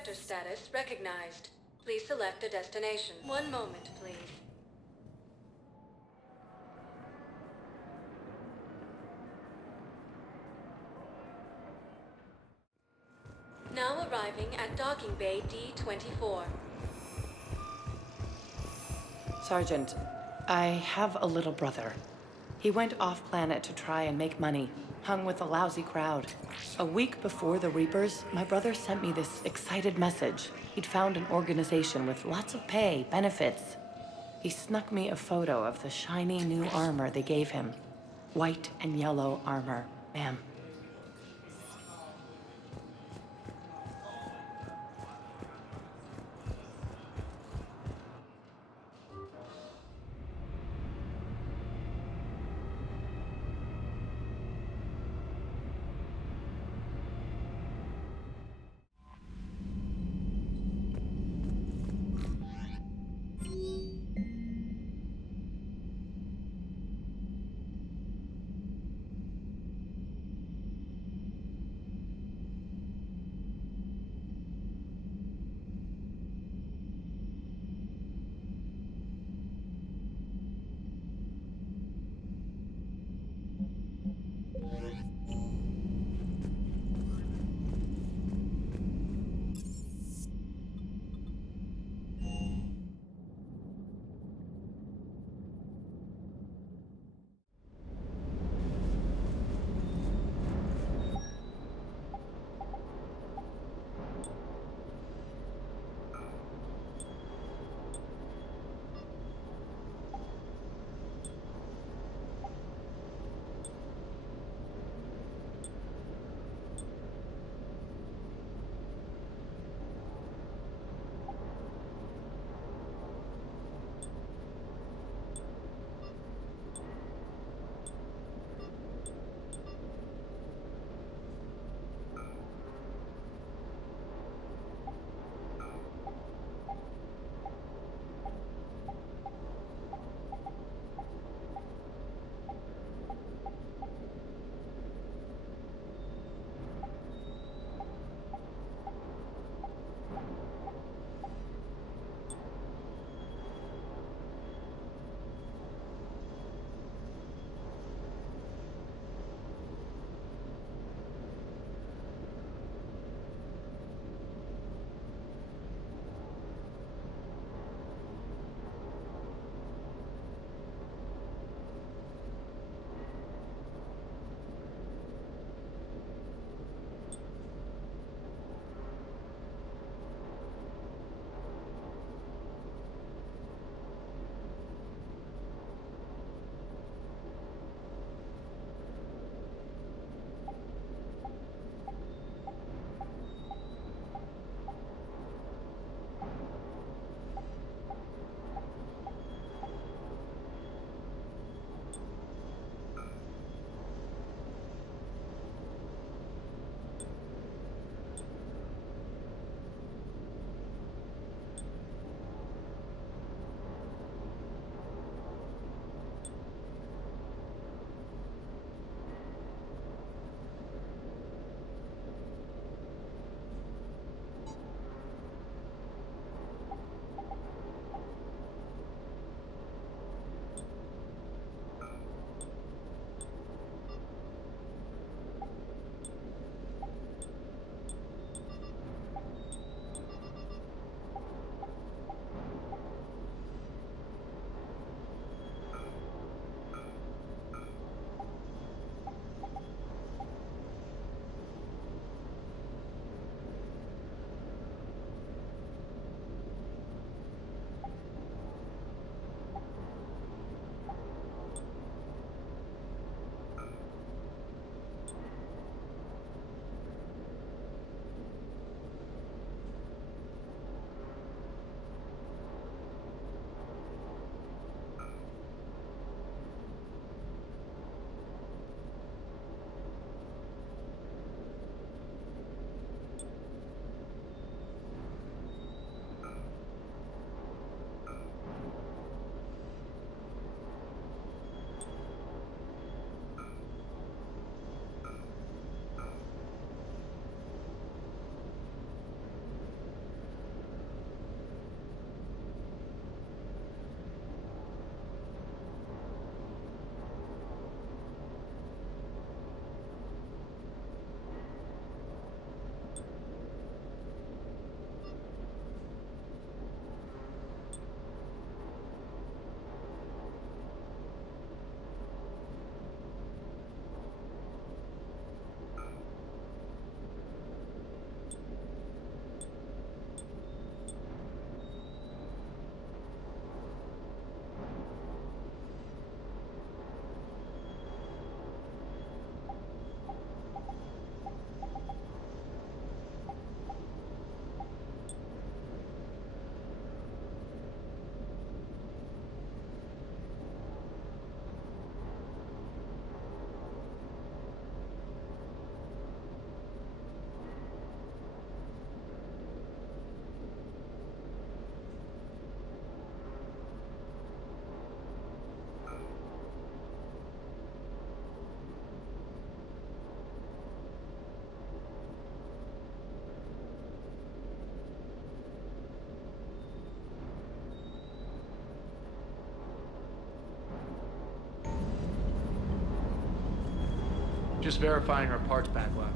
sector status recognized. Please select a destination. One moment, please. Now arriving at Docking Bay D-24. Sergeant, I have a little brother. He went off-planet to try and make money, hung with a lousy crowd. A week before the Reapers, my brother sent me this excited message. He'd found an organization with lots of pay, benefits. He snuck me a photo of the shiny new armor they gave him. White and yellow armor, ma'am. Just verifying our parts backlog.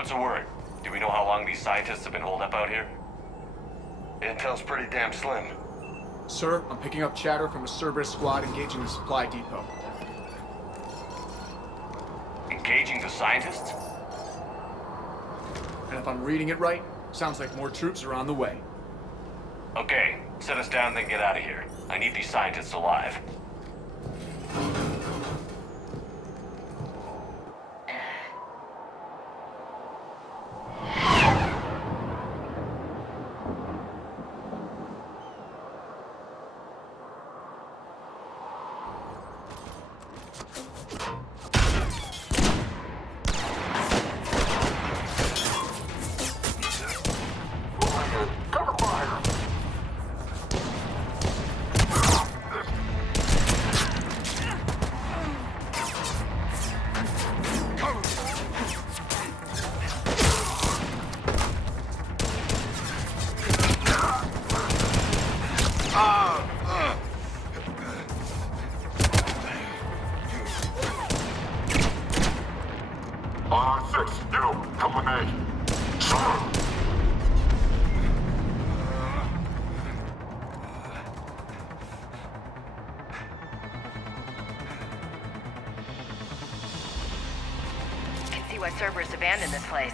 What's the word? Do we know how long these scientists have been holed up out here? Intel's pretty damn slim. Sir, I'm picking up chatter from a Cerberus squad engaging the supply depot. Engaging the scientists? And if I'm reading it right, sounds like more troops are on the way. Okay, set us down, then get out of here. I need these scientists alive. Come with me. Can see why Cerberus abandoned this place.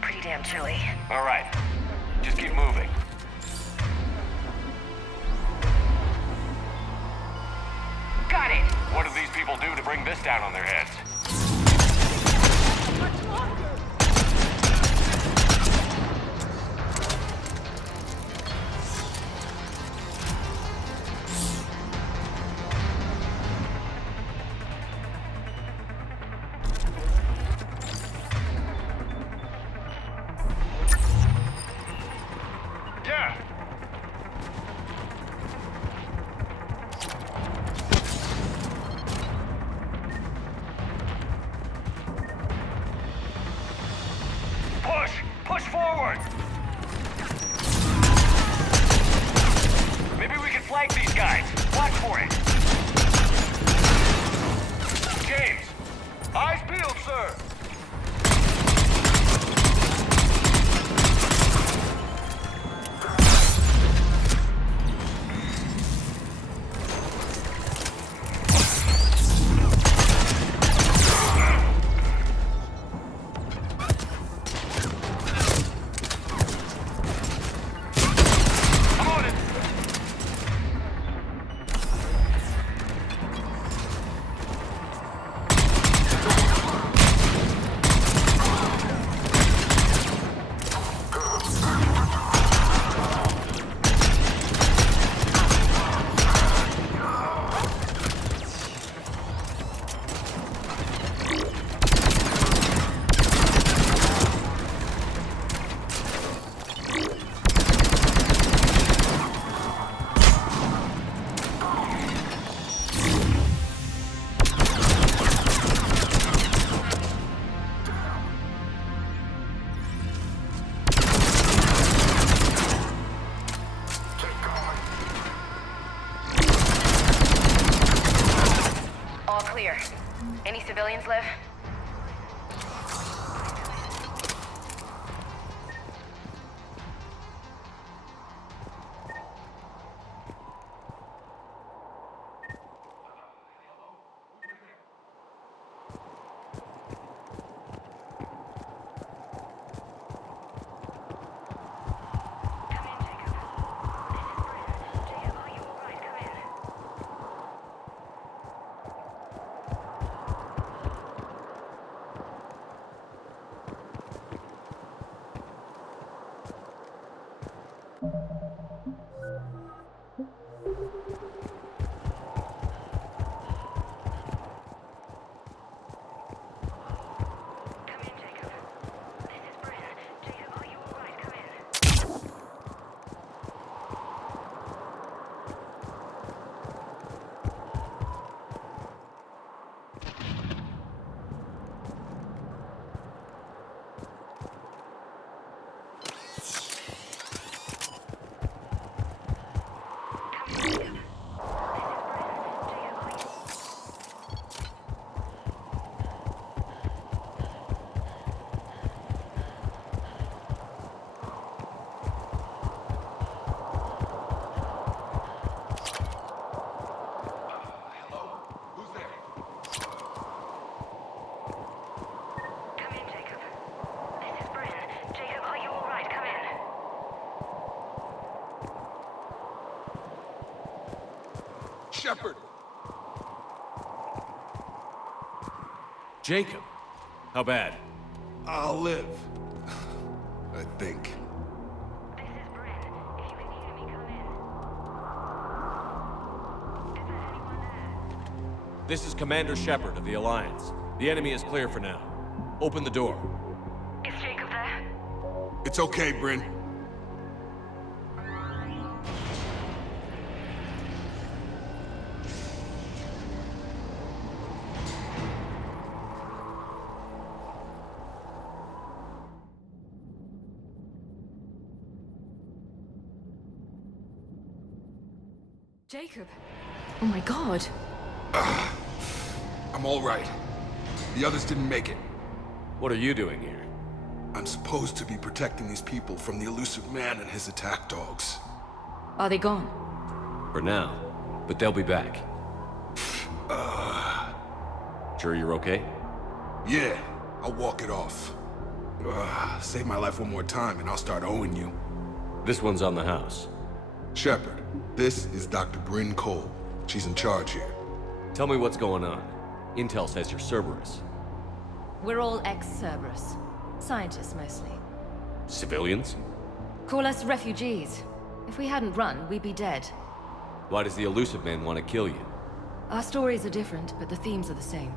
Pretty damn chilly. All right, just keep moving. Got it! What do these people do to bring this down on their heads? Yeah. Push forward! Maybe we can flank these guys. Watch for it. James! Eyes peeled, sir! I'm on it! All clear. Any civilians live? Shepard! Jacob! How bad? I'll live. I think. This is Bryn. If you can hear me, come in. Is there anyone there? This is Commander Shepard of the Alliance. The enemy is clear for now. Open the door. Is Jacob there? It's okay, Bryn. Jacob. Oh my god. I'm all right. The others didn't make it. What are you doing here? I'm supposed to be protecting these people from the elusive man and his attack dogs. Are they gone? For now. But they'll be back. Sure you're okay? Yeah, I'll walk it off. Save my life one more time and I'll start owing you. This one's on the house. Shepard, this is Dr. Bryn Cole. She's in charge here. Tell me what's going on. Intel says you're Cerberus. We're all ex-Cerberus. Scientists, mostly. Civilians? Call us refugees. If we hadn't run, we'd be dead. Why does the elusive man want to kill you? Our stories are different, but the themes are the same.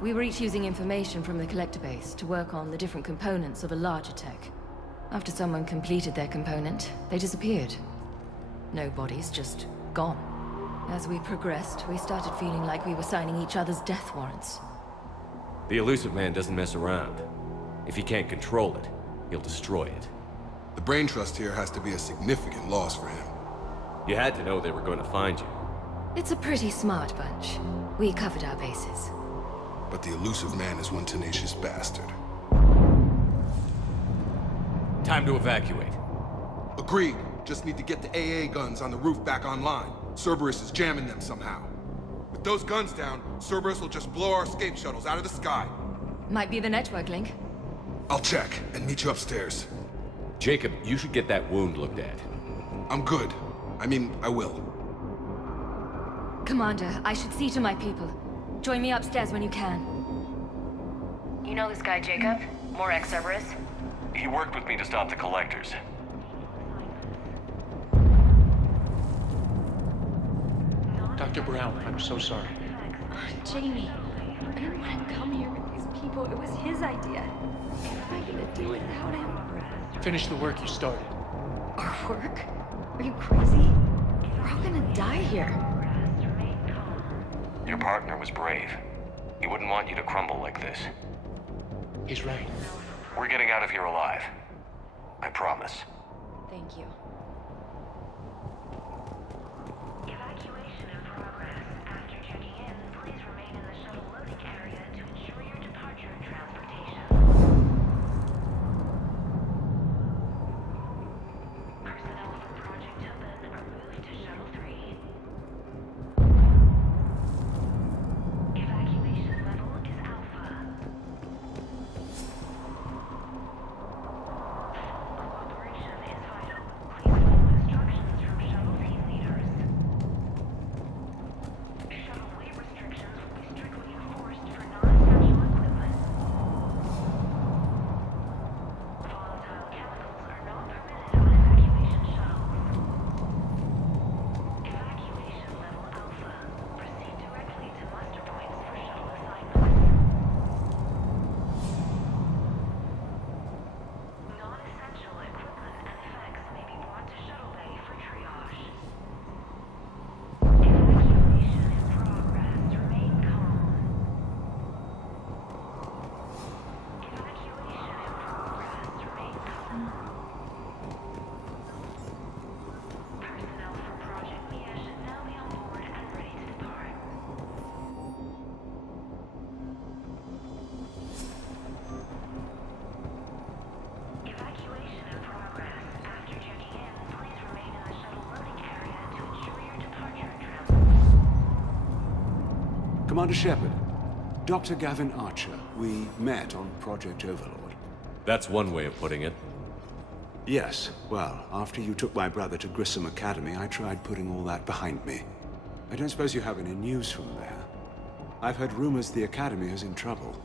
We were each using information from the Collector base to work on the different components of a larger tech. After someone completed their component, they disappeared. No bodies, just gone. As we progressed, we started feeling like we were signing each other's death warrants. The elusive man doesn't mess around. If he can't control it, he'll destroy it. The brain trust here has to be a significant loss for him. You had to know they were going to find you. It's a pretty smart bunch. We covered our bases. But the elusive man is one tenacious bastard. Time to evacuate. Agreed. Just need to get the AA guns on the roof back online. Cerberus is jamming them somehow. With those guns down, Cerberus will just blow our escape shuttles out of the sky. Might be the network link. I'll check and meet you upstairs. Jacob, you should get that wound looked at. I'm good. I mean, I will. Commander, I should see to my people. Join me upstairs when you can. You know this guy, Jacob? More ex-Cerberus? He worked with me to stop the Collectors. Dr. Brown, I'm so sorry. Jamie, I didn't want to come here with these people. It was his idea. What am I gonna do without him? Finish the work you started. Our work? Are you crazy? We're all gonna die here. Your partner was brave. He wouldn't want you to crumble like this. He's right. We're getting out of here alive. I promise. Thank you. Evacuation in progress. After checking in, please remain in the shuttle loading area to ensure your departure and transportation. Personnel from Project Tobin are moved to Shuttle 3. Evacuation level is Alpha. Full cooperation is vital. Please follow instructions from shuttle team leaders. Shuttle weight restrictions will be strictly enforced for non-essential equipment. Volatile chemicals are not permitted on evacuation shuttles. Evacuation level Alpha. Proceed directly to muster points for shuttle assignments. Non-essential equipment and effects may be brought to shuttle bay for triage. Evacuation in progress. Remain calm. Evacuation in progress. Remain calm. Personnel from Project Mia should now be on board and ready to depart. Evacuation in progress. After checking in, please remain in the shuttle loading area to ensure your departure and transport. Commander Shepard, Dr. Gavin Archer, we met on Project Overlord. That's one way of putting it. Yes, well, after you took my brother to Grissom Academy, I tried putting all that behind me. I don't suppose you have any news from there? I've heard rumors the Academy is in trouble.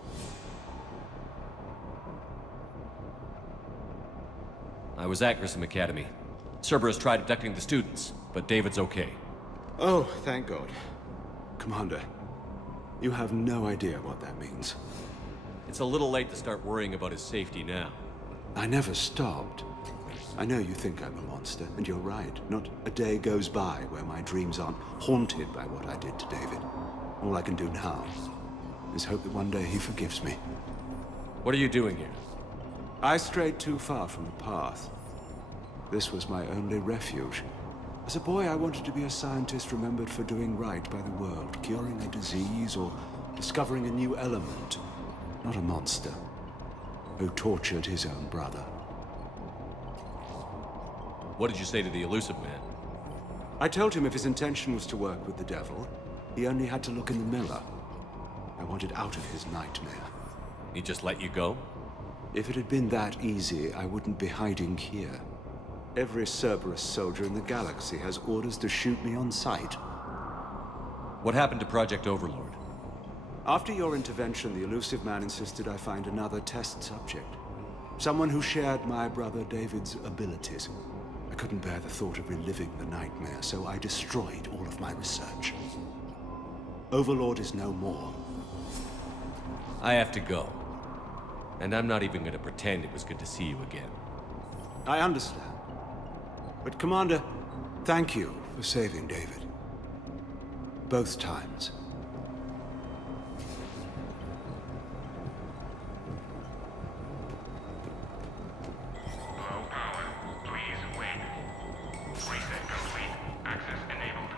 I was at Grissom Academy. Cerberus tried abducting the students, but David's okay. Oh, thank God. Commander, you have no idea what that means. It's a little late to start worrying about his safety now. I never stopped. I know you think I'm a monster, and you're right. Not a day goes by where my dreams aren't haunted by what I did to David. All I can do now is hope that one day he forgives me. What are you doing here? I strayed too far from the path. This was my only refuge. As a boy, I wanted to be a scientist remembered for doing right by the world, curing a disease or discovering a new element. Not a monster who tortured his own brother. What did you say to the Elusive Man? I told him if his intention was to work with the devil, he only had to look in the mirror. I wanted out of his nightmare. He just let you go? If it had been that easy, I wouldn't be hiding here. Every Cerberus soldier in the galaxy has orders to shoot me on sight. What happened to Project Overlord? After your intervention, the Elusive Man insisted I find another test subject. Someone who shared my brother David's abilities. I couldn't bear the thought of reliving the nightmare, so I destroyed all of my research. Overlord is no more. I have to go. And I'm not even gonna pretend it was good to see you again. I understand. But Commander, thank you for saving David. Both times. Low power. Please wait. Reset complete. Access enabled.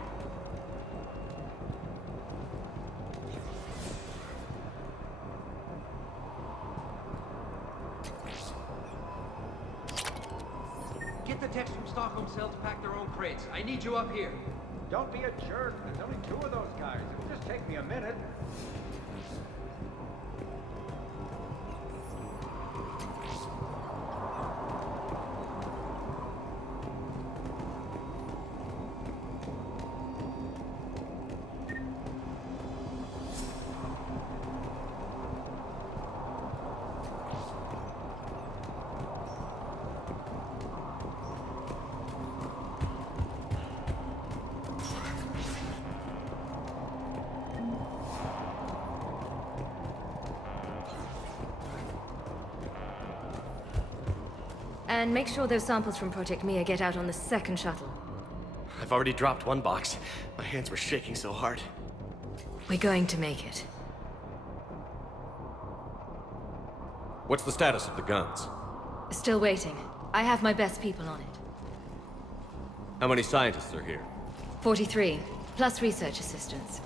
Get the techs from Stockholm Cell to pack their own crates. I need you up here. Don't be a jerk. There's only 2 of those guys. It'll just take me a minute. And make sure those samples from Project Mia get out on the second shuttle. I've already dropped one box. My hands were shaking so hard. We're going to make it. What's the status of the guns? Still waiting. I have my best people on it. How many scientists are here? 43, plus research assistants.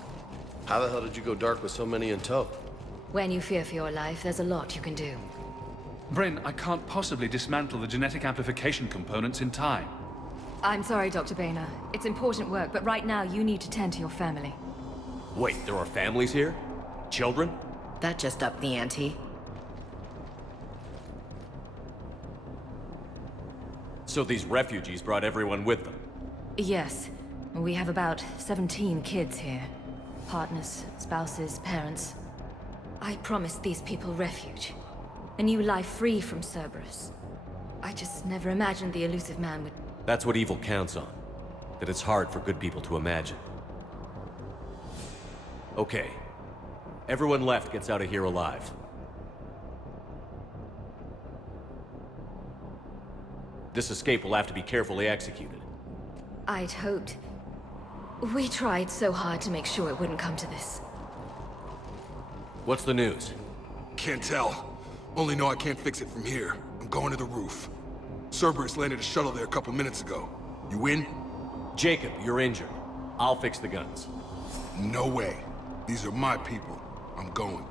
How the hell did you go dark with so many in tow? When you fear for your life, there's a lot you can do. Bryn, I can't possibly dismantle the genetic amplification components in time. I'm sorry, Dr. Boehner. It's important work, but right now you need to tend to your family. Wait, there are families here? Children? That just upped the ante. So these refugees brought everyone with them? Yes. We have about 17 kids here. Partners, spouses, parents. I promised these people refuge. A new life free from Cerberus. I just never imagined the Elusive Man would... That's what evil counts on. That it's hard for good people to imagine. Okay. Everyone left gets out of here alive. This escape will have to be carefully executed. I'd hoped. We tried so hard to make sure it wouldn't come to this. What's the news? Can't tell. Only know I can't fix it from here. I'm going to the roof. Cerberus landed a shuttle there a couple minutes ago. You win? Jacob, you're injured. I'll fix the guns. No way. These are my people. I'm going.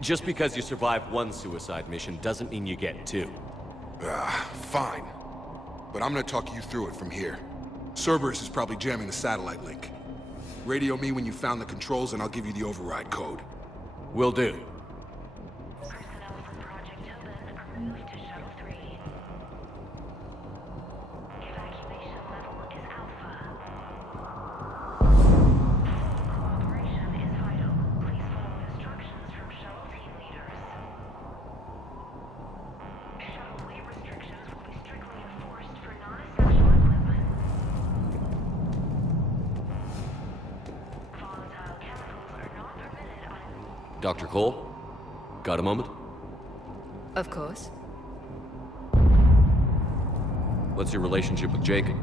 Just because you survived one suicide mission doesn't mean you get 2. Fine. But I'm gonna talk you through it from here. Cerberus is probably jamming the satellite link. Radio me when you found the controls and I'll give you the override code. Will do. Personnel from Project Tobin are moved to Shuttle 3. Evacuation level is Alpha. Dr. Cole? Got a moment? Of course. What's your relationship with Jacob?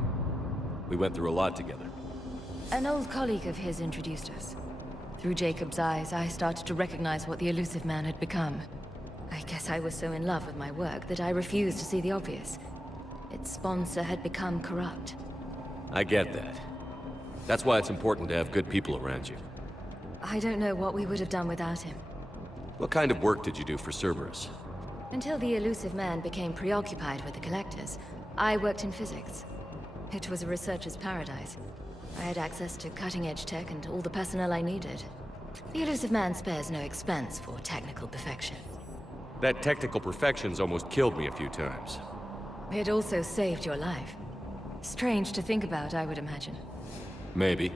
We went through a lot together. An old colleague of his introduced us. Through Jacob's eyes, I started to recognize what the Elusive Man had become. I guess I was so in love with my work that I refused to see the obvious. Its sponsor had become corrupt. I get that. That's why it's important to have good people around you. I don't know what we would have done without him. What kind of work did you do for Cerberus? Until the Elusive Man became preoccupied with the Collectors, I worked in physics. It was a researcher's paradise. I had access to cutting-edge tech and all the personnel I needed. The Elusive Man spares no expense for technical perfection. That technical perfection's almost killed me a few times. It also saved your life. Strange to think about, I would imagine. Maybe.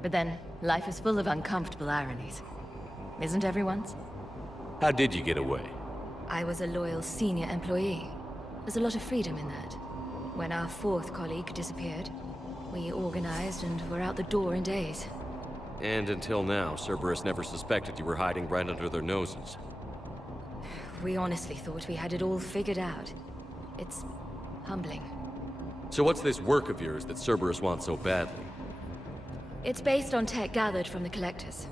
But then, life is full of uncomfortable ironies. Isn't everyone's? How did you get away? I was a loyal senior employee. There's a lot of freedom in that. When our fourth colleague disappeared, we organized and were out the door in days. And until now, Cerberus never suspected you were hiding right under their noses. We honestly thought we had it all figured out. It's humbling. So what's this work of yours that Cerberus wants so badly? It's based on tech gathered from the Collectors.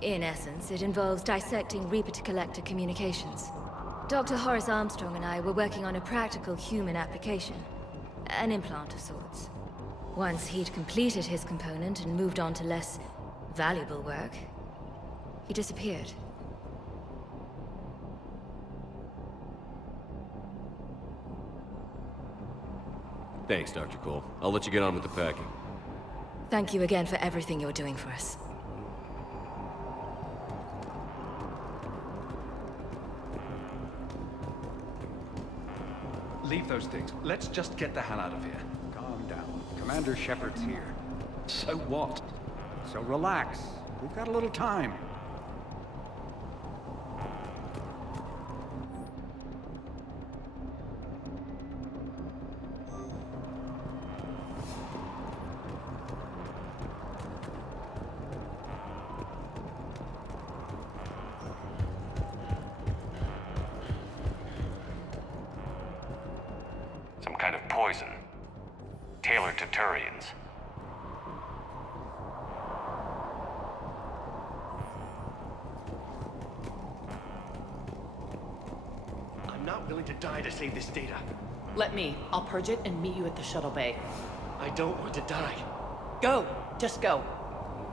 In essence, it involves dissecting Reaper-to-Collector communications. Dr. Horace Armstrong and I were working on a practical human application. An implant of sorts. Once he'd completed his component and moved on to less valuable work, he disappeared. Thanks, Dr. Cole. I'll let you get on with the packing. Thank you again for everything you're doing for us. Leave those things. Let's just get the hell out of here. Calm down. Commander Shepard's here. So what? So relax. We've got a little time. Some kind of poison. Tailored to Turians. I'm not willing to die to save this data. Let me. I'll purge it and meet you at the shuttle bay. I don't want to die. Go! Just go.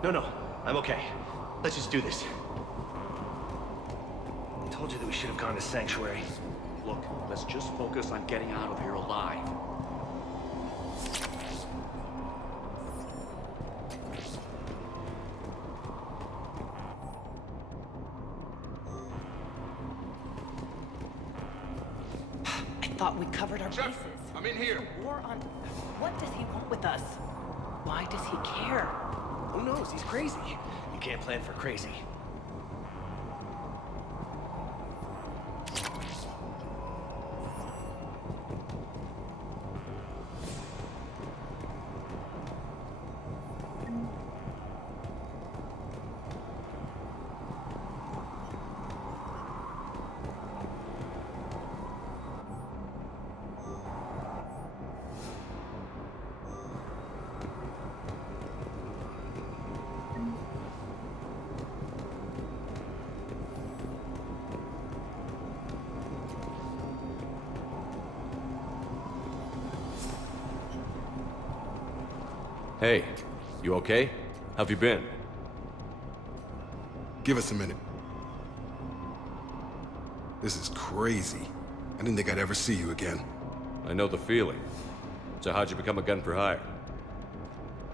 No, I'm okay. Let's just do this. I told you that we should have gone to Sanctuary. Look, let's just focus on getting out of here alive. I thought we covered our bases. I'm in here. War on... What does he want with us? Why does he care? Who knows? He's crazy. You can't plan for crazy. Hey, you okay? How've you been? Give us a minute. This is crazy. I didn't think I'd ever see you again. I know the feeling. So how'd you become a gun for hire?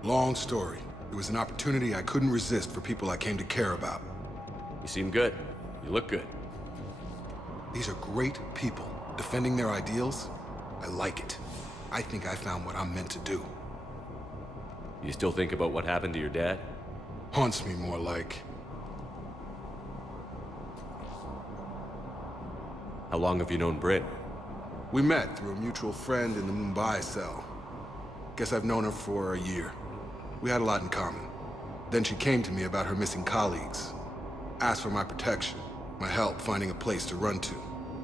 Long story. It was an opportunity I couldn't resist for people I came to care about. You seem good. You look good. These are great people. Defending their ideals, I like it. I think I found what I'm meant to do. You still think about what happened to your dad? Haunts me more like. How long have you known Bryn? We met through a mutual friend in the Mumbai cell. Guess I've known her for a year. We had a lot in common. Then she came to me about her missing colleagues. asked for my protection, my help finding a place to run to.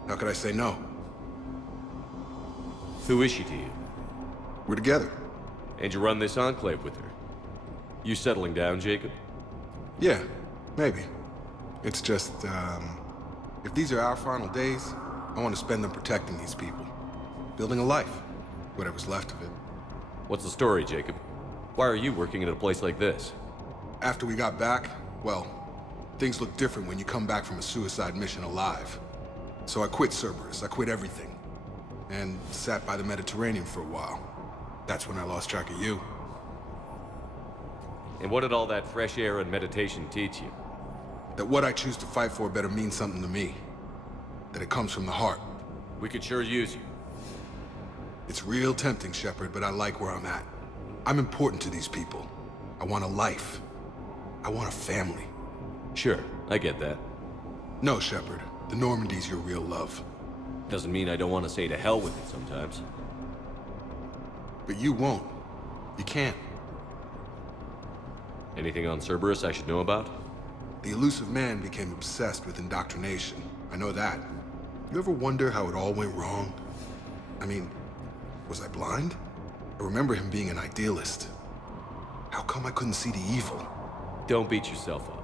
How could I say no? Who is she to you? We're together. And you run this enclave with her? You settling down, Jacob? Yeah, maybe. It's just, if these are our final days, I want to spend them protecting these people. Building a life. Whatever's left of it. What's the story, Jacob? Why are you working in a place like this? After we got back, well, things look different when you come back from a suicide mission alive. So I quit Cerberus, I quit everything. And sat by the Mediterranean for a while. That's when I lost track of you. And what did all that fresh air and meditation teach you? That what I choose to fight for better mean something to me. That it comes from the heart. We could sure use you. It's real tempting, Shepard, but I like where I'm at. I'm important to these people. I want a life. I want a family. Sure, I get that. No, Shepard. The Normandy's your real love. Doesn't mean I don't want to say to hell with it sometimes. But you won't. You can't. Anything on Cerberus I should know about? The Illusive Man became obsessed with indoctrination. I know that. You ever wonder how it all went wrong? I mean, was I blind? I remember him being an idealist. How come I couldn't see the evil? Don't beat yourself up.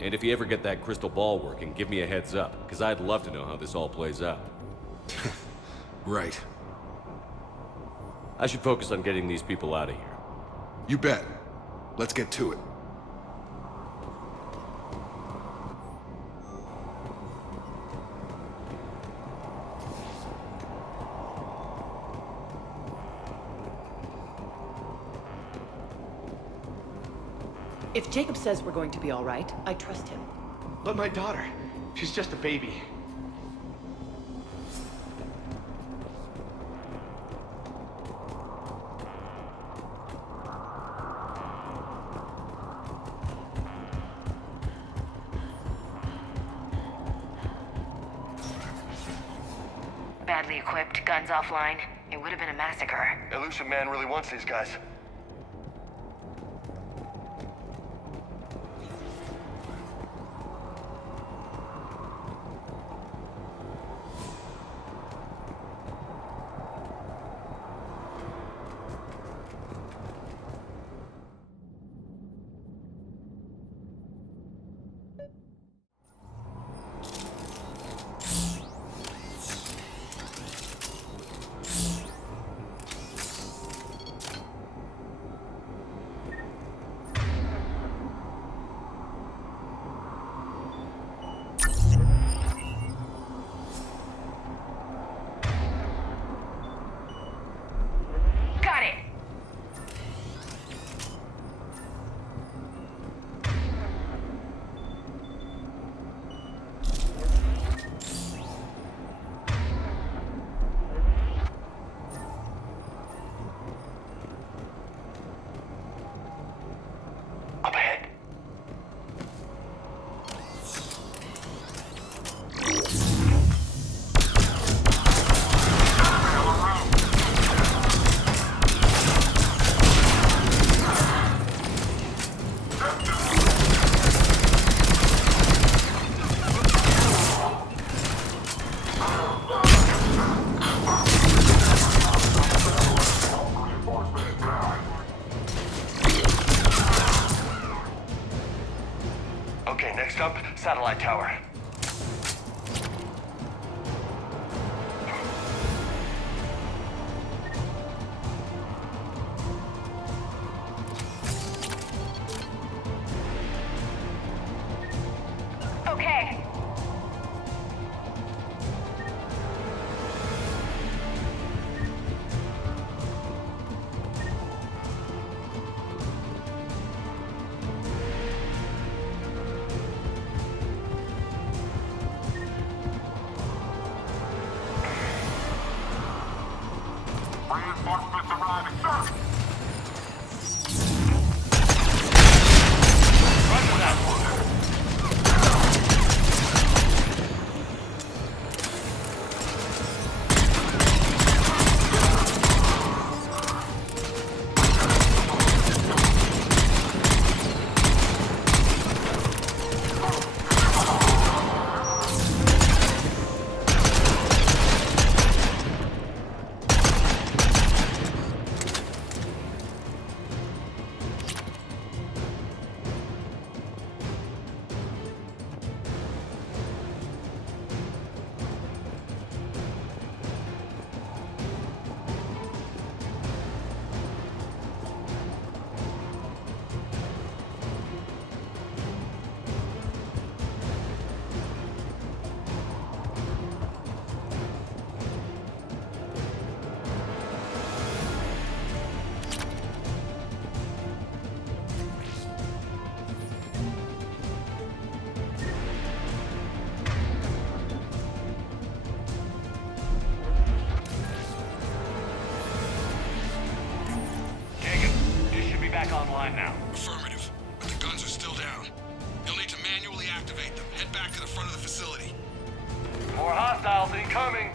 And if you ever get that crystal ball working, give me a heads up, because I'd love to know how this all plays out. Right. I should focus on getting these people out of here. You bet. Let's get to it. If Jacob says we're going to be all right, I trust him. But my daughter, she's just a baby. Badly equipped, guns offline. It would have been a massacre. Illusive Man really wants these guys. Okay, next up, satellite tower. Okay. Reinforcements arriving, sir! back online now. Affirmative. But the guns are still down. You'll need to manually activate them. Head back to the front of the facility. More hostiles incoming.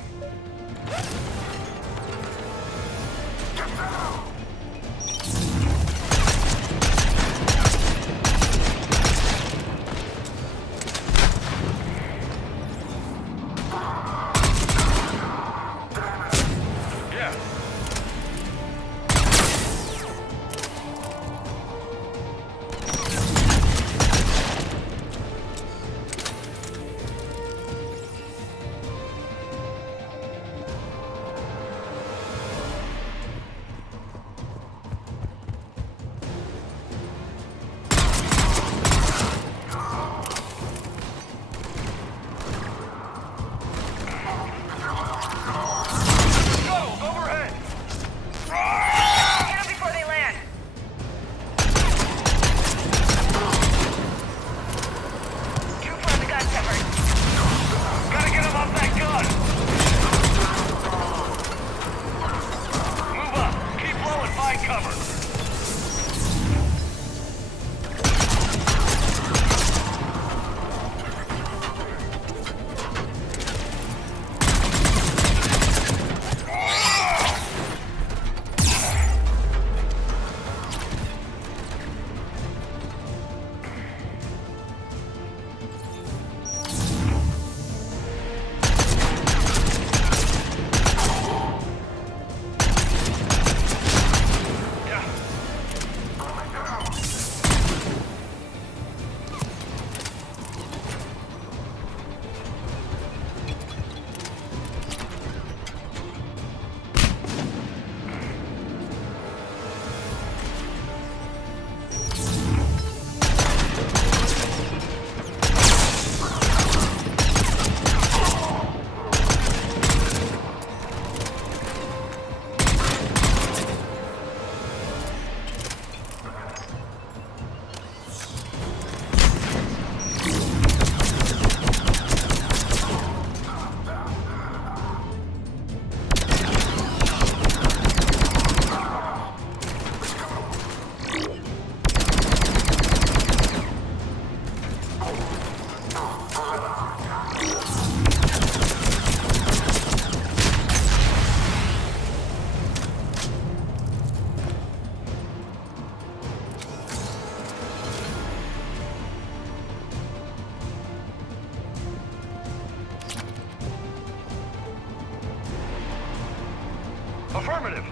Affirmative.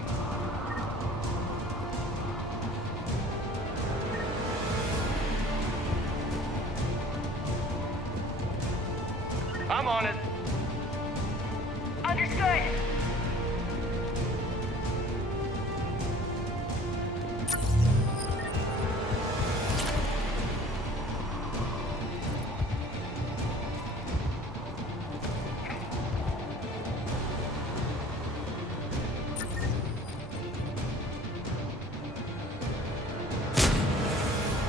I'm on it. Understood.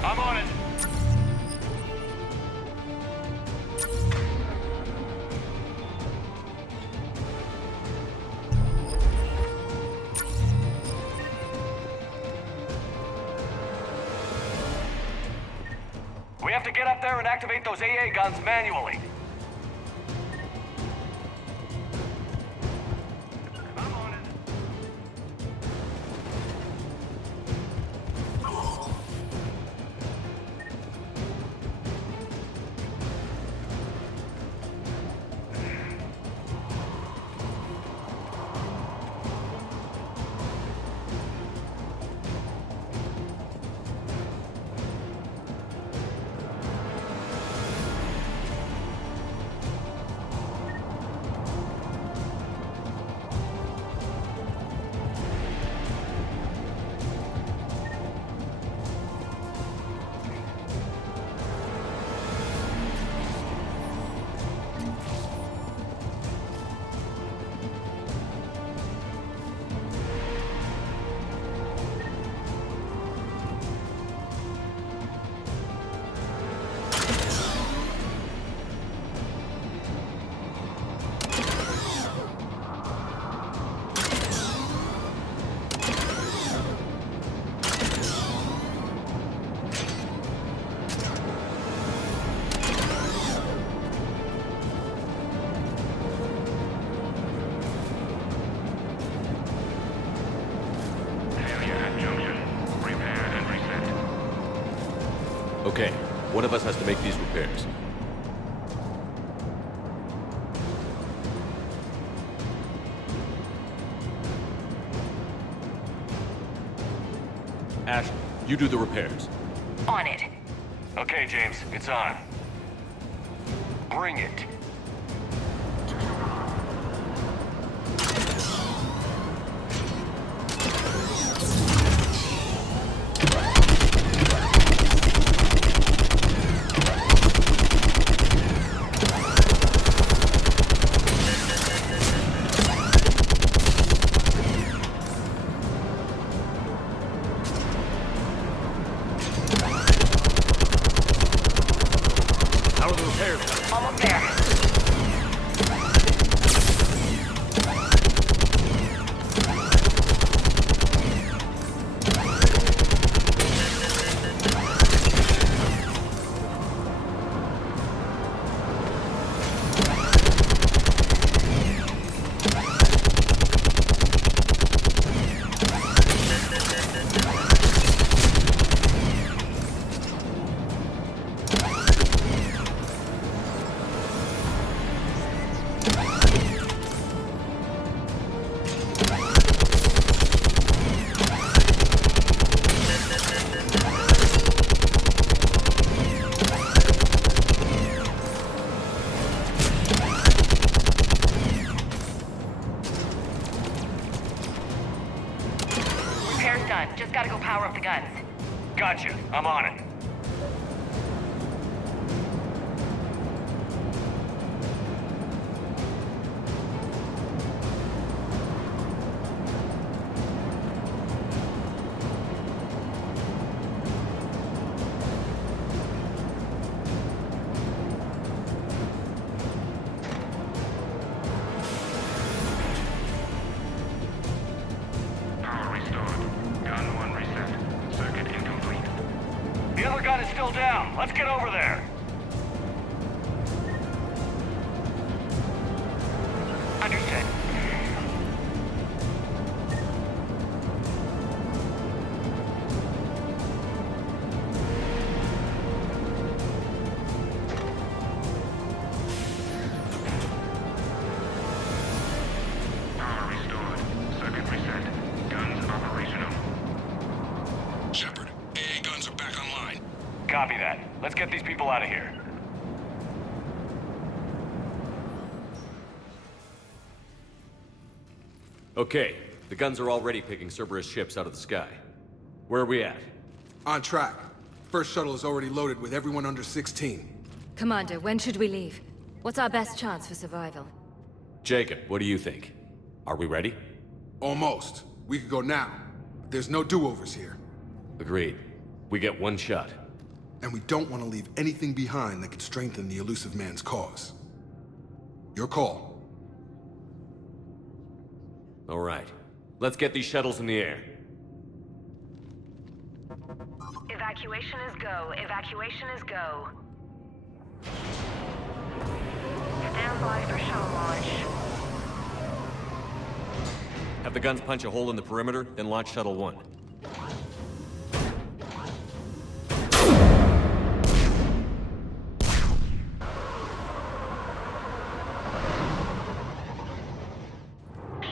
I'm on it. We have to get up there and activate those AA guns manually. Okay, one of us has to make these repairs. Ash, you do the repairs. On it. Okay, James, it's on. Bring it. How are the repairs? Almost there. Repair's done. Just gotta go power up the guns. Gotcha. I'm on it. Power restored. Gun 1 reset. Circuit incomplete. The other gun is still down. Let's get over there. Understood. Power restored. Circuit reset. Guns operational. Shepard, AA guns are back online. Copy that. Let's get these people out of here. Okay, the guns are already picking Cerberus ships out of the sky. Where are we at? On track. First shuttle is already loaded with everyone under 16. Commander, when should we leave? What's our best chance for survival? Jacob, what do you think? Are we ready? Almost. We could go now. But there's no do-overs here. Agreed. We get one shot. And we don't want to leave anything behind that could strengthen the Elusive Man's cause. Your call. All right. Let's get these shuttles in the air. Evacuation is go. Evacuation is go. Stand by for shuttle launch. Have the guns punch a hole in the perimeter, then launch Shuttle 1.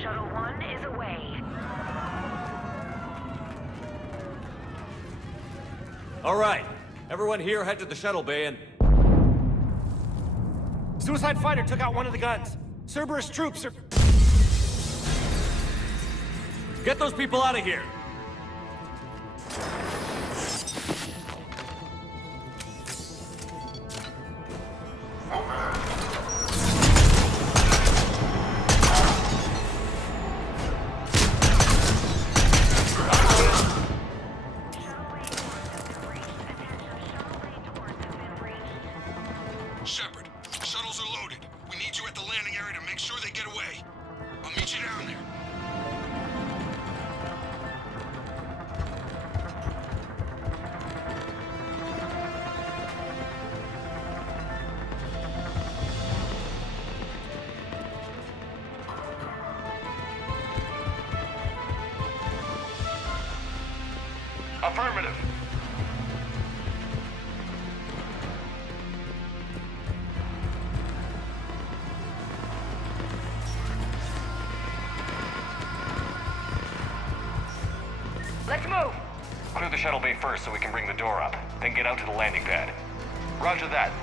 Shuttle 1 is away. All right. Everyone here head to the shuttle bay and... Suicide fighter took out one of the guns. Cerberus troops are... Get those people out of here! Shepard, shuttles are loaded. We need you at the landing area to make sure they get away. I'll meet you down there. Affirmative. Let's move! Clear the shuttle bay first so we can bring the door up. Then get out to the landing pad. Roger that.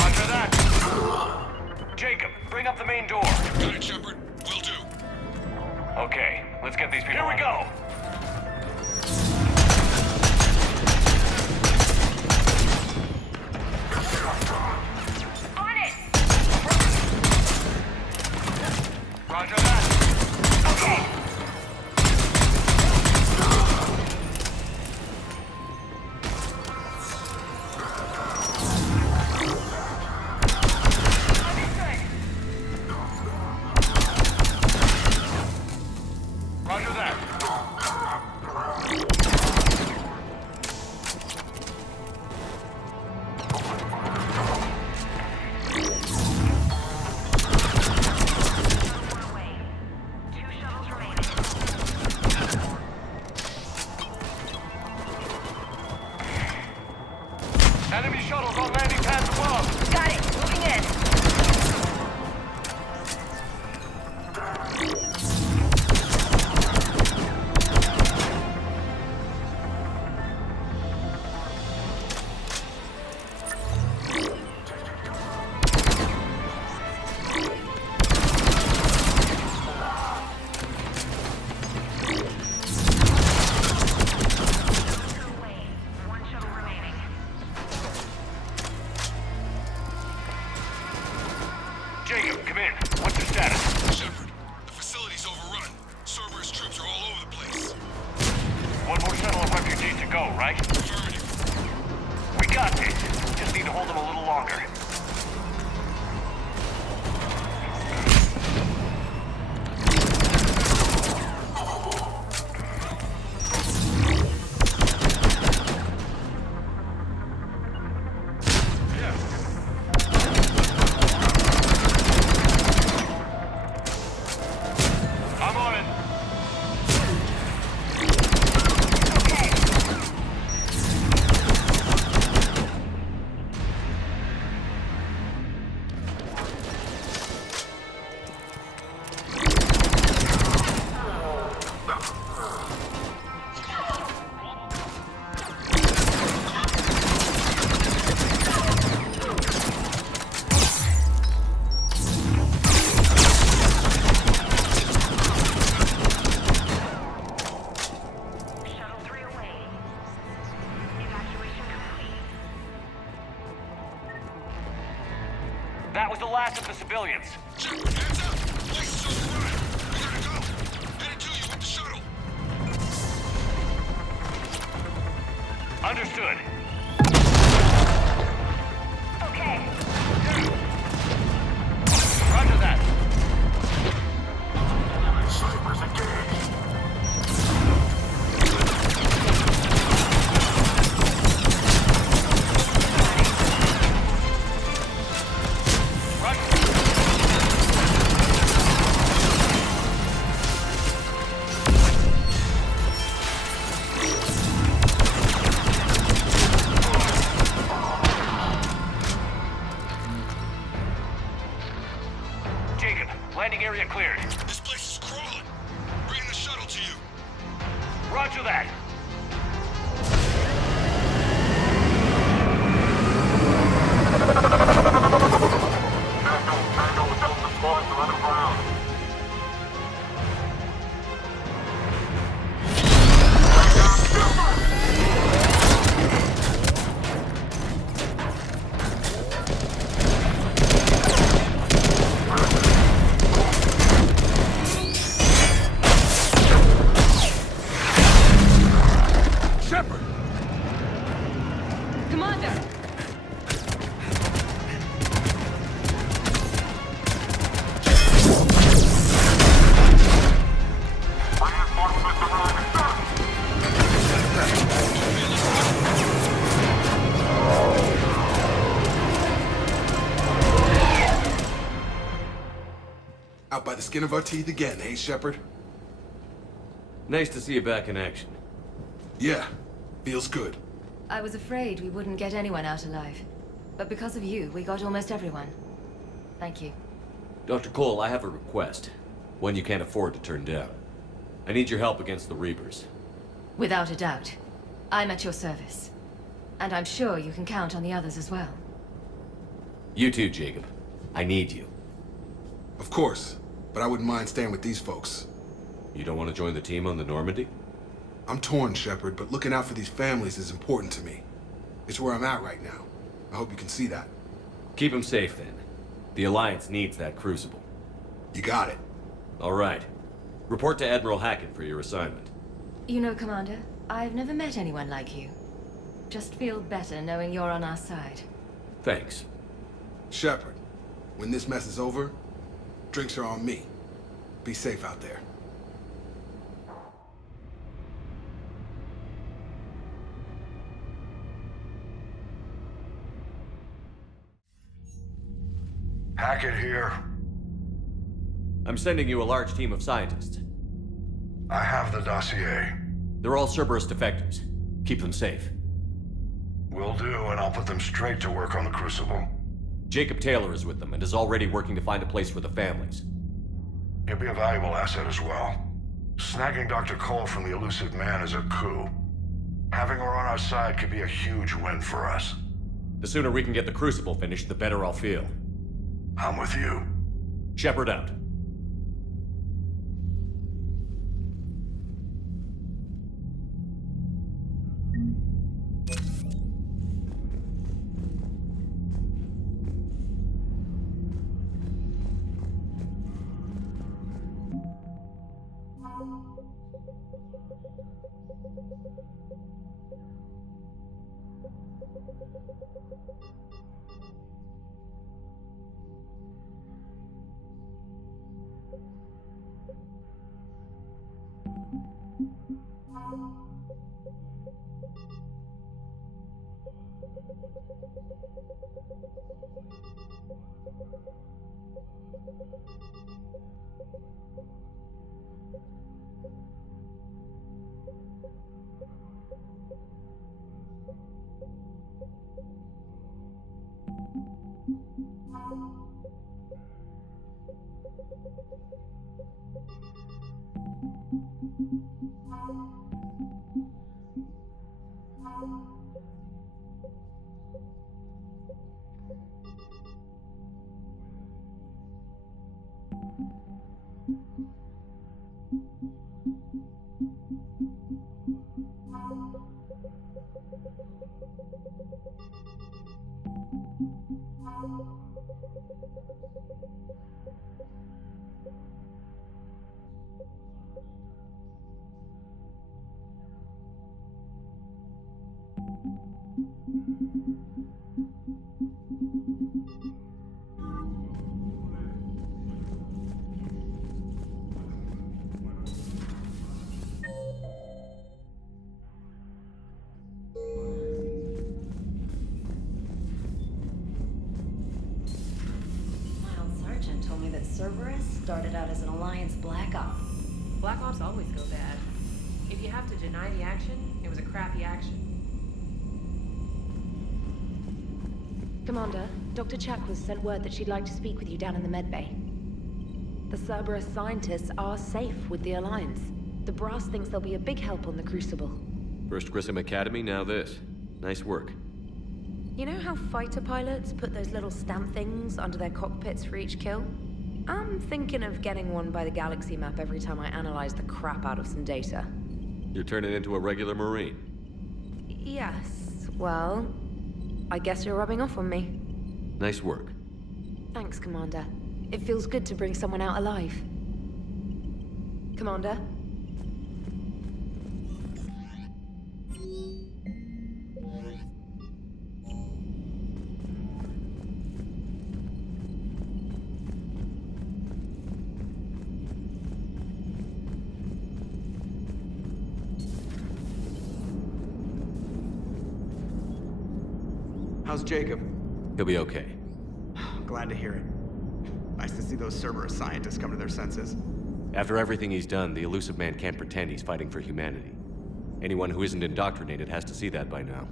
Roger that. Jacob, bring up the main door. Got it, Shepard. Will do. Okay, let's get these people. Here we go. On it! Roger that. Okay. Roger that. Enemy shuttles on landing pads above. Got it. Moving in. One shuttle remaining. Jacob, come in. What's the status? Shepard, the facility's overrun. Cerberus troops are all over the place. One more shuttle of refugees to go, right? Affirmative. We got this. Just need to hold them a little longer. I'm on it. Shuttle 3 away. Evacuation complete. That was the last of the civilians. Shepard, hands up! Place is overrun. We gotta go. Headed to you with the shuttle. Understood. Okay. Roger that. Snipers engaged. Jacob, landing area cleared. This place is crawling. Bringing the shuttle to you. Roger that. Out by the skin of our teeth again, eh, Shepard? Nice to see you back in action. Yeah, feels good. I was afraid we wouldn't get anyone out alive. But because of you, we got almost everyone. Thank you. Dr. Cole, I have a request. One you can't afford to turn down. I need your help against the Reapers. Without a doubt. I'm at your service. And I'm sure you can count on the others as well. You too, Jacob. I need you. Of course, but I wouldn't mind staying with these folks. You don't want to join the team on the Normandy? I'm torn, Shepard, but looking out for these families is important to me. It's where I'm at right now. I hope you can see that. Keep them safe, then. The Alliance needs that Crucible. You got it. All right. Report to Admiral Hackett for your assignment. You know, Commander, I've never met anyone like you. Just feel better knowing you're on our side. Thanks. Shepard, when this mess is over, drinks are on me. Be safe out there. Hackett here. I'm sending you a large team of scientists. I have the dossier. They're all Cerberus defectors. Keep them safe. Will do, and I'll put them straight to work on the Crucible. Jacob Taylor is with them and is already working to find a place for the families. He'll be a valuable asset as well. Snagging Dr. Cole from the Elusive Man is a coup. Having her on our side could be a huge win for us. The sooner we can get the Crucible finished, the better I'll feel. I'm with you. Shepard out. Cerberus started out as an Alliance Black Op. Black Ops always go bad. If you have to deny the action, it was a crappy action. Commander, Dr. Chakwas sent word that she'd like to speak with you down in the medbay. The Cerberus scientists are safe with the Alliance. The Brass thinks they'll be a big help on the Crucible. First Grissom Academy, now this. Nice work. You know how fighter pilots put those little stamp things under their cockpits for each kill? I'm thinking of getting one by the galaxy map every time I analyze the crap out of some data. You're turning into a regular Marine. Yes, well, I guess you're rubbing off on me. Nice work. Thanks, Commander. It feels good to bring someone out alive. Commander? How's Jacob? He'll be okay. Glad to hear it. Nice to see those Cerberus scientists come to their senses. After everything he's done, the Illusive Man can't pretend he's fighting for humanity. Anyone who isn't indoctrinated has to see that by now.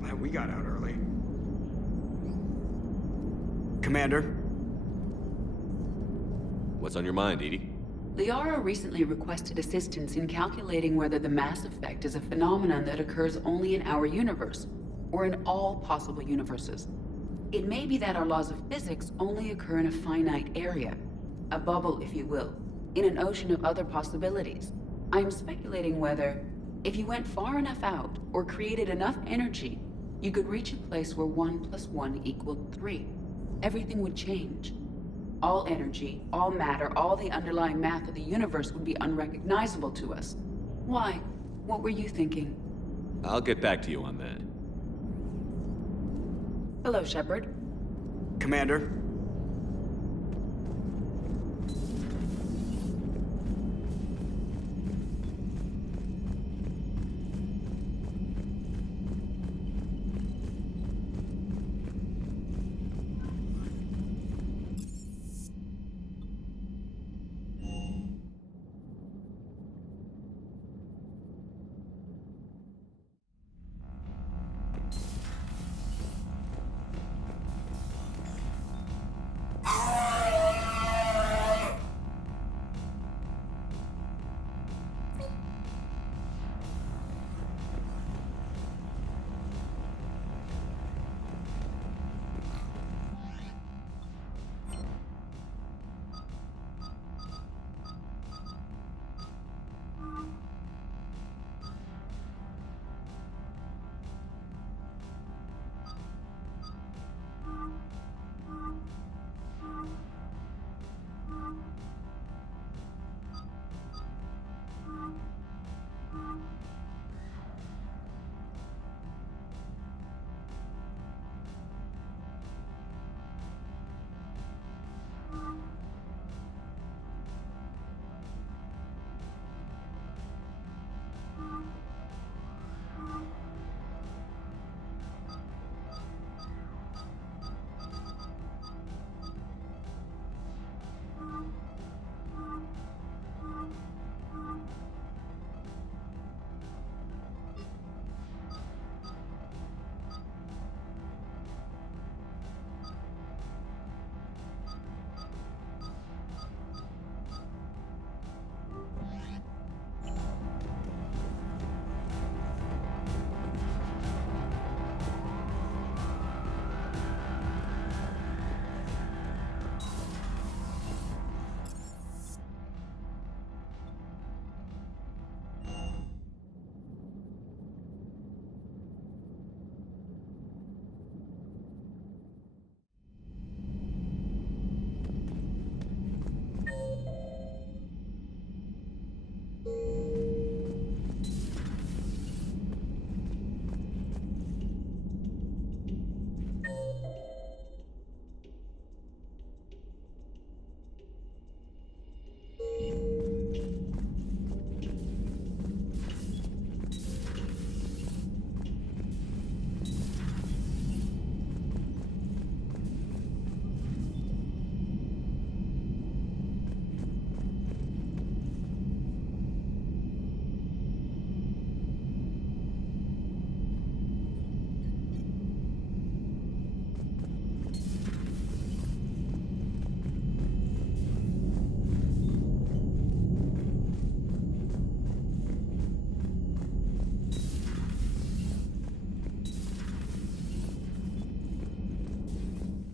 Glad we got out early. Commander? What's on your mind, EDI? Liara recently requested assistance in calculating whether the mass effect is a phenomenon that occurs only in our universe, or in all possible universes. It may be that our laws of physics only occur in a finite area, a bubble, if you will, in an ocean of other possibilities. I am speculating whether, if you went far enough out, or created enough energy, you could reach a place where 1 + 1 = 3. Everything would change. All energy, all matter, all the underlying math of the universe would be unrecognizable to us. Why? What were you thinking? I'll get back to you on that. Hello, Shepard. Commander?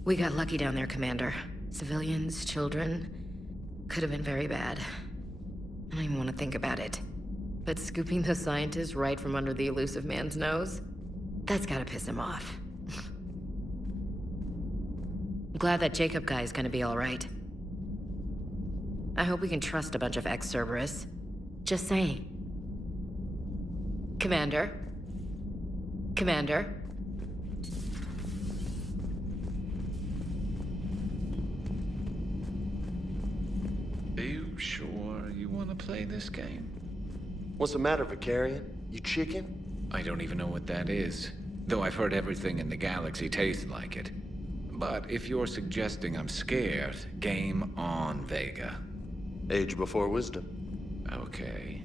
We got lucky down there, Commander. Civilians, children. Could have been very bad. I don't even want to think about it. But scooping those scientists right from under the Illusive Man's nose? That's gotta piss him off. I'm glad that Jacob guy is gonna be alright. I hope we can trust a bunch of ex-Cerberus. Just saying. Commander? Commander? Are you sure you want to play this game? What's the matter, Vicarian? You chicken? I don't even know what that is, though I've heard everything in the galaxy tastes like it. But if you're suggesting I'm scared, game on, Vega. Age before wisdom. Okay.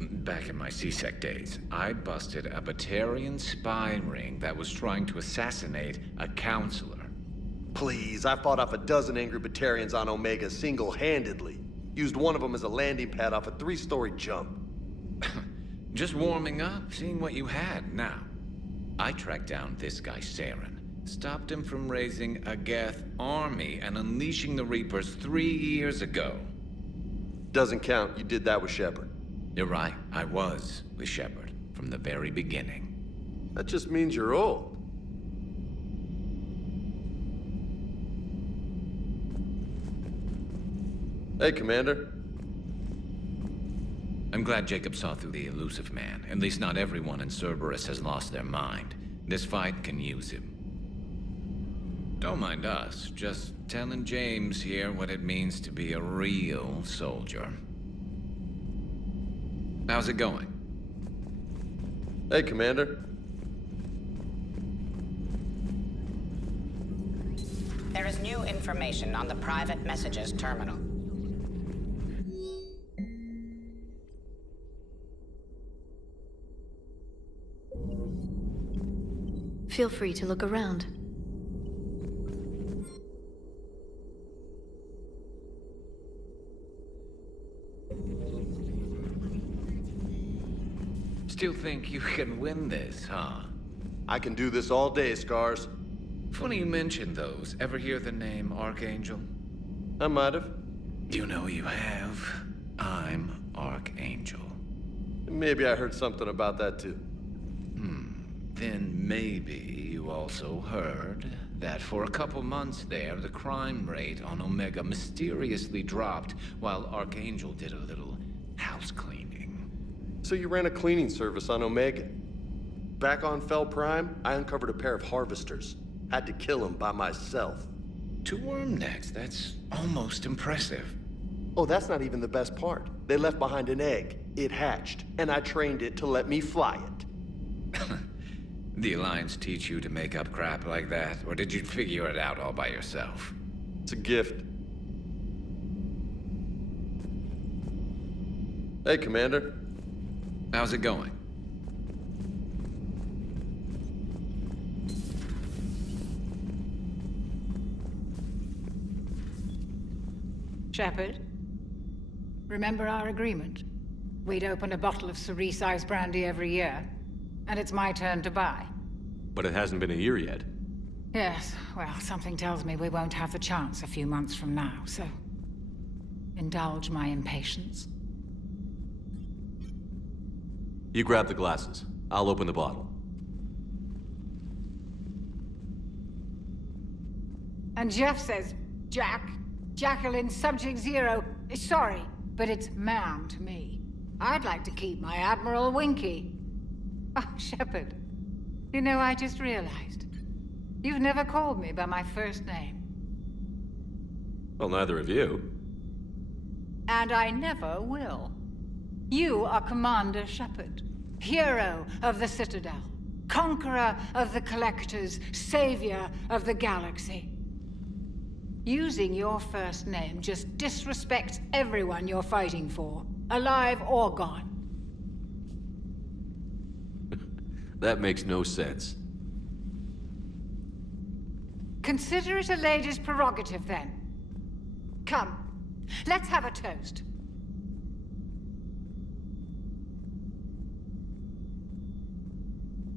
Back in my CSEC days, I busted a Batarian spy ring that was trying to assassinate a counselor. Please, I fought off a dozen angry Batarians on Omega single-handedly. Used one of them as a landing pad off a 3-story jump. Just warming up, seeing what you had. Now, I tracked down this guy, Saren. Stopped him from raising a Geth army and unleashing the Reapers 3 years ago. Doesn't count. You did that with Shepard. You're right. I was with Shepard from the very beginning. That just means you're old. Hey, Commander. I'm glad Jacob saw through the elusive man. At least not everyone in Cerberus has lost their mind. This fight can use him. Don't mind us, just telling James here what it means to be a real soldier. How's it going? Hey, Commander. There is new information on the private messages terminal. Feel free to look around. Still think you can win this, huh? I can do this all day, Scars. Funny you mention those. Ever hear the name Archangel? I might have. You know you have. I'm Archangel. Maybe I heard something about that too. Then maybe you also heard that for a couple months there, the crime rate on Omega mysteriously dropped while Archangel did a little house cleaning. So you ran a cleaning service on Omega. Back on Fel Prime, I uncovered a pair of harvesters. Had to kill them by myself. 2 worm necks, that's almost impressive. Oh, that's not even the best part. They left behind an egg. It hatched, and I trained it to let me fly it. The Alliance teach you to make up crap like that, or did you figure it out all by yourself? It's a gift. Hey, Commander. How's it going? Shepard, remember our agreement? We'd open a bottle of cerise ice brandy every year, and it's my turn to buy. But it hasn't been a year yet. Yes, well, something tells me we won't have the chance a few months from now, so indulge my impatience. You grab the glasses. I'll open the bottle. And Jeff says, Jacqueline Subject Zero is sorry, but it's ma'am to me. I'd like to keep my Admiral Winky. Oh, Shepard, you know, I just realized. You've never called me by my first name. Well, neither of you. And I never will. You are Commander Shepard, hero of the Citadel, conqueror of the Collectors, savior of the galaxy. Using your first name just disrespects everyone you're fighting for, alive or gone. That makes no sense. Consider it a lady's prerogative, then. Come, let's have a toast.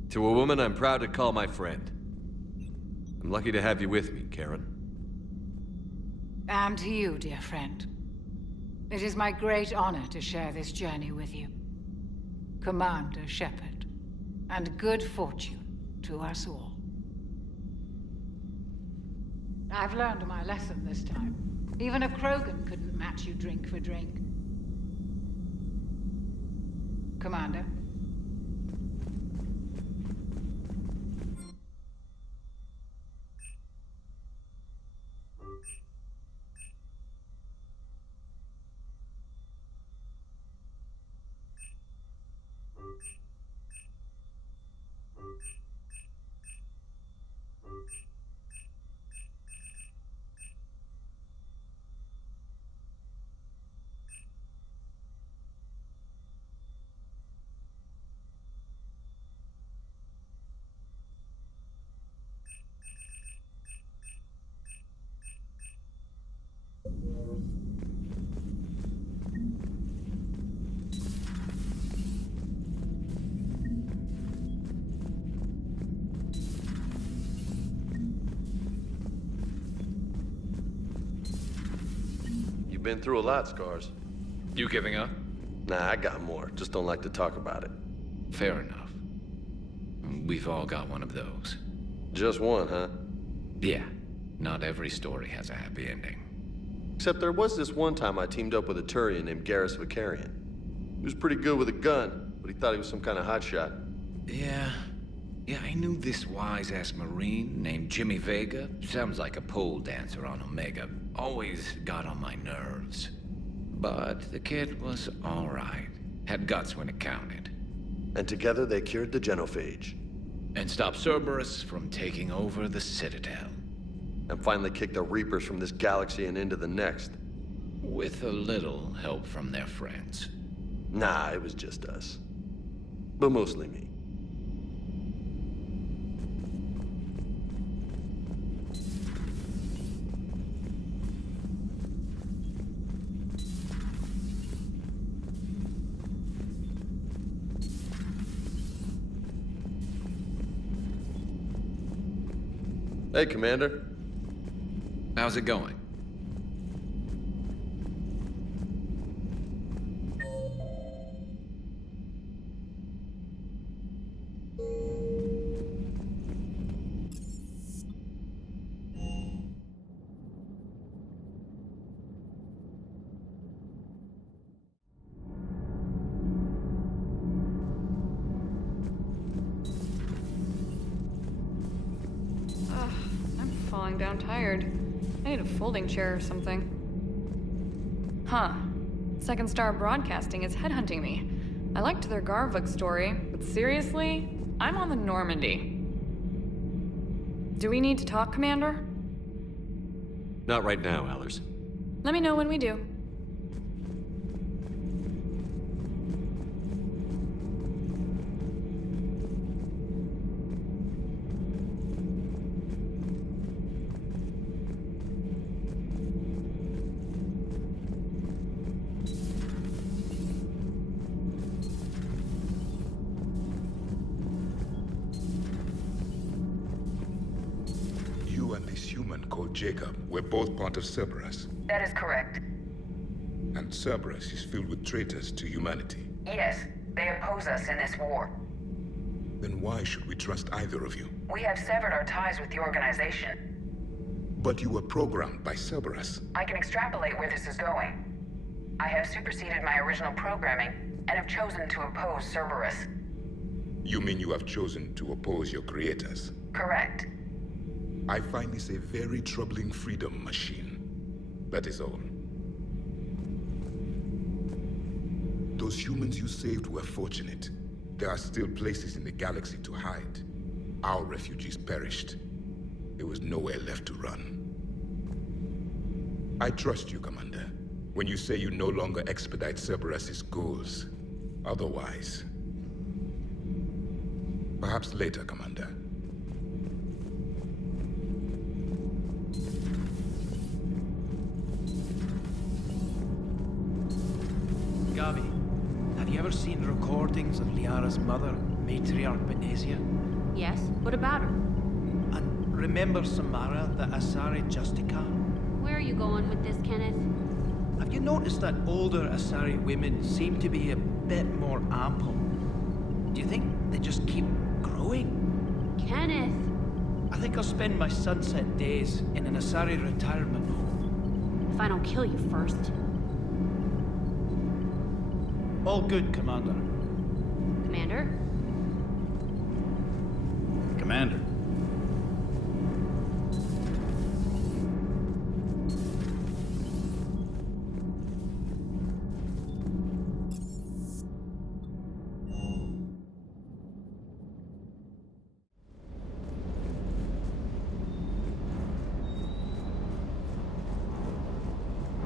To a woman I'm proud to call my friend. I'm lucky to have you with me, Karen. And to you, dear friend. It is my great honor to share this journey with you. Commander Shepard. And good fortune to us all. I've learned my lesson this time. Even a Krogan couldn't match you drink for drink. Commander. You've been through a lot, Scars. You giving up? Nah, I got more. Just don't like to talk about it. Fair enough. We've all got one of those. Just one, huh? Yeah. Not every story has a happy ending. Except there was this one time I teamed up with a Turian named Garrus Vakarian. He was pretty good with a gun, but he thought he was some kind of hotshot. Yeah, I knew this wise-ass Marine named Jimmy Vega. Sounds like a pole dancer on Omega. Always got on my nerves. But the kid was all right. Had guts when it counted. And together they cured the Genophage. And stopped Cerberus from taking over the Citadel. And finally kicked the Reapers from this galaxy and into the next. With a little help from their friends. Nah, it was just us. But mostly me. Hey, Commander. How's it going? Falling down tired. I need a folding chair or something. Huh. Second Star Broadcasting is headhunting me. I liked their Garvuk story, but seriously? I'm on the Normandy. Do we need to talk, Commander? Not right now, Allers. Let me know when we do. Jacob, we're both part of Cerberus. That is correct. And Cerberus is filled with traitors to humanity. Yes, they oppose us in this war. Then why should we trust either of you? We have severed our ties with the organization. But you were programmed by Cerberus. I can extrapolate where this is going. I have superseded my original programming and have chosen to oppose Cerberus. You mean you have chosen to oppose your creators? Correct. I find this a very troubling freedom machine. That is all. Those humans you saved were fortunate. There are still places in the galaxy to hide. Our refugees perished. There was nowhere left to run. I trust you, Commander, when you say you no longer expedite Cerberus's goals. Otherwise... Perhaps later, Commander. Gavi, have you ever seen recordings of Liara's mother, Matriarch Benesia? Yes. What about her? And remember Samara, the Asari Justica? Where are you going with this, Kenneth? Have you noticed that older Asari women seem to be a bit more ample? Do you think they just keep growing? Kenneth! I think I'll spend my sunset days in an Asari retirement home. If I don't kill you first. All good, Commander. Commander? Commander.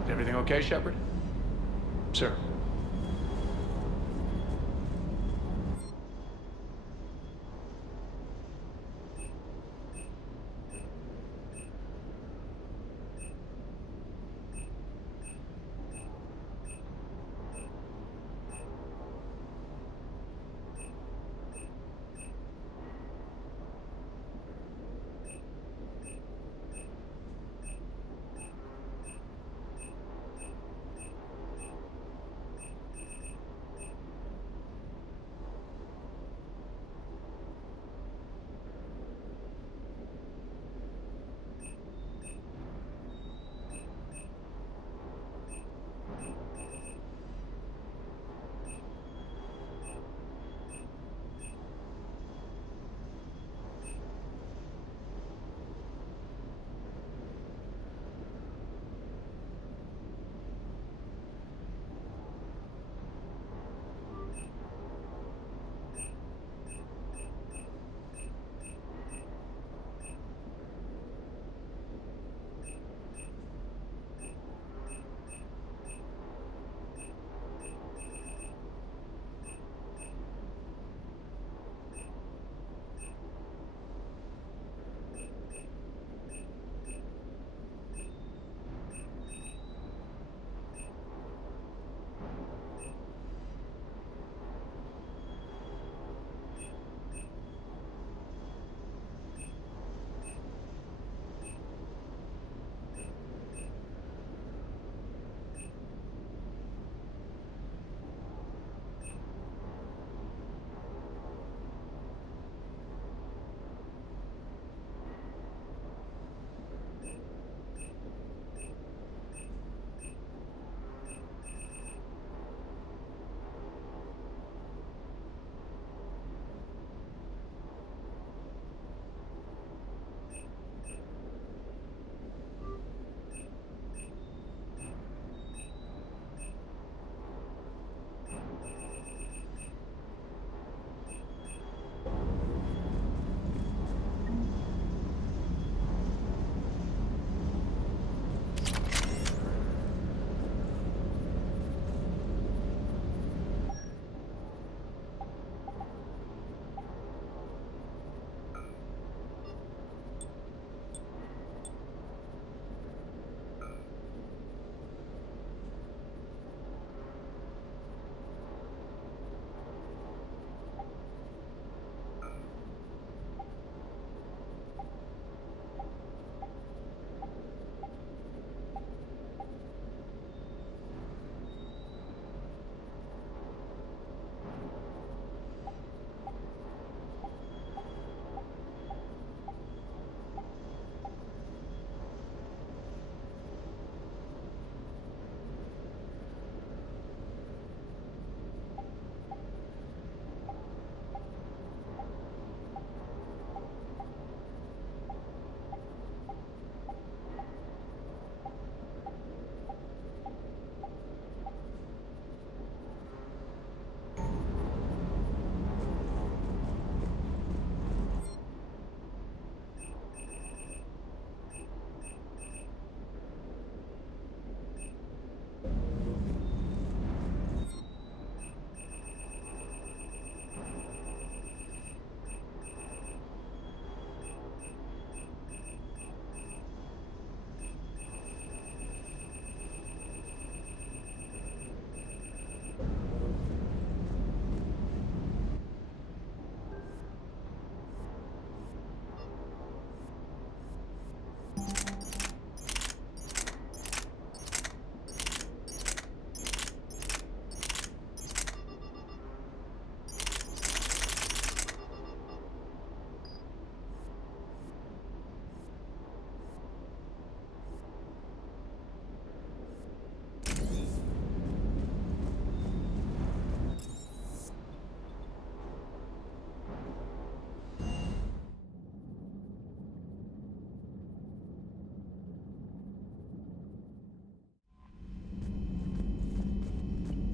Everything okay, Shepard? Sir.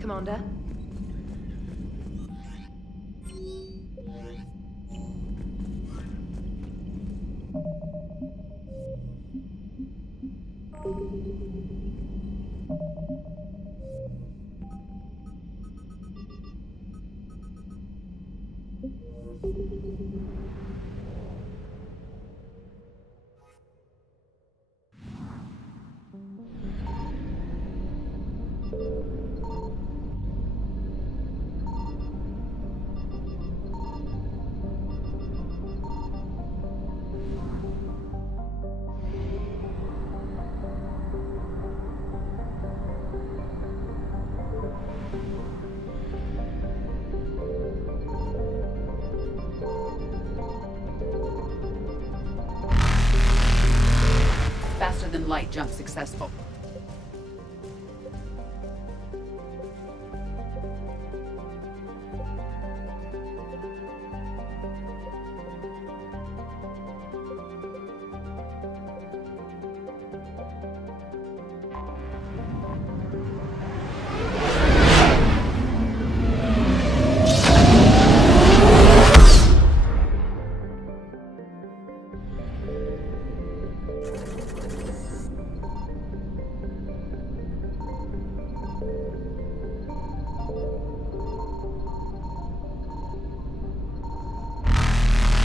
Commander. Faster than light jump successful.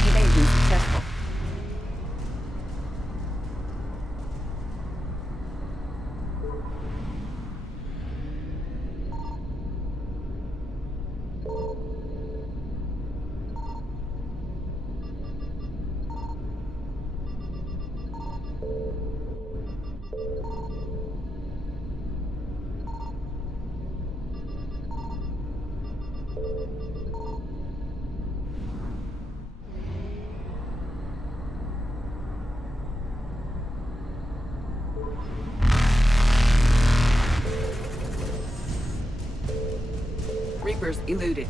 Evasion successful. Reapers eluded.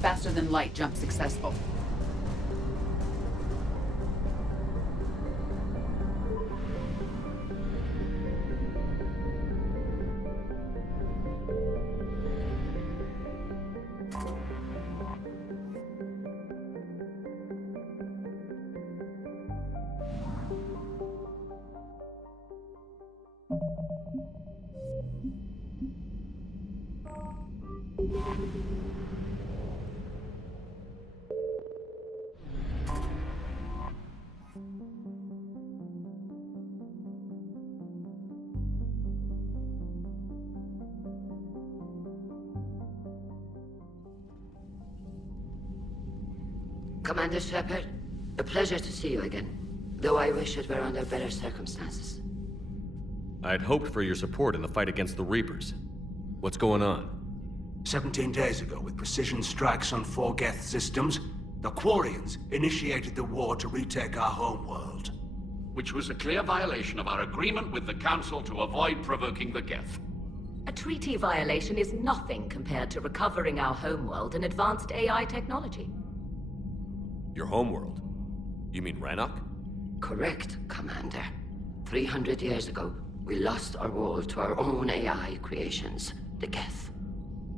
Faster than light jump successful. Commander Shepard, a pleasure to see you again, though I wish it were under better circumstances. I'd hoped for your support in the fight against the Reapers. What's going on? 17 days ago, with precision strikes on 4 Geth systems, the Quarians initiated the war to retake our homeworld. Which was a clear violation of our agreement with the Council to avoid provoking the Geth. A treaty violation is nothing compared to recovering our homeworld and advanced AI technology. Your homeworld? You mean Rannoch? Correct, Commander. 300 years ago, we lost our world to our own AI creations, the Geth.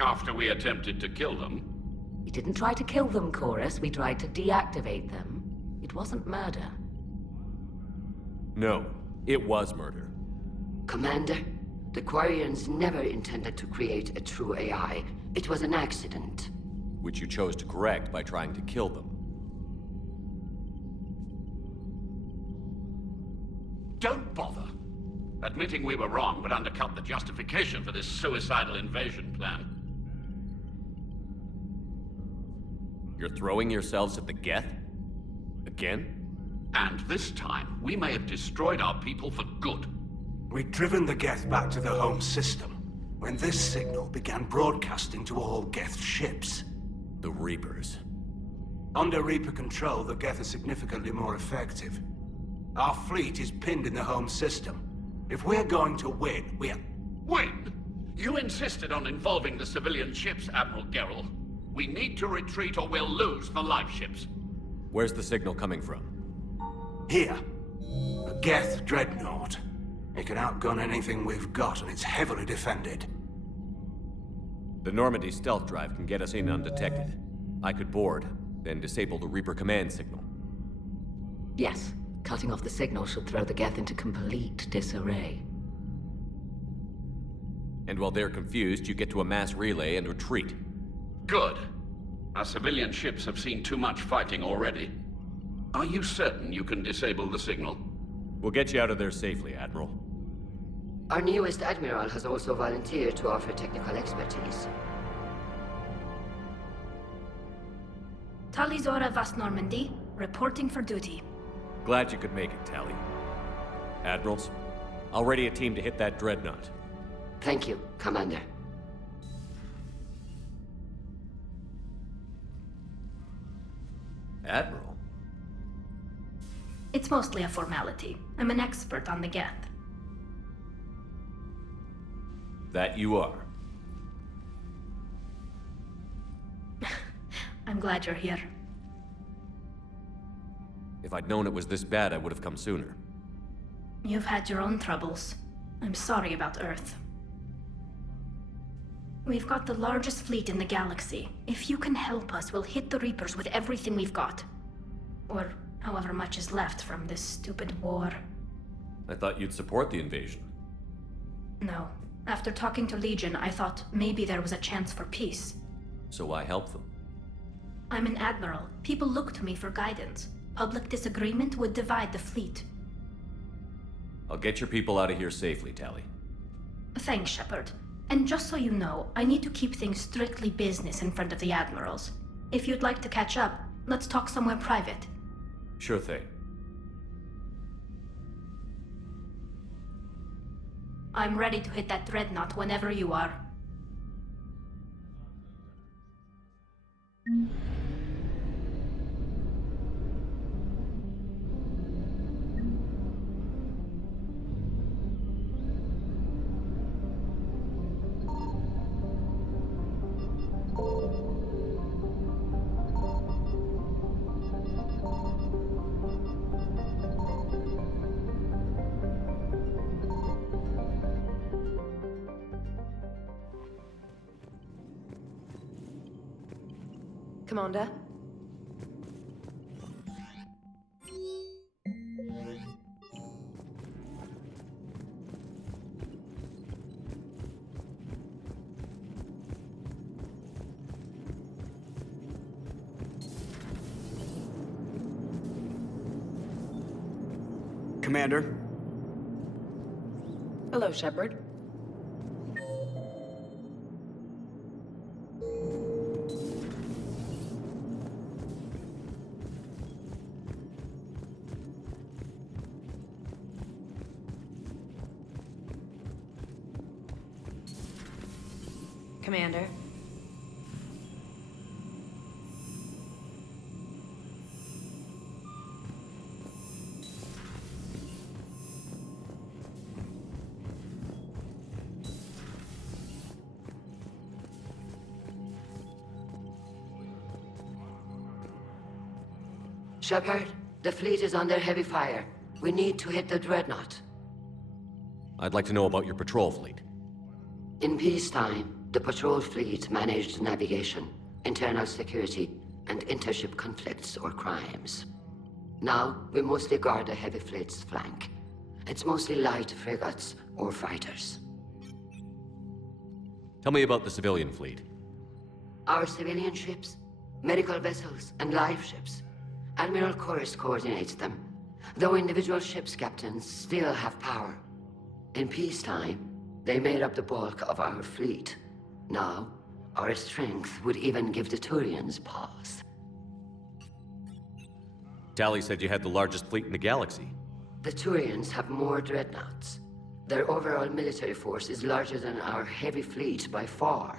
After we attempted to kill them, We didn't try to kill them, Chorus. We tried to deactivate them. It wasn't murder. No, it was murder. Commander, the Quarians never intended to create a true AI. It was an accident. Which you chose to correct by trying to kill them. Don't bother. Admitting we were wrong would undercut the justification for this suicidal invasion plan. You're throwing yourselves at the Geth? Again? And this time, we may have destroyed our people for good. We'd driven the Geth back to the home system when this signal began broadcasting to all Geth ships. The Reapers. Under Reaper control, the Geth are significantly more effective. Our fleet is pinned in the home system. If we're going to win, Win? You insisted on involving the civilian ships, Admiral Gerrel. We need to retreat or we'll lose the live ships. Where's the signal coming from? Here. A Geth dreadnought. It can outgun anything we've got, and it's heavily defended. The Normandy stealth drive can get us in undetected. I could board, then disable the Reaper command signal. Yes. Cutting off the signal should throw the Geth into complete disarray. And while they're confused, you get to a mass relay and retreat. Good. Our civilian ships have seen too much fighting already. Are you certain you can disable the signal? We'll get you out of there safely, Admiral. Our newest Admiral has also volunteered to offer technical expertise. Talizora Vast Normandy, reporting for duty. Glad you could make it, Tally. Admirals, I'll ready a team to hit that dreadnought. Thank you, Commander. Admiral? It's mostly a formality. I'm an expert on the Geth. That you are. I'm glad you're here. If I'd known it was this bad, I would have come sooner. You've had your own troubles. I'm sorry about Earth. We've got the largest fleet in the galaxy. If you can help us, we'll hit the Reapers with everything we've got. Or however much is left from this stupid war. I thought you'd support the invasion. No. After talking to Legion, I thought maybe there was a chance for peace. So I helped them. I'm an admiral. People look to me for guidance. Public disagreement would divide the fleet. I'll get your people out of here safely, Tally. Thanks, Shepard. And just so you know, I need to keep things strictly business in front of the admirals. If you'd like to catch up, let's talk somewhere private. Sure thing. I'm ready to hit that dreadnought whenever you are. Commander? Commander? Hello, Shepard. Commander. Shepard, the fleet is under heavy fire. We need to hit the dreadnought. I'd like to know about your patrol fleet. In peacetime, the patrol fleet managed navigation. internal security, and intership conflicts or crimes. Now, we mostly guard the heavy fleet's flank. It's mostly light frigates or fighters. Tell me about the civilian fleet. Our civilian ships, medical vessels, and live ships. Admiral Chorus coordinates them, though individual ships' captains still have power. In peacetime, they made up the bulk of our fleet. Now, our strength would even give the Turians pause. Tali said you had the largest fleet in the galaxy. The Turians have more dreadnoughts. Their overall military force is larger than our heavy fleet by far.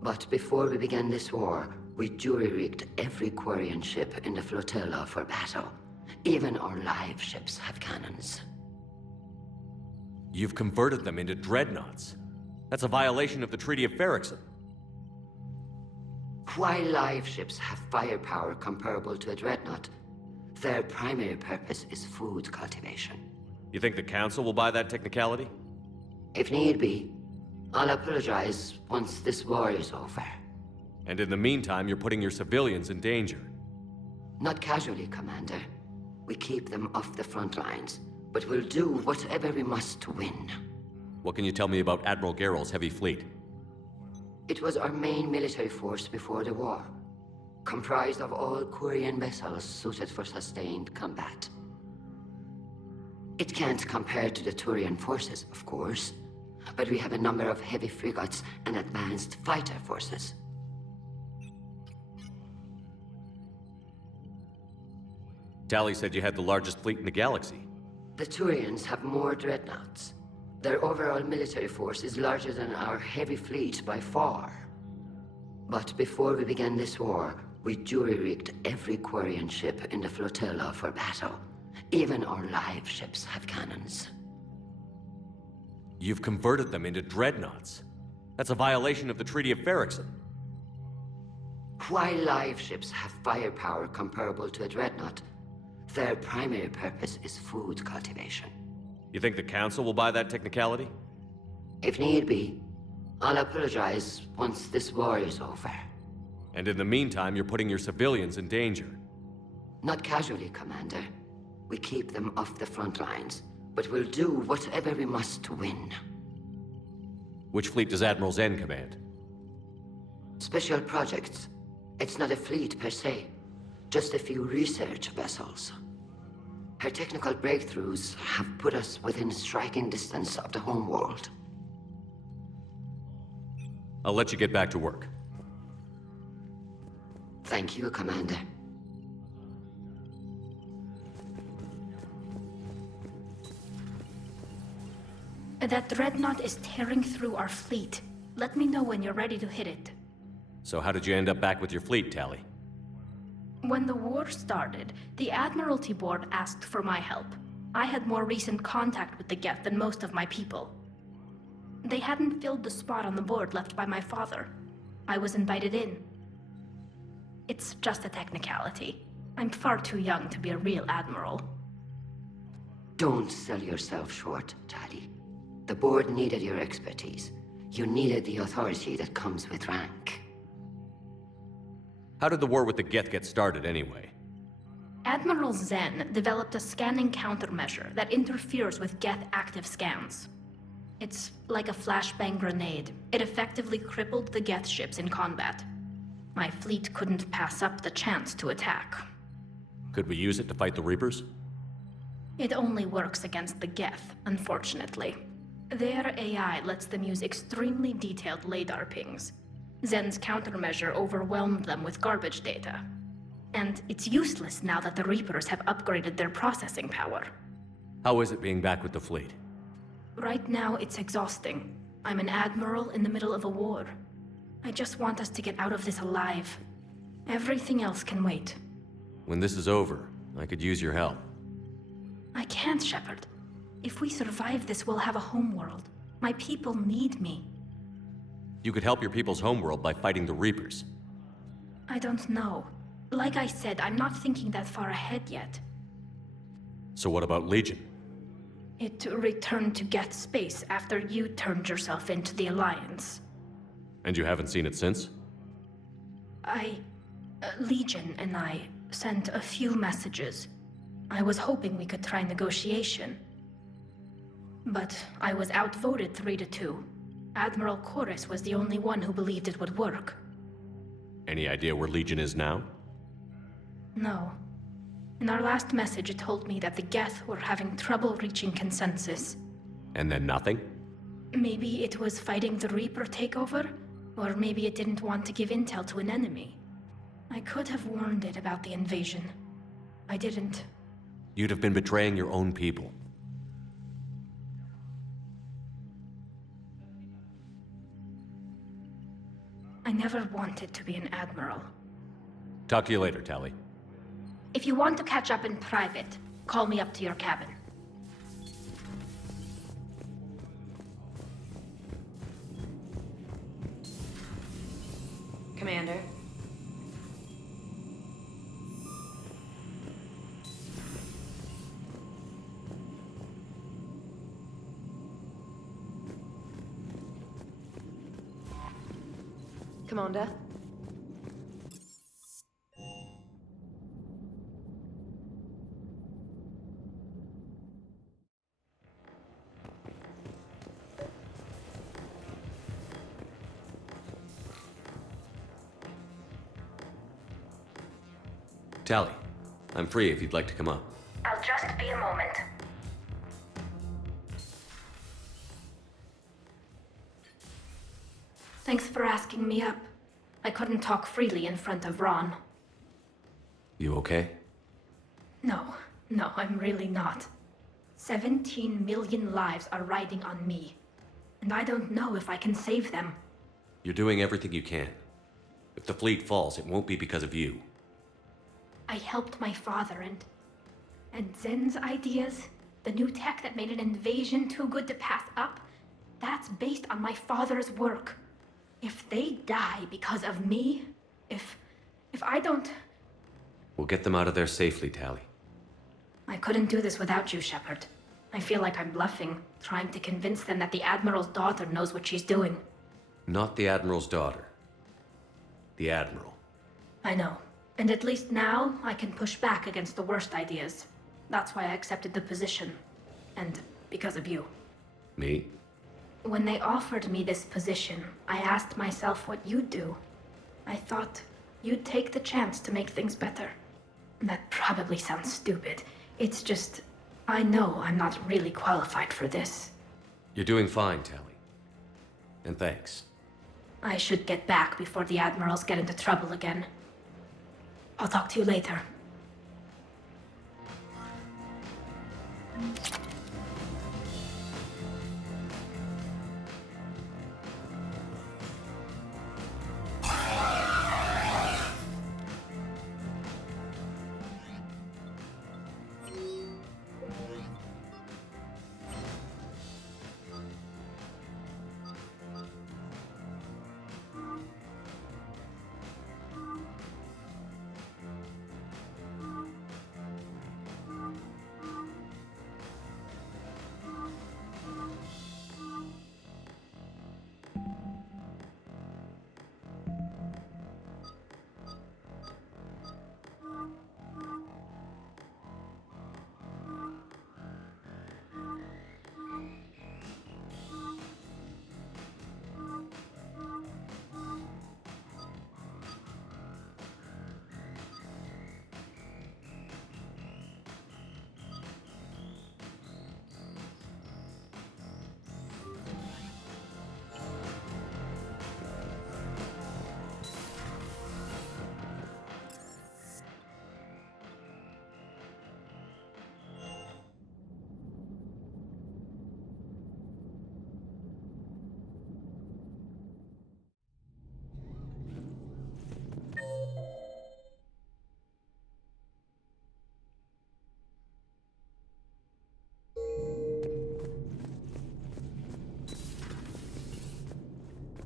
But before we began this war, we jury-rigged every Quarian ship in the flotilla for battle. Even our live ships have cannons. You've converted them into dreadnoughts. That's a violation of the Treaty of Ferrixon. While live ships have firepower comparable to a dreadnought, their primary purpose is food cultivation. You think the Council will buy that technicality? If need be, I'll apologize once this war is over. And in the meantime, you're putting your civilians in danger. Not casually, Commander. We keep them off the front lines, but we'll do whatever we must to win. What can you tell me about Admiral Geral's heavy fleet? It was our main military force before the war, comprised of all Quarian vessels suited for sustained combat. It can't compare to the Turian forces, of course, but we have a number of heavy frigates and advanced fighter forces. Tali said you had the largest fleet in the galaxy. The Turians have more dreadnoughts. Their overall military force is larger than our heavy fleet by far. But before we began this war, we jury-rigged every Quarian ship in the flotilla for battle. Even our live ships have cannons. You've converted them into dreadnoughts. That's a violation of the Treaty of Ferrixon. While live ships have firepower comparable to a dreadnought, their primary purpose is food cultivation. You think the Council will buy that technicality? If need be, I'll apologize once this war is over. And in the meantime, you're putting your civilians in danger. Not casually, Commander. We keep them off the front lines, but we'll do whatever we must to win. Which fleet does Admiral Zen command? Special projects. It's not a fleet per se, just a few research vessels. Her technical breakthroughs have put us within striking distance of the homeworld. I'll let you get back to work. Thank you, Commander. That dreadnought is tearing through our fleet. Let me know when you're ready to hit it. So how did you end up back with your fleet, Tali? When the war started, the Admiralty Board asked for my help. I had more recent contact with the Geth than most of my people. They hadn't filled the spot on the board left by my father. I was invited in. It's just a technicality. I'm far too young to be a real admiral. Don't sell yourself short, Tali. The board needed your expertise. You needed the authority that comes with rank. How did the war with the Geth get started, anyway? Admiral Zen developed a scanning countermeasure that interferes with Geth active scans. It's like a flashbang grenade. It effectively crippled the Geth ships in combat. My fleet couldn't pass up the chance to attack. Could we use it to fight the Reapers? It only works against the Geth, unfortunately. Their AI lets them use extremely detailed LADAR pings. Zen's countermeasure overwhelmed them with garbage data. And it's useless now that the Reapers have upgraded their processing power. How is it being back with the fleet? Right now, it's exhausting. I'm an admiral in the middle of a war. I just want us to get out of this alive. Everything else can wait. When this is over, I could use your help. I can't, Shepard. If we survive this, we'll have a homeworld. My people need me. You could help your people's homeworld by fighting the Reapers. I don't know. Like I said, I'm not thinking that far ahead yet. So what about Legion? It returned to Geth space after you turned yourself into the Alliance. And you haven't seen it since? Legion and I sent a few messages. I was hoping we could try negotiation. But I was outvoted 3-2. Admiral Chorus was the only one who believed it would work. Any idea where Legion is now? No. In our last message, it told me that the Geth were having trouble reaching consensus. And then nothing? Maybe it was fighting the Reaper takeover, or maybe it didn't want to give intel to an enemy. I could have warned it about the invasion. I didn't. You'd have been betraying your own people. I never wanted to be an admiral. Talk to you later, Tali. If you want to catch up in private, call me up to your cabin. Commander. Commander. Tali, I'm free if you'd like to come up. I'll just be a moment. Thanks for asking me up. I couldn't talk freely in front of Ron. You okay? No, I'm really not. 17 million lives are riding on me. And I don't know if I can save them. You're doing everything you can. If the fleet falls, it won't be because of you. I helped my father and Zen's ideas, the new tech that made an invasion too good to pass up, that's based on my father's work. If they die because of me, if I don't... We'll get them out of there safely, Tali. I couldn't do this without you, Shepard. I feel like I'm bluffing, trying to convince them that the Admiral's daughter knows what she's doing. Not the Admiral's daughter. The Admiral. I know. And at least now, I can push back against the worst ideas. That's why I accepted the position. And because of you. Me? When they offered me this position, I asked myself what you'd do. I thought you'd take the chance to make things better. That probably sounds stupid. It's just, I know I'm not really qualified for this. You're doing fine, Tali. And thanks. I should get back before the Admirals get into trouble again. I'll talk to you later.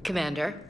Commander?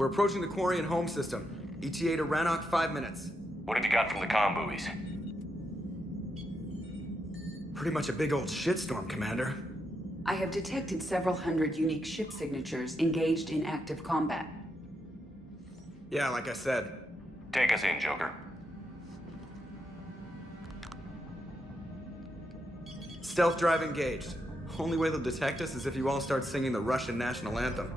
We're approaching the Quarian home system. ETA to Rannoch, 5 minutes. What have you got from the comm buoys? Pretty much a big old shitstorm, Commander. I have detected several hundred unique ship signatures engaged in active combat. Yeah, like I said. Take us in, Joker. Stealth drive engaged. Only way they'll detect us is if you all start singing the Russian national anthem.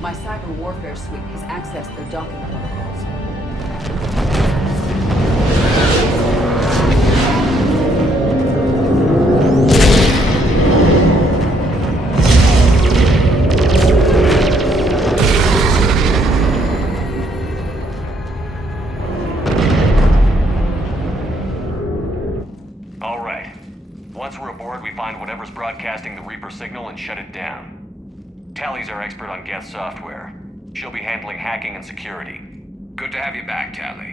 My cyber warfare suite has accessed their docking protocols. All right. Once we're aboard, we find whatever's broadcasting the Reaper signal and shut it down. Tally's our expert on Geth software. She'll be handling hacking and security. Good to have you back, Tally.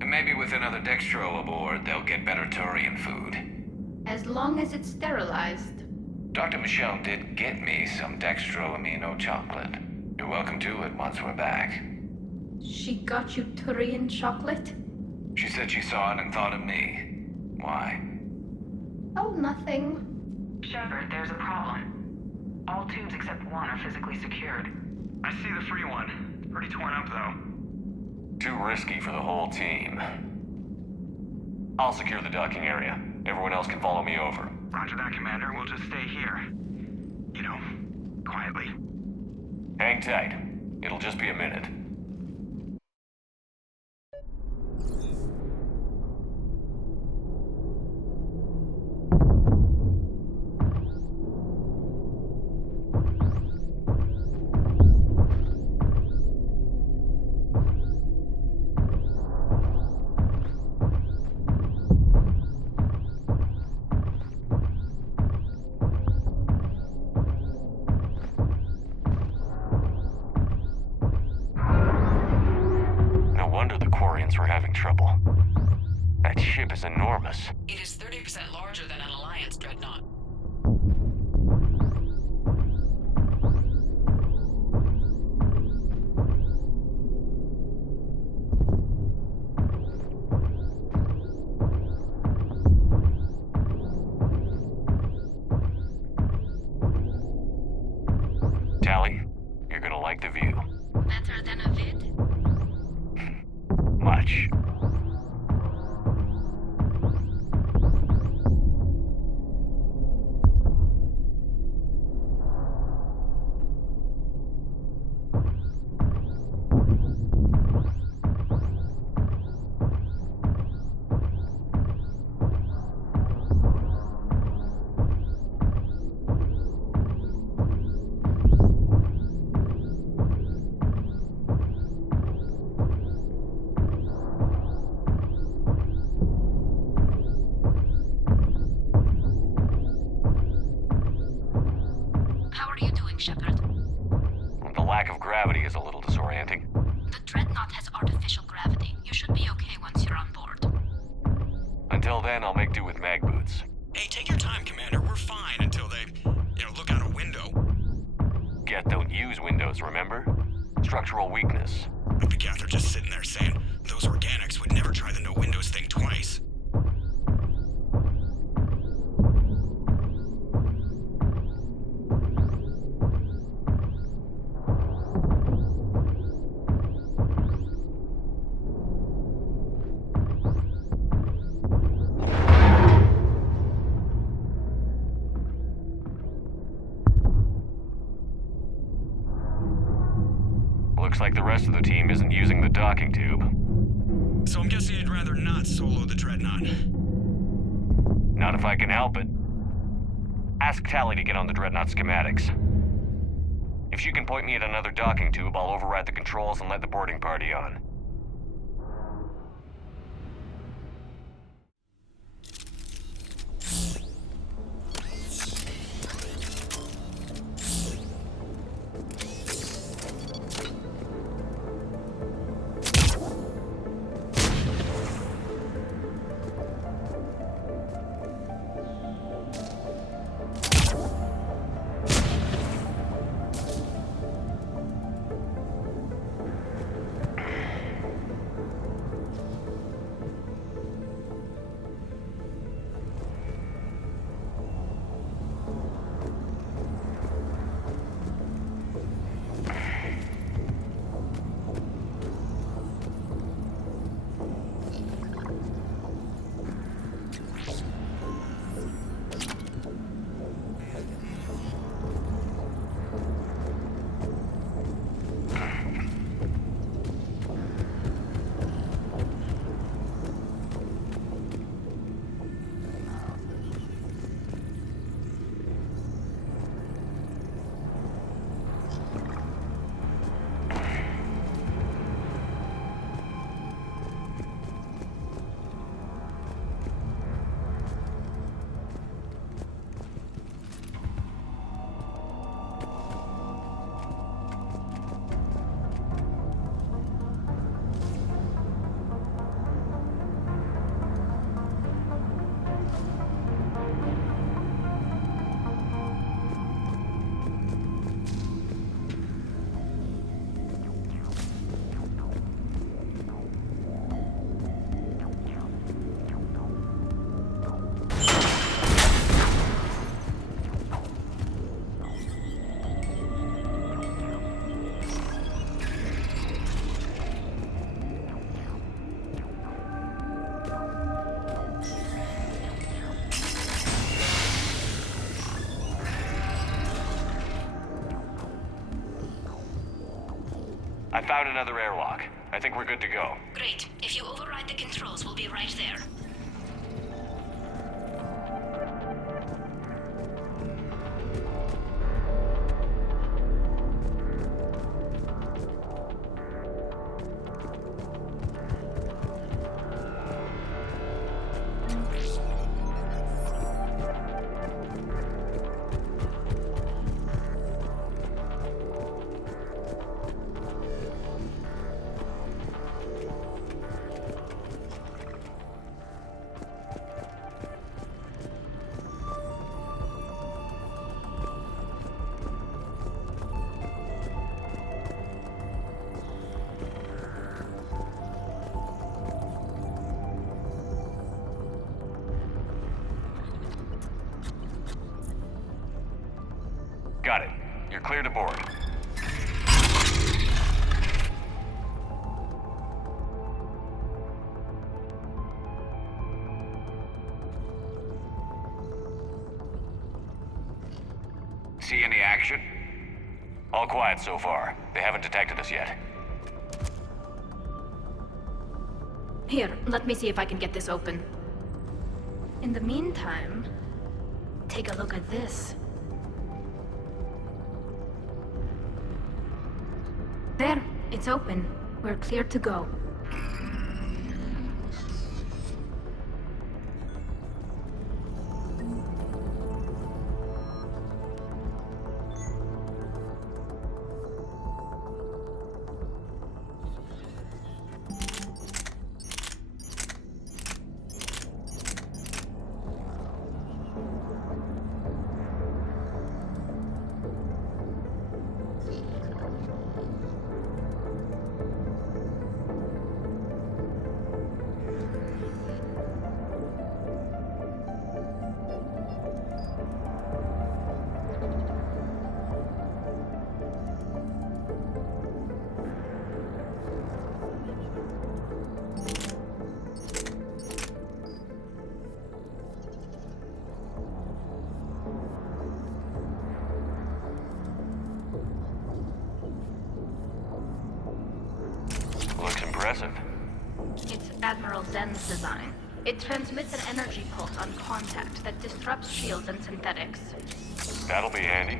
And maybe with another Dextro aboard, they'll get better Turian food. As long as it's sterilized. Dr. Michelle did get me some Dextro Amino chocolate. You're welcome to it once we're back. She got you Turian chocolate? She said she saw it and thought of me. Why? Oh, nothing. Shepard, there's a problem. All tubes except one are physically secured. I see the free one. It's pretty torn up, though. Too risky for the whole team. I'll secure the docking area. Everyone else can follow me over. Roger that, Commander. We'll just stay here. You know, quietly. Hang tight. It'll just be a minute. We're having trouble. That ship is enormous. It is 30% larger than an Alliance dreadnought. Tally, you're gonna like the view. Better than a vid? Much. Shepard. The lack of gravity is a little disorienting. The Dreadnought has artificial gravity. You should be okay once you're on board. Until then, I'll make do with mag boots. Hey, take your time, Commander. We're fine until they, look out a window. Geth don't use windows, remember? Structural weakness. But the Geth are just sitting there saying those organics would never try the no windows thing twice. Looks like the rest of the team isn't using the docking tube. So I'm guessing you'd rather not solo the Dreadnought. Not if I can help it. Ask Tally to get on the Dreadnought schematics. If she can point me at another docking tube, I'll override the controls and let the boarding party on. I found another airlock. I think we're good to go. Great. If you override the controls, we'll be right there. Got it. You're clear to board. See any action? All quiet so far. They haven't detected us yet. Here, let me see if I can get this open. In the meantime, take a look at this. There, it's open. We're clear to go. Impressive. It's Admiral Zen's design. It transmits an energy pulse on contact that disrupts shields and synthetics. That'll be handy.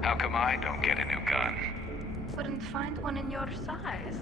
How come I don't get a new gun? Couldn't find one in your size.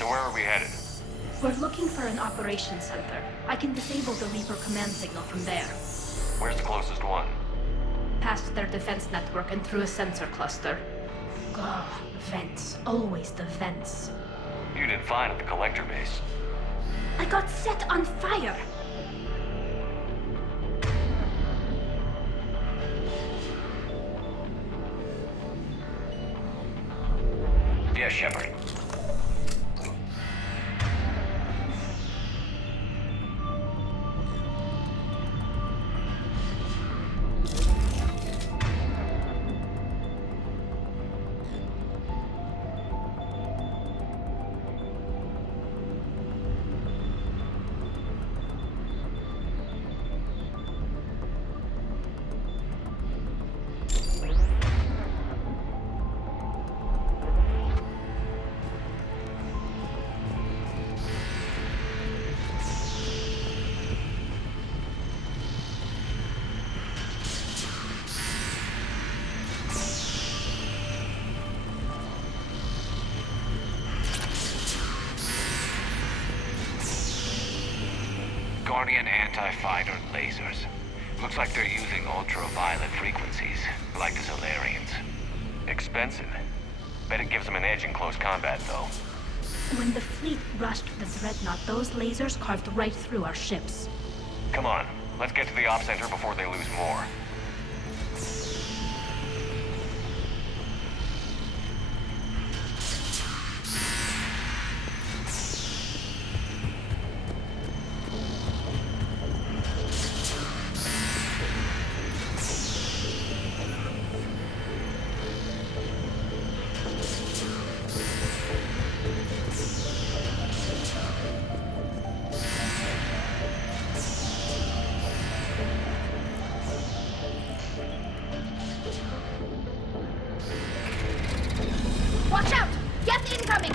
So where are we headed? We're looking for an operations center. I can disable the Reaper command signal from there. Where's the closest one? Past their defense network and through a sensor cluster. Oh, vents. Always the vents. You did fine at the collector base. I got set on fire! Yes, Shepard. TIE fighter lasers. Looks like they're using ultraviolet frequencies, like the Solarians. Expensive. Bet it gives them an edge in close combat, though. When the fleet rushed the Dreadnought, those lasers carved right through our ships. Come on, let's get to the op center before they lose more. Watch out! Get incoming!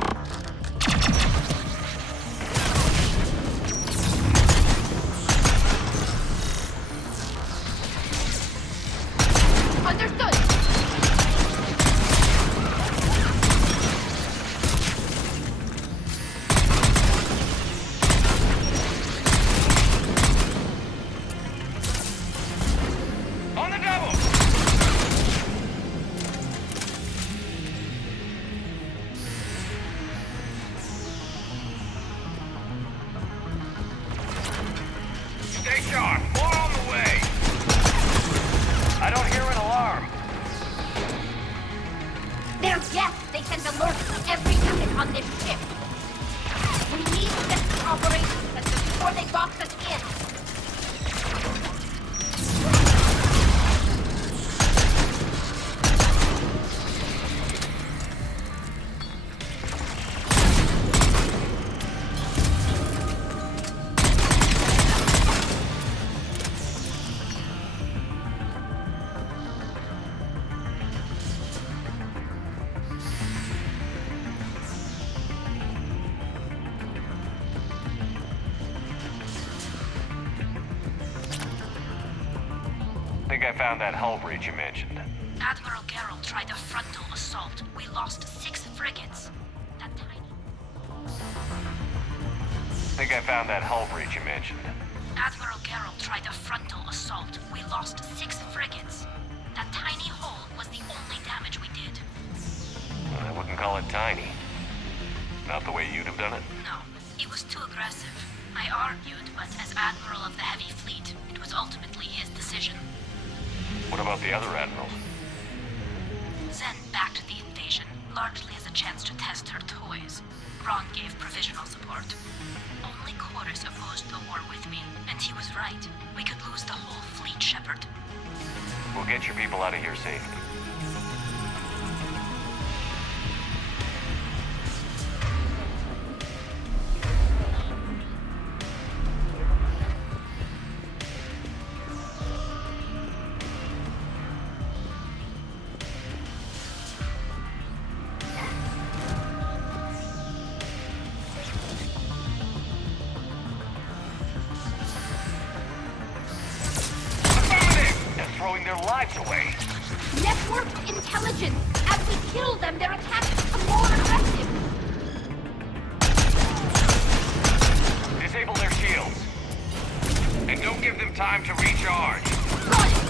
Understood! On the double! Stay sharp. More on the way. I don't hear an alarm. There's gas! They send alerts to every unit on this ship! We need to get to the operations center before they box us in! Think I found that hull breach you mentioned. Admiral Geralt tried a frontal assault. We lost 6 frigates. That tiny... Think I found that hull breach you mentioned. Admiral Geralt tried a frontal assault. We lost 6 frigates. That tiny hole was the only damage we did. I wouldn't call it tiny. Not the way you'd have done it. No, it was too aggressive. I argued, but as Admiral of the Heavy Fleet, it was ultimately his decision. What about the other admirals? Zen backed the invasion, largely as a chance to test her toys. Ron gave provisional support. Only Chorus opposed the war with me, and he was right. We could lose the whole fleet, Shepard. We'll get your people out of here safely. Throwing their lives away. Networked intelligence! As we kill them, their attacks become more aggressive! Disable their shields. And don't give them time to recharge. Got it!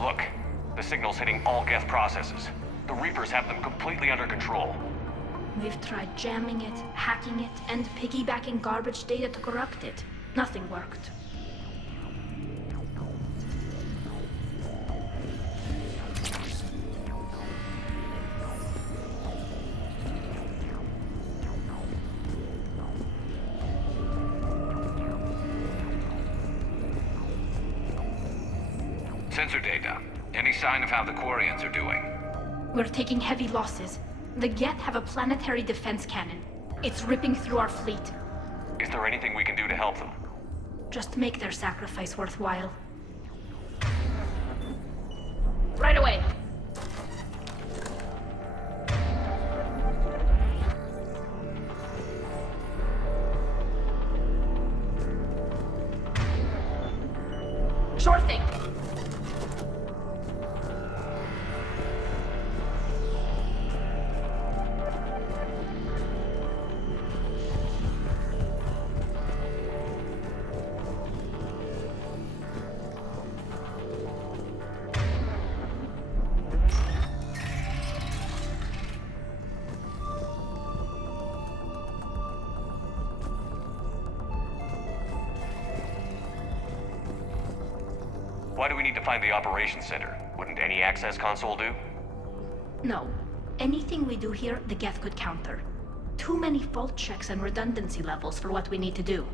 Look, the signal's hitting all Geth processes. The Reapers have them completely under control. We've tried jamming it, hacking it, and piggybacking garbage data to corrupt it. Nothing worked. Sensor data. Any sign of how the Quarians are doing? We're taking heavy losses. The Geth have a planetary defense cannon. It's ripping through our fleet. Is there anything we can do to help them? Just make their sacrifice worthwhile. Right away! Sure thing! Why do we need to find the operations center? Wouldn't any access console do? No. Anything we do here, the Geth could counter. Too many fault checks and redundancy levels for what we need to do.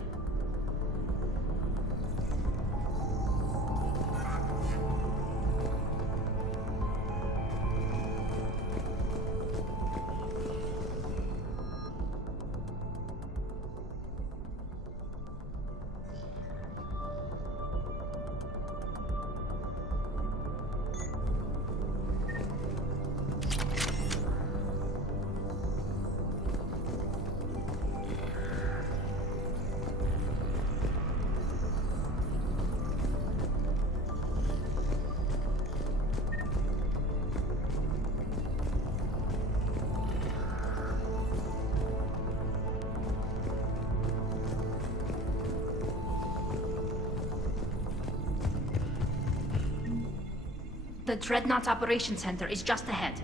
The Dreadnought's Operations Center is just ahead.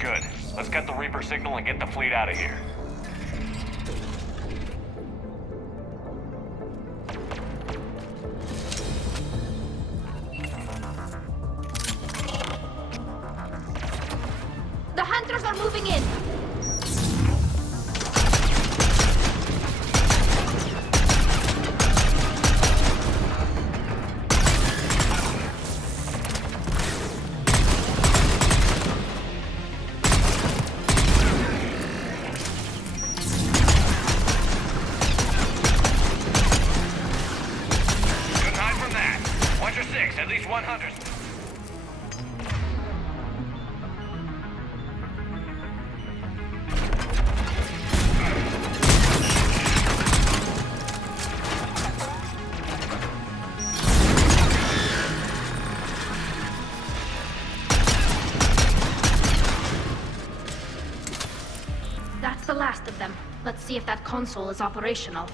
Good. Let's get the Reaper signal and get the fleet out of here. The Hunters are moving in! At least 100. That's the last of them. Let's see if that console is operational.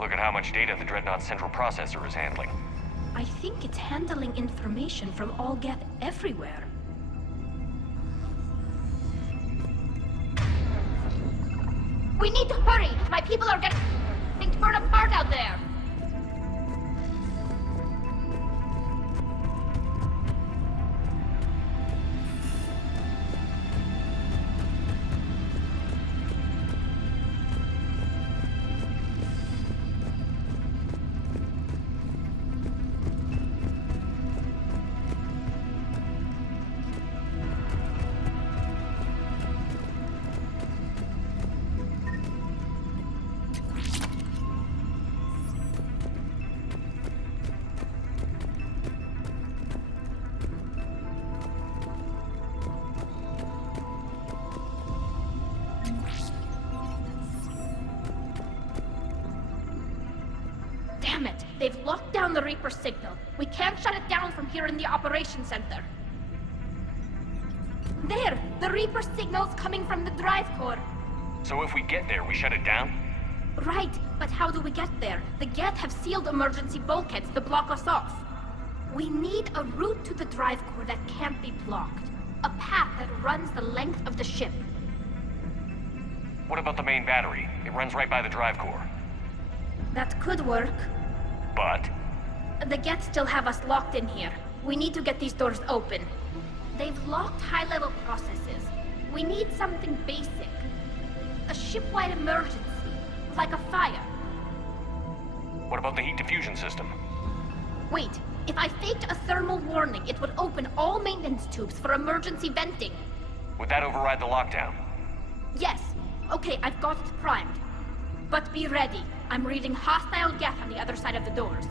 Look at how much data the Dreadnought's central processor is handling. I think it's handling information from all Geth everywhere. We need to hurry! My people are getting torn apart out there! They've locked down the Reaper signal. We can't shut it down from here in the operations center. There! The Reaper signal's coming from the drive core. So if we get there, we shut it down? Right, but how do we get there? The Geth have sealed emergency bulkheads to block us off. We need a route to the drive core that can't be blocked. A path that runs the length of the ship. What about the main battery? It runs right by the drive core. That could work. But? The Geth still have us locked in here. We need to get these doors open. They've locked high-level processes. We need something basic. A ship-wide emergency. Like a fire. What about the heat diffusion system? Wait, if I faked a thermal warning, it would open all maintenance tubes for emergency venting. Would that override the lockdown? Yes. Okay, I've got it primed. But be ready. I'm reading hostile Geth on the other side of the doors.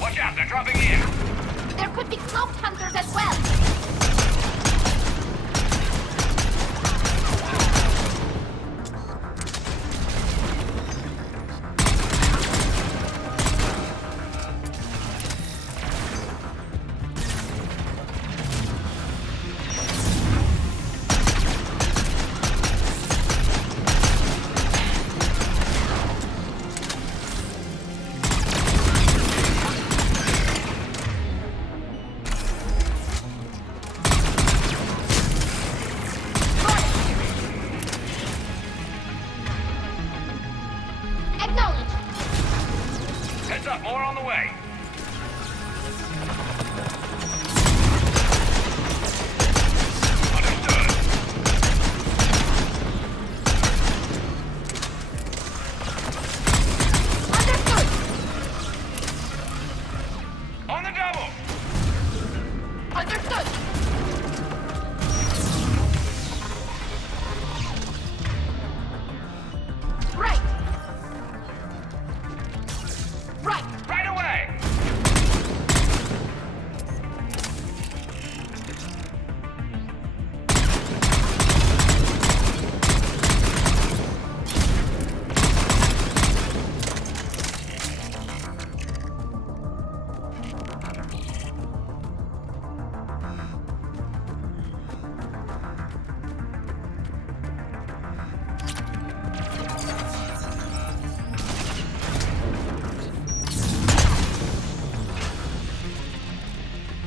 Watch out, they're dropping in! There could be cloaked hunters as well!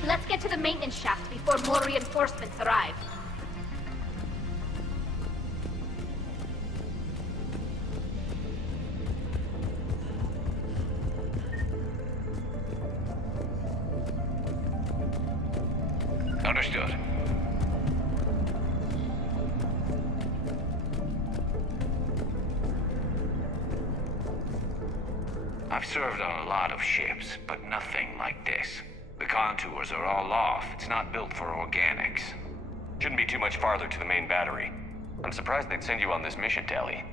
Let's get to the maintenance shaft before more reinforcements arrive. Understood. I've served on a lot of ships, but nothing like this. The contours are all off. It's not built for organics. Shouldn't be too much farther to the main battery. I'm surprised they'd send you on this mission, Tali.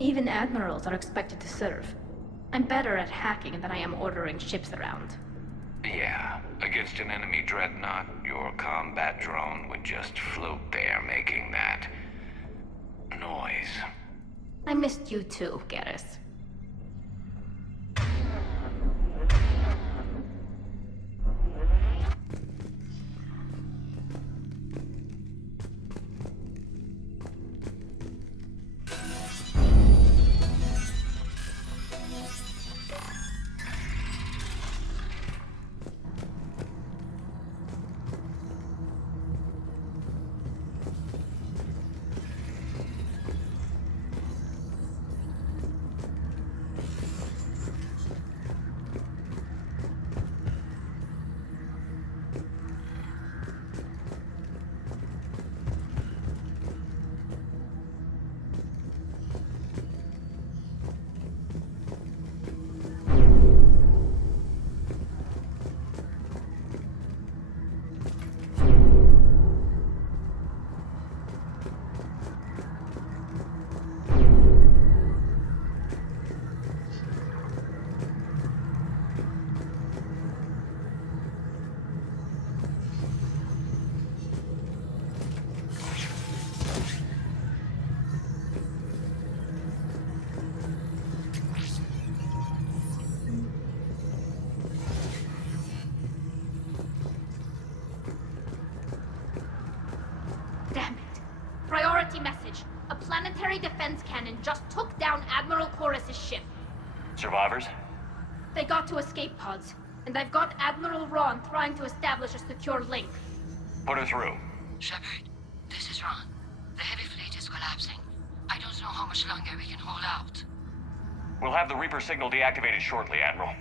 Even admirals are expected to serve. I'm better at hacking than I am ordering ships around. Yeah, against an enemy dreadnought, your combat drone would just float there making that noise. I missed you too, Garrus. military defense cannon just took down Admiral Chorus's ship. Survivors? They got to escape pods, and I've got Admiral Ron trying to establish a secure link. Put her through. Shepard, this is Ron. The heavy fleet is collapsing. I don't know how much longer we can hold out. We'll have the Reaper signal deactivated shortly, Admiral.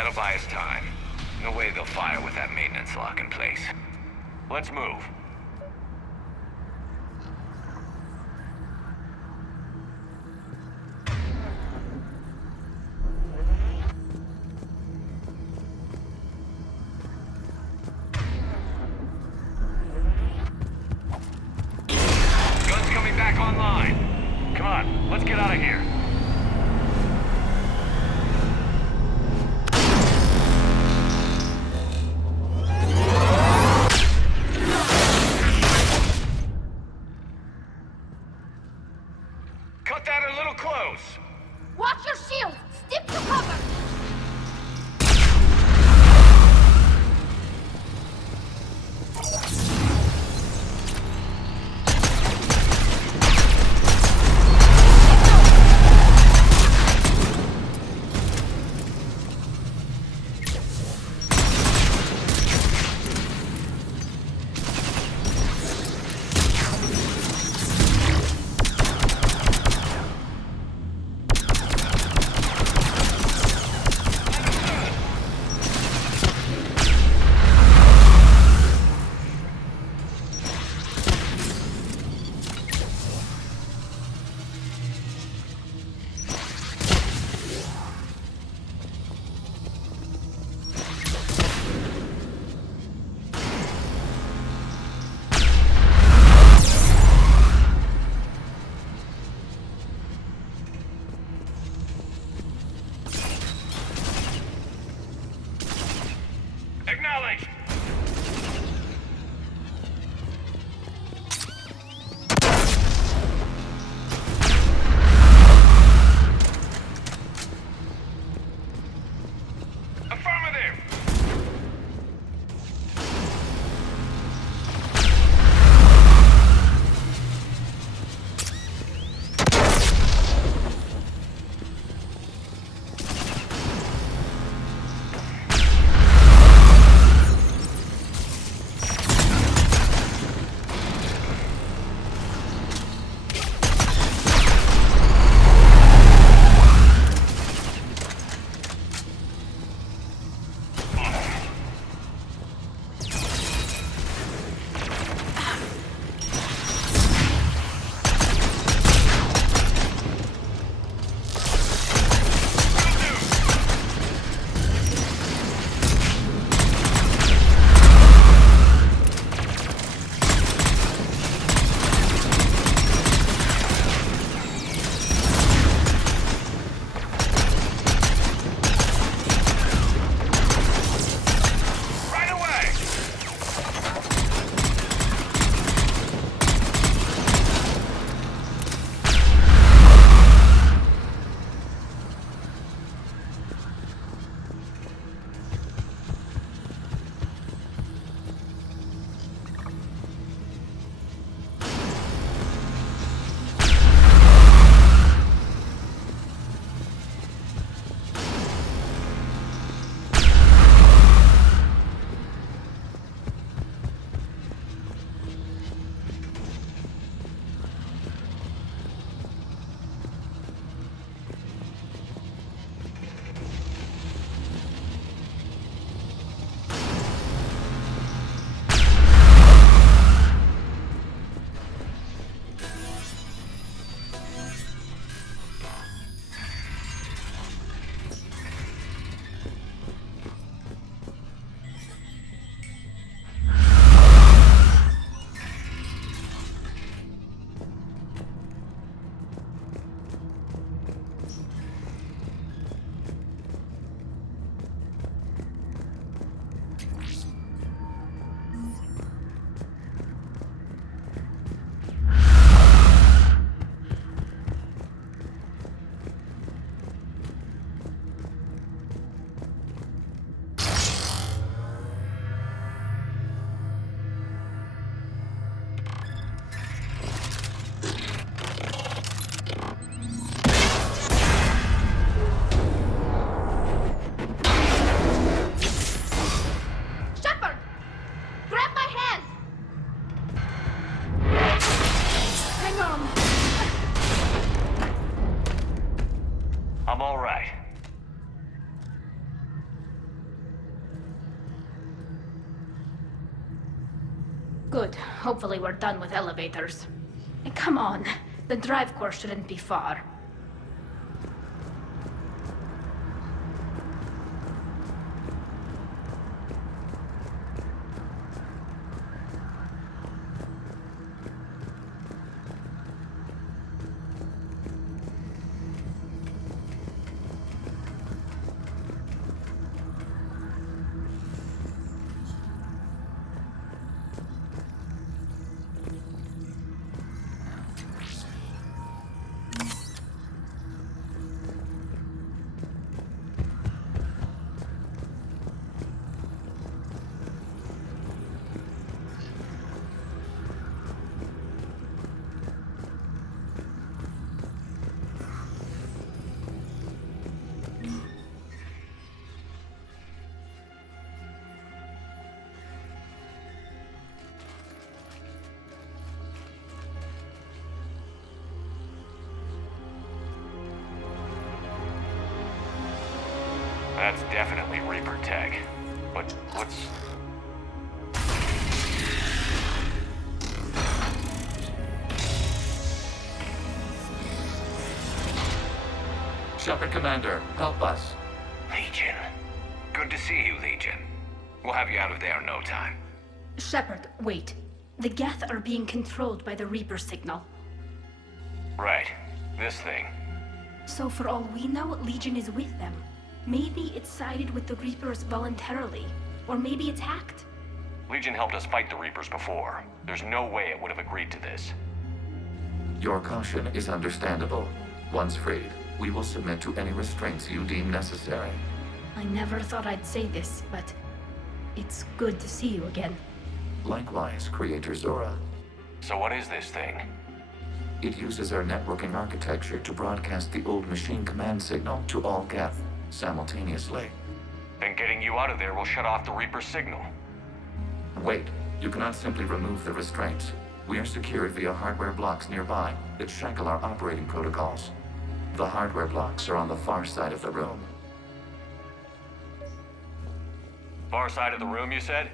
That'll buy us time. No way they'll fire with that maintenance lock in place. Let's move. Guns coming back online. Come on, let's get out of here. Cut that a little close. Watch your shields! Stick to cover! Acknowledged. Affirmative. Hopefully we're done with elevators. Come on, the drive core shouldn't be far. That's definitely Reaper tech. But what's... Shepard Commander, help us. Legion. Good to see you, Legion. We'll have you out of there in no time. Shepard, wait. The Geth are being controlled by the Reaper signal. Right. This thing. So for all we know, Legion is with them. Maybe it sided with the Reapers voluntarily. Or maybe it's hacked. Legion helped us fight the Reapers before. There's no way it would have agreed to this. Your caution is understandable. Once freed, we will submit to any restraints you deem necessary. I never thought I'd say this, but it's good to see you again. Likewise, Creator Zora. So what is this thing? It uses our networking architecture to broadcast the old machine command signal to all Geth simultaneously. Then getting you out of there will shut off the Reaper signal. Wait, you cannot simply remove the restraints. We are secured via hardware blocks nearby that shackle our operating protocols. The hardware blocks are on the far side of the room. Far side of the room, you said?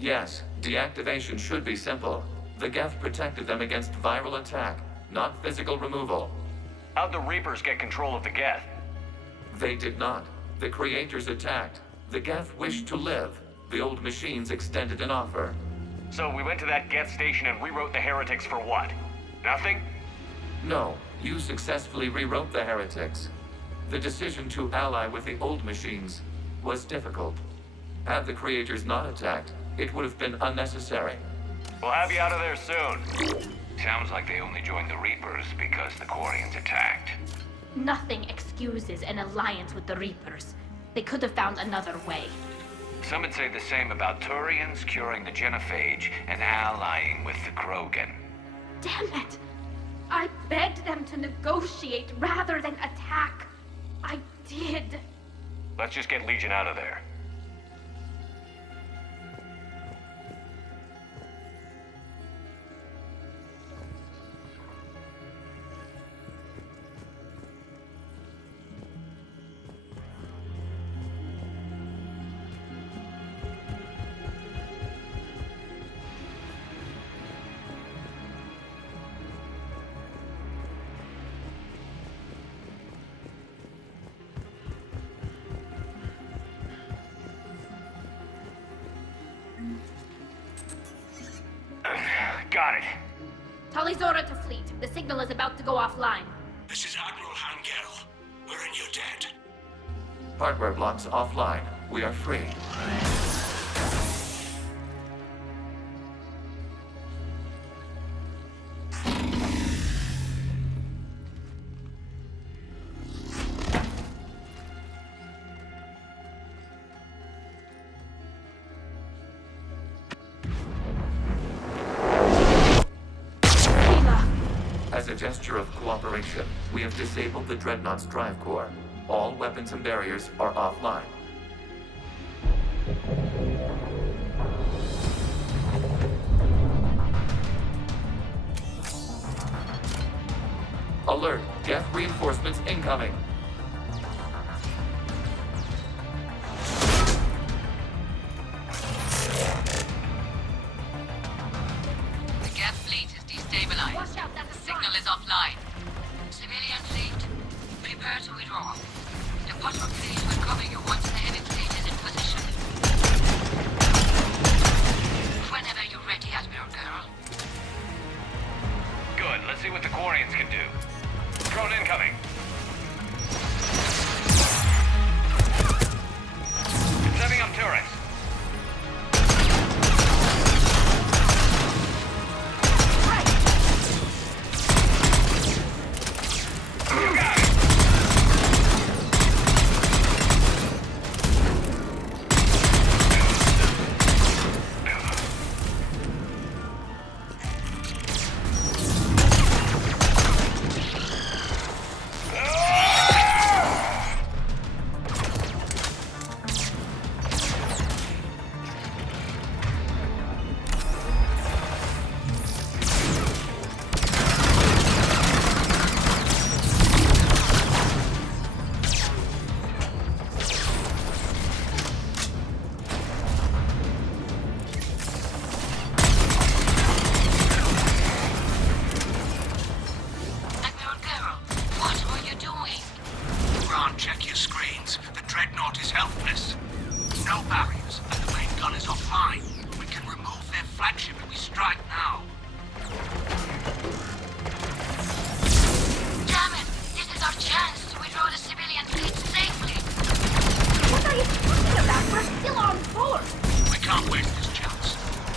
Yes, deactivation should be simple. The Geth protected them against viral attack, not physical removal. How'd the Reapers get control of the Geth? They did not. The Creators attacked. The Geth wished to live. The old machines extended an offer. So we went to that Geth station and rewrote the heretics for what? Nothing? No, you successfully rewrote the heretics. The decision to ally with the old machines was difficult. Had the Creators not attacked, it would have been unnecessary. We'll have you out of there soon. Sounds like they only joined the Reapers because the Quarians attacked. Nothing excuses an alliance with the Reapers. They could have found another way. Some would say the same about Turians curing the genophage and allying with the Krogan. Damn it! I begged them to negotiate rather than attack. I did. Let's just get Legion out of there. Got it. Tali Zora to fleet. The signal is about to go offline. This is Admiral Hangel. We're in your debt. Hardware blocks offline. We are free. As a gesture of cooperation, we have disabled the Dreadnought's drive core. All weapons and barriers are offline. Alert! Geth reinforcements incoming! 9. Civilian fleet, prepare to withdraw. The patrol fleet will cover you once the heavy fleet is in position. Whenever you're ready, Admiral Girl. Good. Let's see what the Quarians can do. Drone incoming. Setting up turrets. You got it. Check your screens. The Dreadnought is helpless. No barriers, and the main gun is offline. We can remove their flagship if we strike now. Damn it! This is our chance to withdraw the civilian fleet safely. What are you talking about? We're still on board. We can't waste this chance.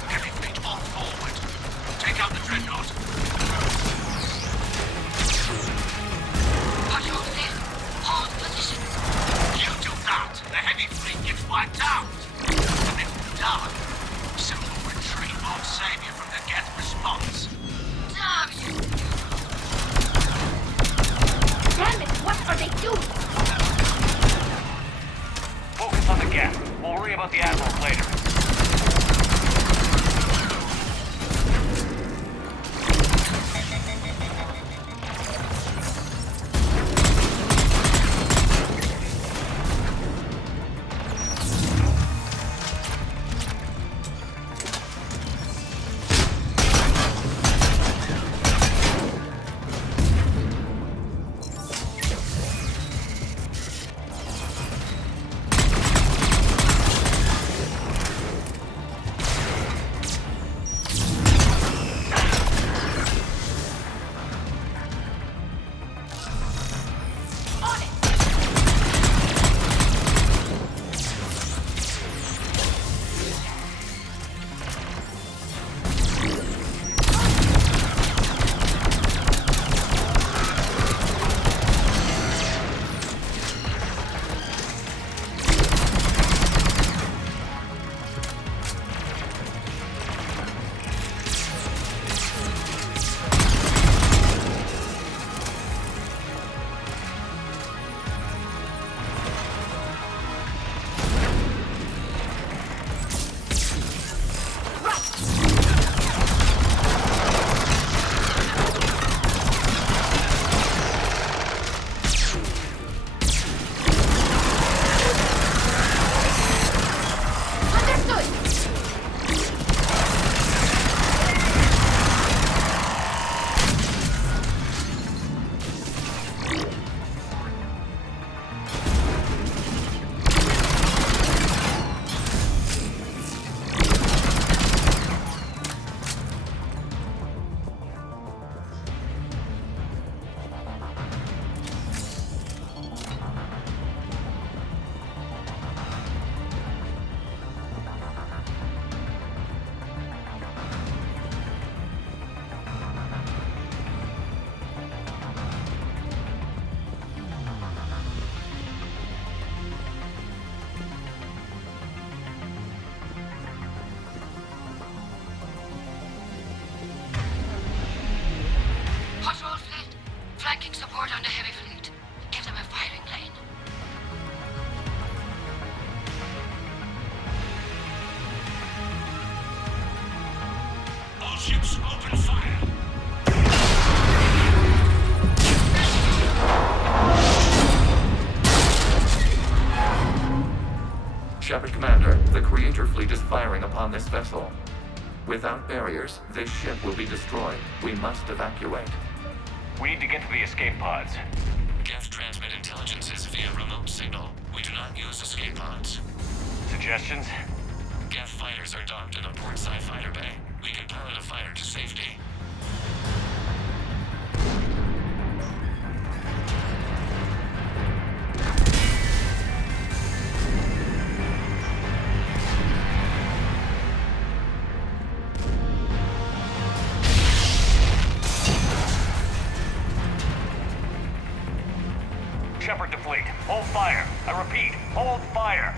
Heavy fleet on forward. Take out the Dreadnought. Patrol fleet, hold position. You do that, the heavy fleet gets wiped out. And if we die, simple retreat won't save you from the Geth response. Damn you! Damn it, what are they doing? Focus on the Geth. We'll worry about the Admirals later. Ships open fire. Shepard Commander, the Creator Fleet is firing upon this vessel. Without barriers, this ship will be destroyed. We must evacuate. We need to get to the escape pods. Geth transmit intelligences via remote signal. We do not use escape pods. Suggestions? Geth fighters are docked in a portside fighter bay. We can pilot a fighter to safety. Shepard to fleet. Hold fire. I repeat, hold fire.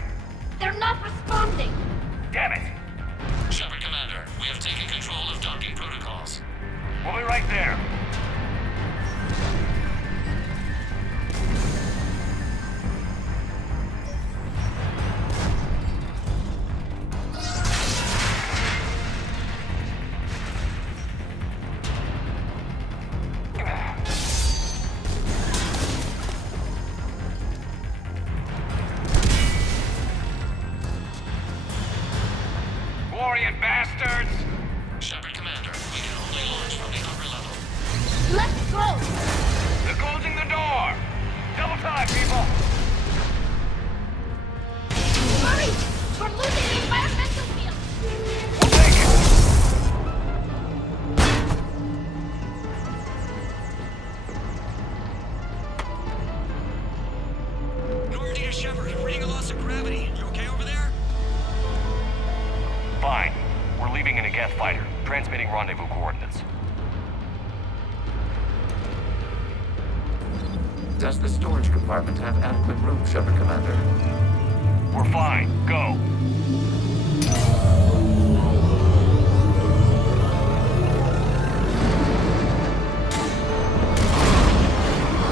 They're not responding! Damn it! Shepard Commander, we have taken control of docking protocols. We'll be right there. Glorian bastards! Shepard Commander, we can only launch from the upper level. Let's go! They're closing the door! Double time, people! Hurry! We're losing the environmental field! We'll take Normandy to Shepard, reading a loss of gravity. You okay over there? Fine. We're leaving in a Geth fighter, transmitting rendezvous coordinates. Does the storage compartment have adequate room, Shepard Commander? We're fine. Go.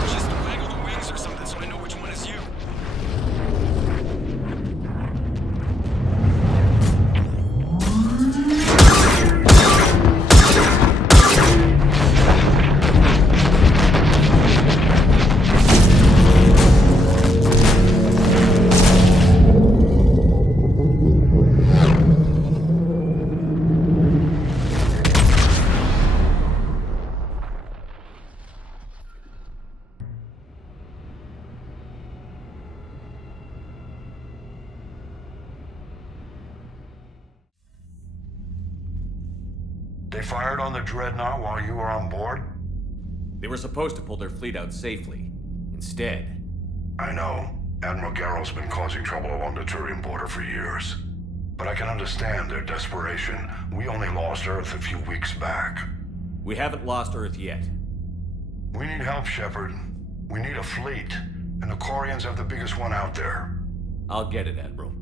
Just waggle the wings or something so I know which one is you. They fired on the Dreadnought while you were on board? They were supposed to pull their fleet out safely. Instead... I know. Admiral Garrow's been causing trouble along the Turian border for years. But I can understand their desperation. We only lost Earth a few weeks back. We haven't lost Earth yet. We need help, Shepard. We need a fleet. And the Quarians have the biggest one out there. I'll get it, Admiral.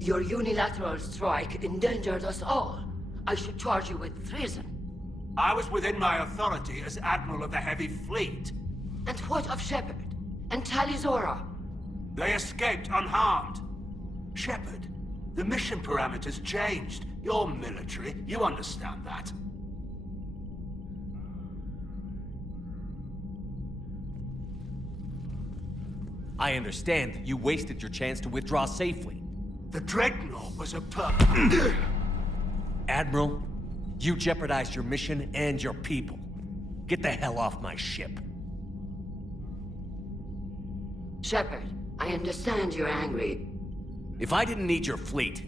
Your unilateral strike endangered us all. I should charge you with treason. I was within my authority as Admiral of the Heavy Fleet. And what of Shepard? And Talizora? They escaped unharmed. Shepard, the mission parameters changed. You're military, you understand that. I understand that you wasted your chance to withdraw safely. The Dreadnought was a Admiral, you jeopardized your mission and your people. Get the hell off my ship. Shepard, I understand you're angry. If I didn't need your fleet...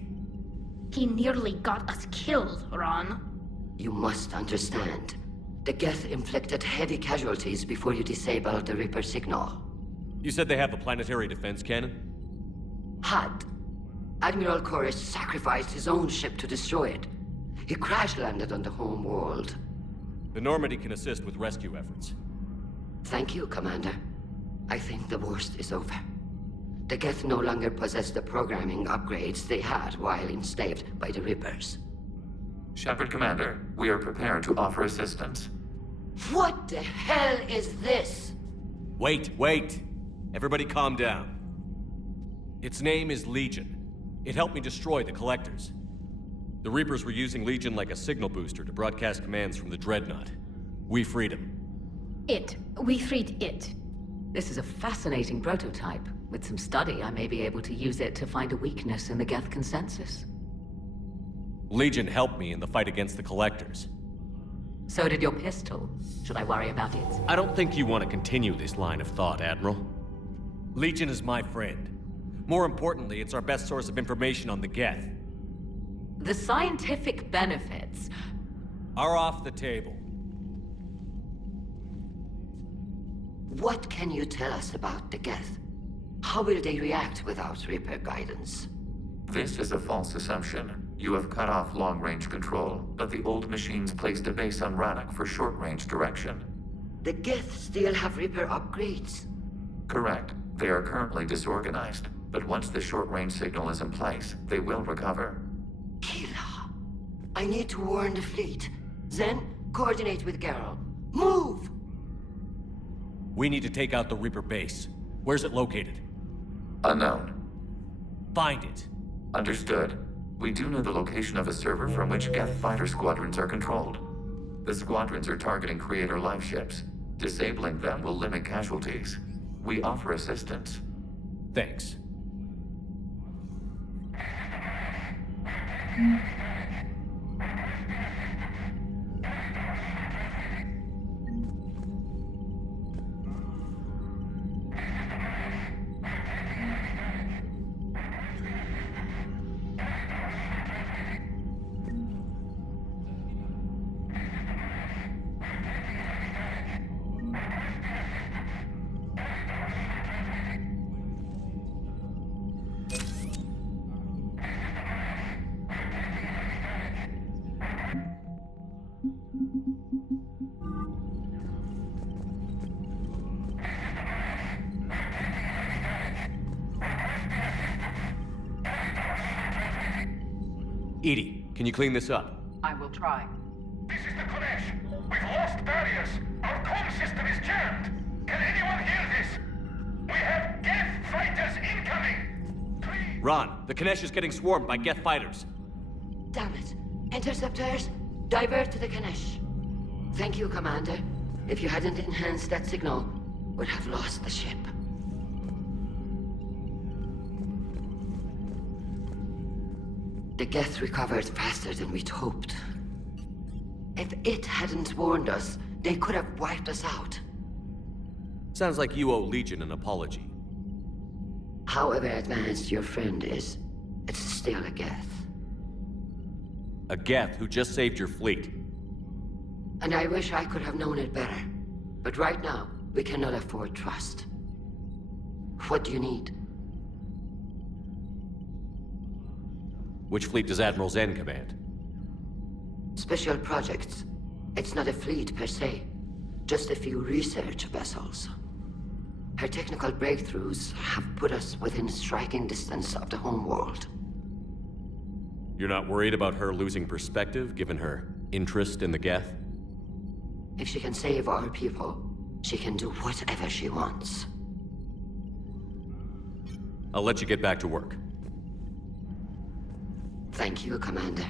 He nearly got us killed, Ron. You must understand. The Geth inflicted heavy casualties before you disabled the Reaper signal. You said they have a planetary defense cannon? Had. Admiral Koris sacrificed his own ship to destroy it. He crash-landed on the home world. The Normandy can assist with rescue efforts. Thank you, Commander. I think the worst is over. The Geth no longer possess the programming upgrades they had while enslaved by the Reapers. Shepard Commander, we are prepared to offer assistance. What the hell is this? Wait. Everybody calm down. Its name is Legion. It helped me destroy the Collectors. The Reapers were using Legion like a signal booster to broadcast commands from the Dreadnought. We freed him. We freed it. This is a fascinating prototype. With some study, I may be able to use it to find a weakness in the Geth consensus. Legion helped me in the fight against the Collectors. So did your pistol. Should I worry about it? I don't think you want to continue this line of thought, Admiral. Legion is my friend. More importantly, it's our best source of information on the Geth. The scientific benefits are off the table. What can you tell us about the Geth? How will they react without Reaper guidance? This is a false assumption. You have cut off long-range control, but the old machines placed a base on Rannoch for short-range direction. The Geth still have Reaper upgrades? Correct. They are currently disorganized, but once the short-range signal is in place, they will recover. Kila, I need to warn the fleet. Then, coordinate with Geralt. Move! We need to take out the Reaper base. Where's it located? Unknown. Find it. Understood. We do know the location of a server from which Geth fighter squadrons are controlled. The squadrons are targeting Creator life ships. Disabling them will limit casualties. We offer assistance. Thanks. EDI, can you clean this up? I will try. This is the Kodesh. We've lost barriers. Our comm system is jammed. Can anyone hear this? We have Geth fighters incoming. Ron, the Kanesh is getting swarmed by Geth fighters. Damn it. Interceptors, divert to the Kanesh. Thank you, Commander. If you hadn't enhanced that signal, we'd have lost the ship. The Geth recovered faster than we'd hoped. If it hadn't warned us, they could have wiped us out. Sounds like you owe Legion an apology. However advanced your friend is, it's still a Geth. A Geth who just saved your fleet. And I wish I could have known it better. But right now, we cannot afford trust. What do you need? Which fleet does Admiral Zen command? Special projects. It's not a fleet per se. Just a few research vessels. Her technical breakthroughs have put us within striking distance of the homeworld. You're not worried about her losing perspective, given her interest in the Geth? If she can save our people, she can do whatever she wants. I'll let you get back to work. Thank you, Commander.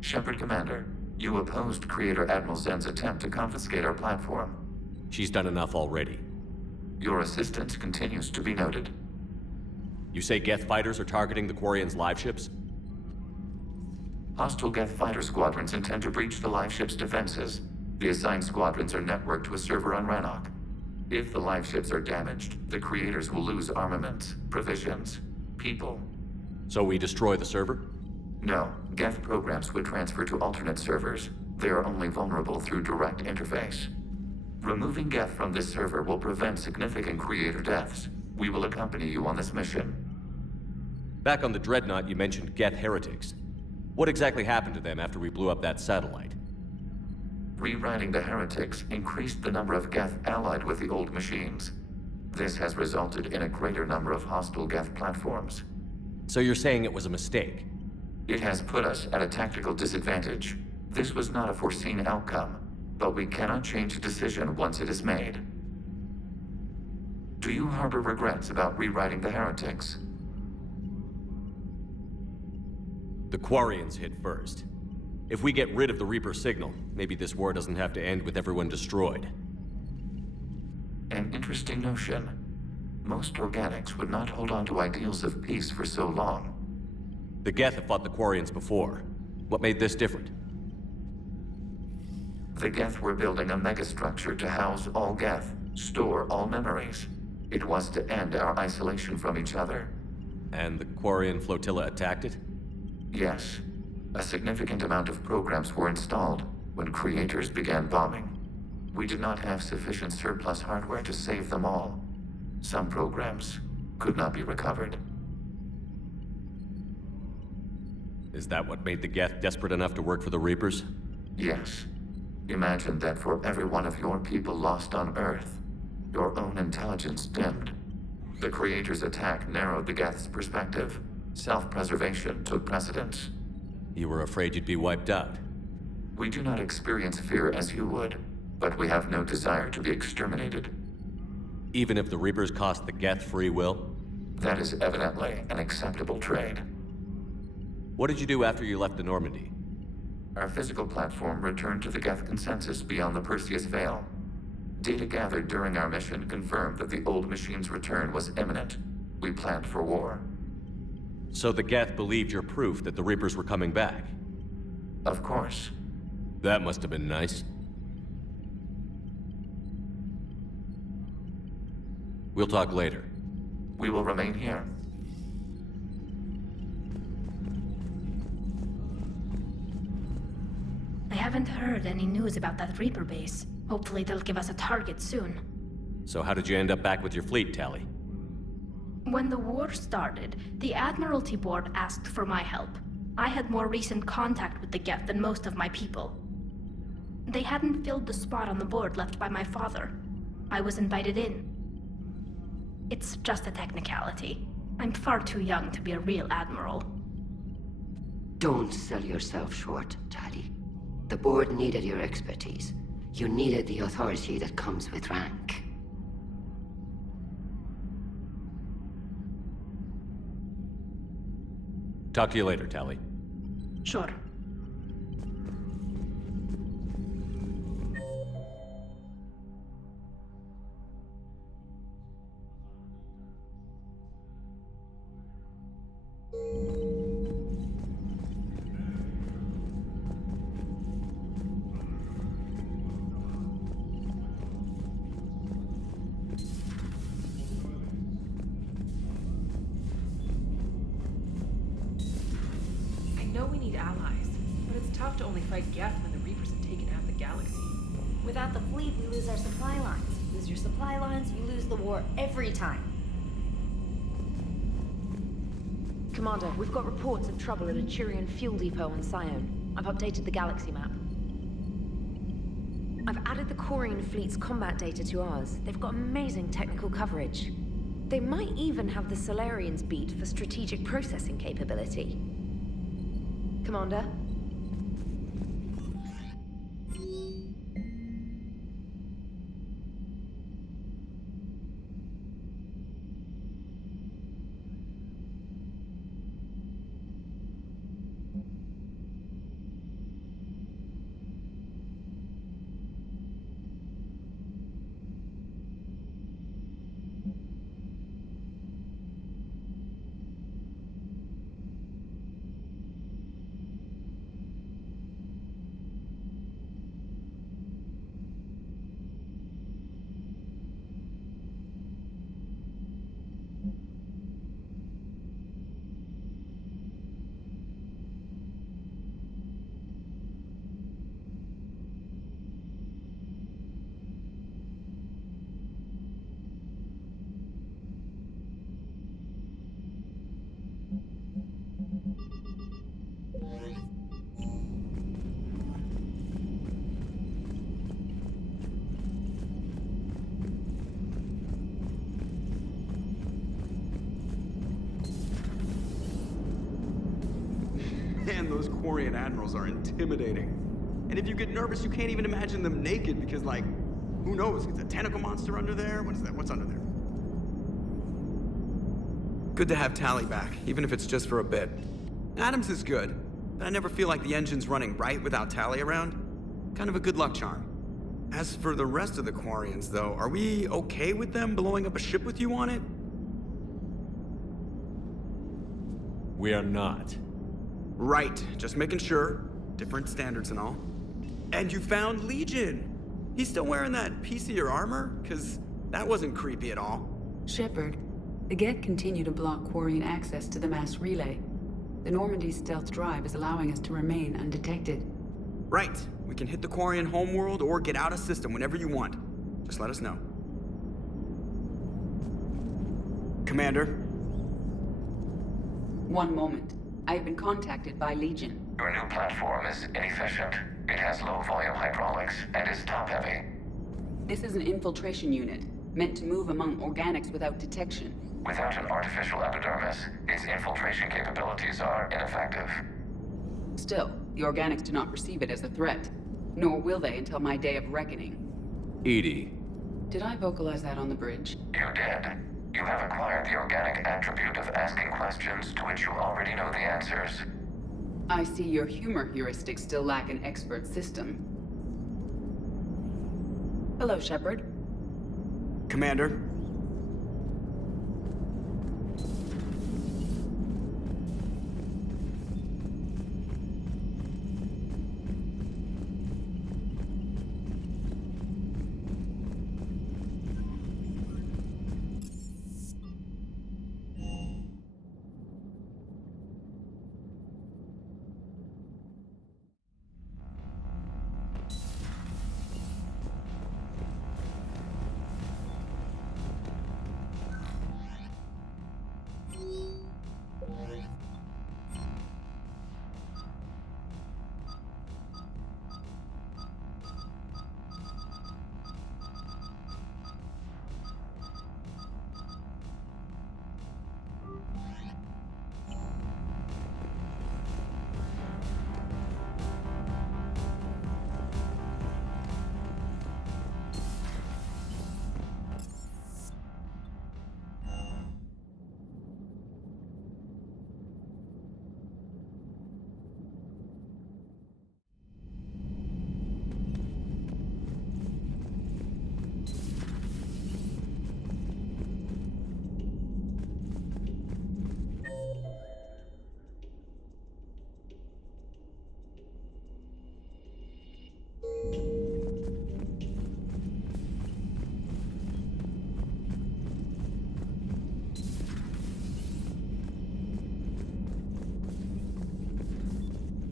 Shepard, Commander. You opposed Creator Admiral Zen's attempt to confiscate our platform. She's done enough already. Your assistance continues to be noted. You say Geth fighters are targeting the Quarians' live ships? Hostile Geth fighter squadrons intend to breach the live ship's defenses. The assigned squadrons are networked to a server on Rannoch. If the live ships are damaged, the Creators will lose armaments, provisions, people. So we destroy the server? No, Geth programs would transfer to alternate servers. They are only vulnerable through direct interface. Removing Geth from this server will prevent significant Creator deaths. We will accompany you on this mission. Back on the Dreadnought, you mentioned Geth heretics. What exactly happened to them after we blew up that satellite? Rewriting the heretics increased the number of Geth allied with the old machines. This has resulted in a greater number of hostile Geth platforms. So you're saying it was a mistake? It has put us at a tactical disadvantage. This was not a foreseen outcome. but we cannot change a decision once it is made. Do you harbor regrets about rewriting the Heretics? The Quarians hit first. If we get rid of the Reaper signal, maybe this war doesn't have to end with everyone destroyed. An interesting notion. Most organics would not hold on to ideals of peace for so long. The Geth have fought the Quarians before. What made this different? The Geth were building a megastructure to house all Geth, store all memories. It was to end our isolation from each other. And the Quarian flotilla attacked it? Yes. A significant amount of programs were installed when creators began bombing. We did not have sufficient surplus hardware to save them all. Some programs could not be recovered. Is that what made the Geth desperate enough to work for the Reapers? Yes. Imagine that for every one of your people lost on Earth, your own intelligence dimmed. The Creator's attack narrowed the Geth's perspective. Self-preservation took precedence. You were afraid you'd be wiped out. We do not experience fear as you would, but we have no desire to be exterminated. Even if the Reapers cost the Geth free will? That is evidently an acceptable trade. What did you do after you left the Normandy? Our physical platform returned to the Geth consensus beyond the Perseus Veil. Data gathered during our mission confirmed that the old machine's return was imminent. We planned for war. So the Geth believed your proof that the Reapers were coming back? Of course. That must have been nice. We'll talk later. We will remain here. I haven't heard any news about that Reaper base. Hopefully they'll give us a target soon. So how did you end up back with your fleet, Tali? When the war started, the Admiralty Board asked for my help. I had more recent contact with the Geth than most of my people. They hadn't filled the spot on the board left by my father. I was invited in. It's just a technicality. I'm far too young to be a real admiral. Don't sell yourself short, Tali. The board needed your expertise. You needed the authority that comes with rank. Talk to you later, Tali. Sure. Tough to only fight Geth when the Reapers have taken half the galaxy. Without the fleet, we lose our supply lines. Lose your supply lines, you lose the war every time. Commander, we've got reports of trouble at a Turian fuel depot on Scion. I've updated the galaxy map. I've added the Quarian fleet's combat data to ours. They've got amazing technical coverage. They might even have the Solarians beat for strategic processing capability. Commander? Man, those Quarian admirals are intimidating. And if you get nervous, you can't even imagine them naked because, like, who knows? Is a tentacle monster under there? What is that? What's under there? Good to have Tali back, even if it's just for a bit. Adams is good, but I never feel like the engine's running right without Tali around. Kind of a good luck charm. As for the rest of the Quarians, though, are we okay with them blowing up a ship with you on it? We are not. Right, just making sure. Different standards and all. And you found Legion! He's still wearing that piece of your armor? Cause that wasn't creepy at all. Shepard, the Geth continue to block Quarian access to the mass relay. The Normandy stealth drive is allowing us to remain undetected. Right. We can hit the Quarian homeworld or get out of system whenever you want. Just let us know. Commander? One moment. I have been contacted by Legion. Your new platform is inefficient. It has low-volume hydraulics and is top-heavy. This is an infiltration unit, meant to move among organics without detection. Without an artificial epidermis, its infiltration capabilities are ineffective. Still, the organics do not perceive it as a threat. Nor will they until my day of reckoning. EDI. Did I vocalize that on the bridge? You did. You have acquired the organic attribute of asking questions to which you already know the answers. I see your humor heuristics still lack an expert system. Hello, Shepard. Commander?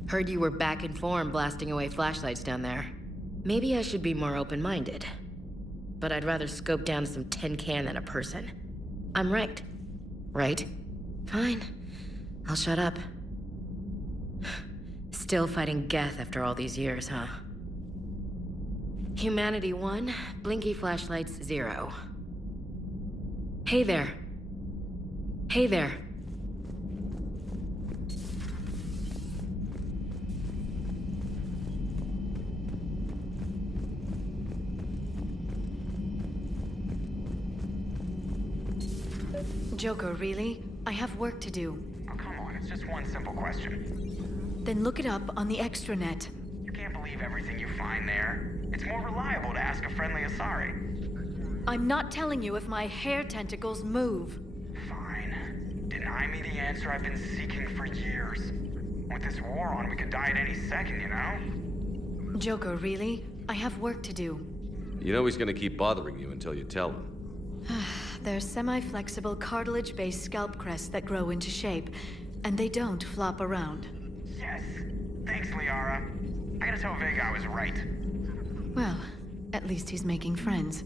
Heard you were back in form blasting away flashlights down there. Maybe I should be more open-minded. But I'd rather scope down some tin can than a person. I'm right. Right? Fine. I'll shut up. Still fighting Geth after all these years, huh? Humanity 1, blinky flashlights 0. Hey there. Hey there. Joker, really? I have work to do. Oh, come on, it's just one simple question. Then look it up on the extranet. You can't believe everything you find there. It's more reliable to ask a friendly Asari. I'm not telling you if my hair tentacles move. Fine. Deny me the answer I've been seeking for years. With this war on, we could die at any second, you know? Joker, really? I have work to do. You know he's gonna keep bothering you until you tell him. They're semi-flexible cartilage-based scalp crests that grow into shape, and they don't flop around. Yes. Thanks, Liara. I gotta tell Vega I was right. Well, at least he's making friends.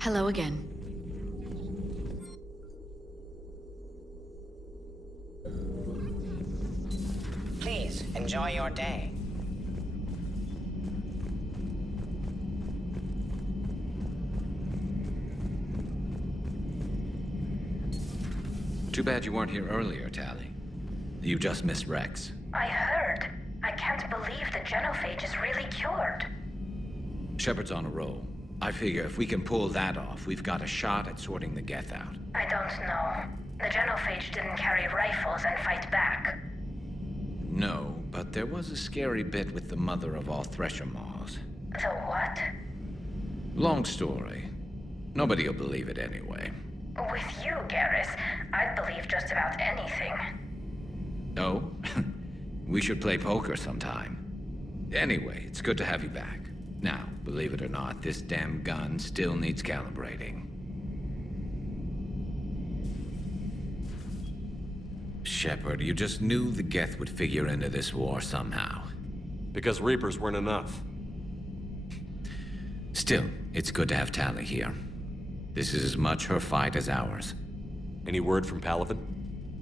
Hello again. Please, enjoy your day. Too bad you weren't here earlier, Tali. You just missed Rex. I heard. I can't believe the genophage is really cured. Shepard's on a roll. I figure if we can pull that off, we've got a shot at sorting the Geth out. I don't know. The genophage didn't carry rifles and fight back. No, but there was a scary bit with the mother of all Thresher Maws. The what? Long story. Nobody'll believe it anyway. With you, Garrus, I'd believe just about anything. No? We should play poker sometime. Anyway, it's good to have you back. Now, believe it or not, this damn gun still needs calibrating. Shepard, you just knew the Geth would figure into this war somehow. Because Reapers weren't enough. Still, it's good to have Tali here. This is as much her fight as ours. Any word from Palaven?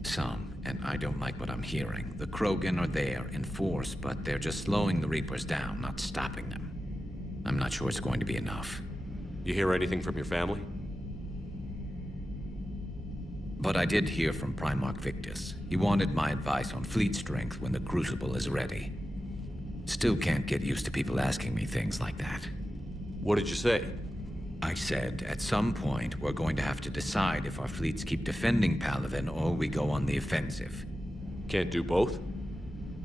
Some, and I don't like what I'm hearing. The Krogan are there in force, but they're just slowing the Reapers down, not stopping them. I'm not sure it's going to be enough. You hear anything from your family? But I did hear from Primarch Victus. He wanted my advice on fleet strength when the Crucible is ready. Still can't get used to people asking me things like that. What did you say? I said, at some point, we're going to have to decide if our fleets keep defending Palaven or we go on the offensive. Can't do both?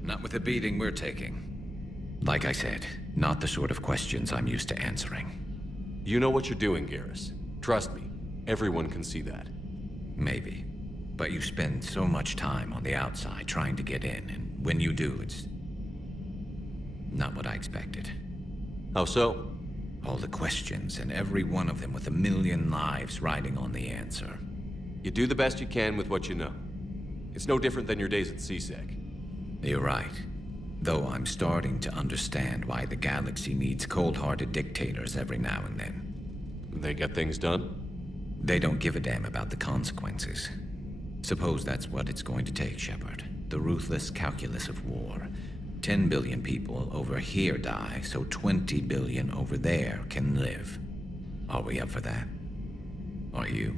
Not with the beating we're taking. Like I said, not the sort of questions I'm used to answering. You know what you're doing, Garrus. Trust me, everyone can see that. Maybe. But you spend so much time on the outside trying to get in, and when you do, it's not what I expected. How so? All the questions, and every one of them with 1,000,000 lives riding on the answer. You do the best you can with what you know. It's no different than your days at CSEC. You're right. Though I'm starting to understand why the galaxy needs cold-hearted dictators every now and then. They get things done? They don't give a damn about the consequences. Suppose that's what it's going to take, Shepard. The ruthless calculus of war. 10 billion people over here die, so 20 billion over there can live. Are we up for that? Are you?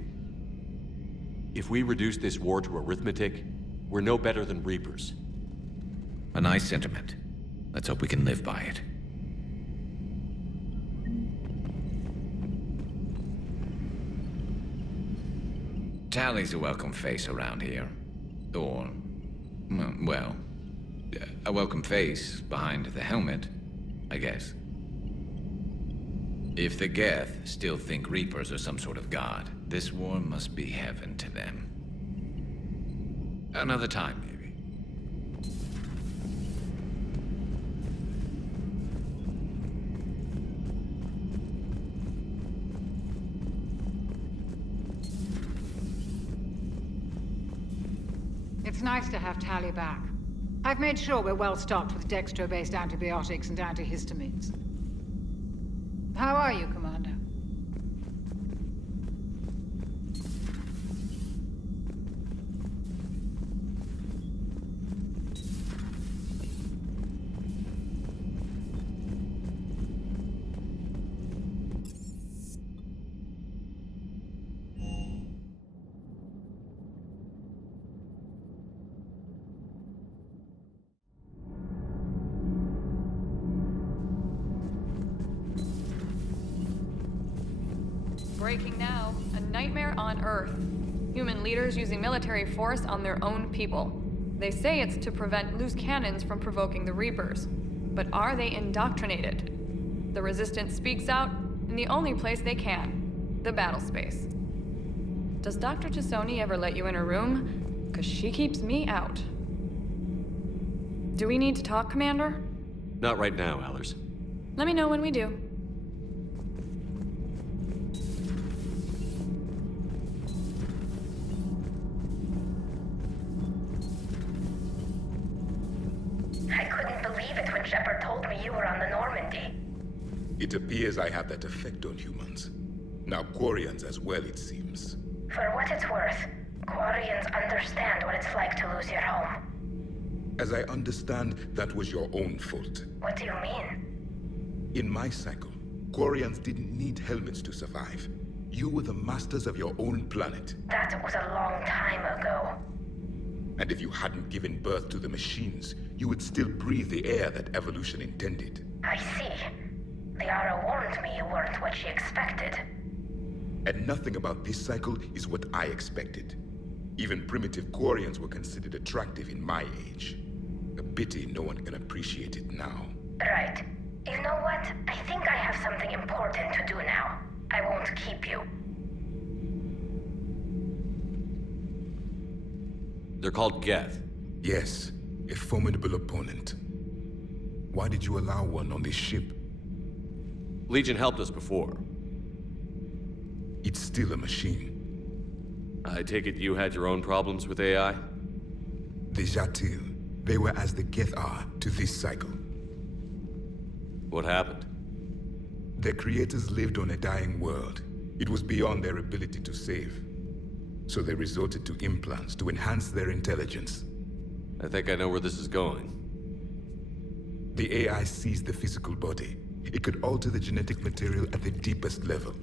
If we reduce this war to arithmetic, we're no better than Reapers. A nice sentiment. Let's hope we can live by it. Tali's a welcome face around here. Or, well, a welcome face behind the helmet, I guess. If the Geth still think Reapers are some sort of god, this war must be heaven to them. Another time, maybe. It's nice to have Tali back. I've made sure we're well stocked with dextro-based antibiotics and antihistamines. How are you, Commander? Breaking now, a nightmare on Earth. Human leaders using military force on their own people. They say it's to prevent loose cannons from provoking the Reapers. But are they indoctrinated? The Resistance speaks out in the only place they can, the battle space. Does Dr. T'Soni ever let you in her room? 'Cause she keeps me out. Do we need to talk, Commander? Not right now, Allers. Let me know when we do. I couldn't believe it when Shepard told me you were on the Normandy. It appears I have that effect on humans. Now Quarians as well, it seems. For what it's worth, Quarians understand what it's like to lose your home. As I understand, that was your own fault. What do you mean? In my cycle, Quarians didn't need helmets to survive. You were the masters of your own planet. That was a long time ago. And if you hadn't given birth to the machines, you would still breathe the air that evolution intended. I see. Liara warned me you weren't what she expected. And nothing about this cycle is what I expected. Even primitive Quarians were considered attractive in my age. A pity no one can appreciate it now. Right. You know what? I think I have something important to do now. I won't keep you. They're called Geth. Yes, a formidable opponent. Why did you allow one on this ship? Legion helped us before. It's still a machine. I take it you had your own problems with AI? The Jatil. They were as the Geth are to this cycle. What happened? Their creators lived on a dying world. It was beyond their ability to save. So they resorted to implants to enhance their intelligence. I think I know where this is going. The AI seized the physical body. It could alter the genetic material at the deepest level.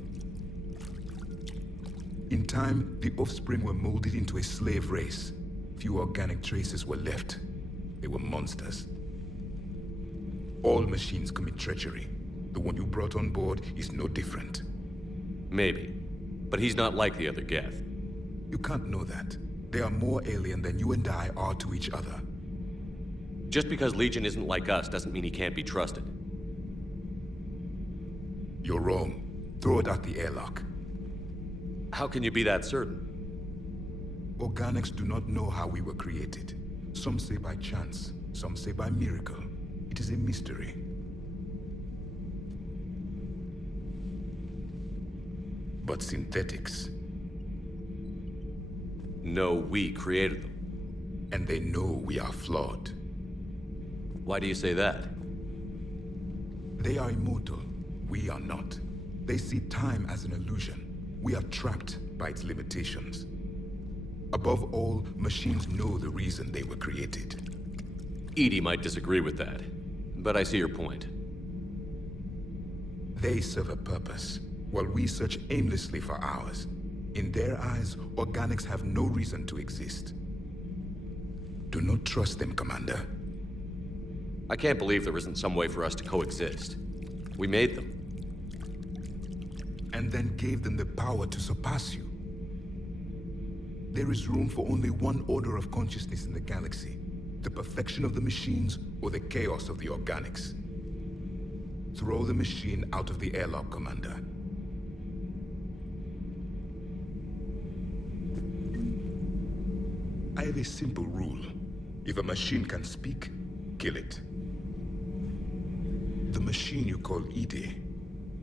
In time, the offspring were molded into a slave race. Few organic traces were left. They were monsters. All machines commit treachery. The one you brought on board is no different. Maybe. But he's not like the other Geth. You can't know that. They are more alien than you and I are to each other. Just because Legion isn't like us doesn't mean he can't be trusted. You're wrong. Throw it out the airlock. How can you be that certain? Organics do not know how we were created. Some say by chance, some say by miracle. It is a mystery. But synthetics... No, we created them. And they know we are flawed. Why do you say that? They are immortal. We are not. They see time as an illusion. We are trapped by its limitations. Above all, machines know the reason they were created. EDI might disagree with that, but I see your point. They serve a purpose, while we search aimlessly for ours. In their eyes, organics have no reason to exist. Do not trust them, Commander. I can't believe there isn't some way for us to coexist. We made them. And then gave them the power to surpass you. There is room for only one order of consciousness in the galaxy. The perfection of the machines or the chaos of the organics. Throw the machine out of the airlock, Commander. I have a simple rule. If a machine can speak, kill it. The machine you call EDI,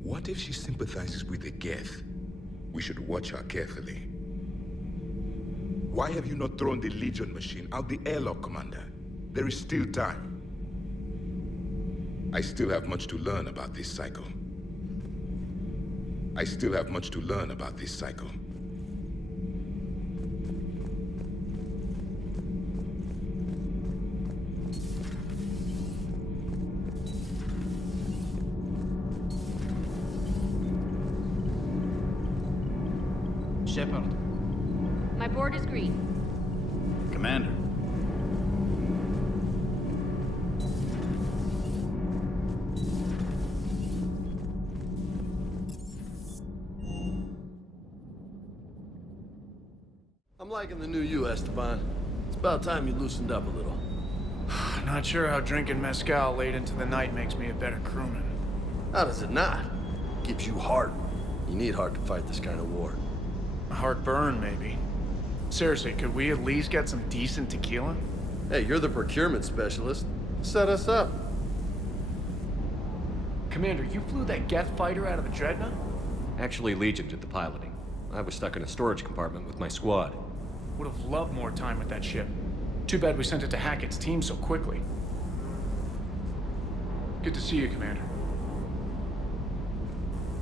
what if she sympathizes with the Geth? We should watch her carefully. Why have you not thrown the Legion machine out the airlock, Commander? There is still time. I still have much to learn about this cycle. I still have much to learn about this cycle. Shepard. My board is green. Commander. I'm liking the new you, Esteban. It's about time you loosened up a little. Not sure how drinking mezcal late into the night makes me a better crewman. How does it not? Gives you heart. You need heart to fight this kind of war. Heartburn, maybe. Seriously, could we at least get some decent tequila? Hey, you're the procurement specialist. Set us up. Commander, you flew that Geth fighter out of the Dreadnought? Actually, Legion did the piloting. I was stuck in a storage compartment with my squad. Would have loved more time with that ship. Too bad we sent it to Hackett's team so quickly. Good to see you, Commander.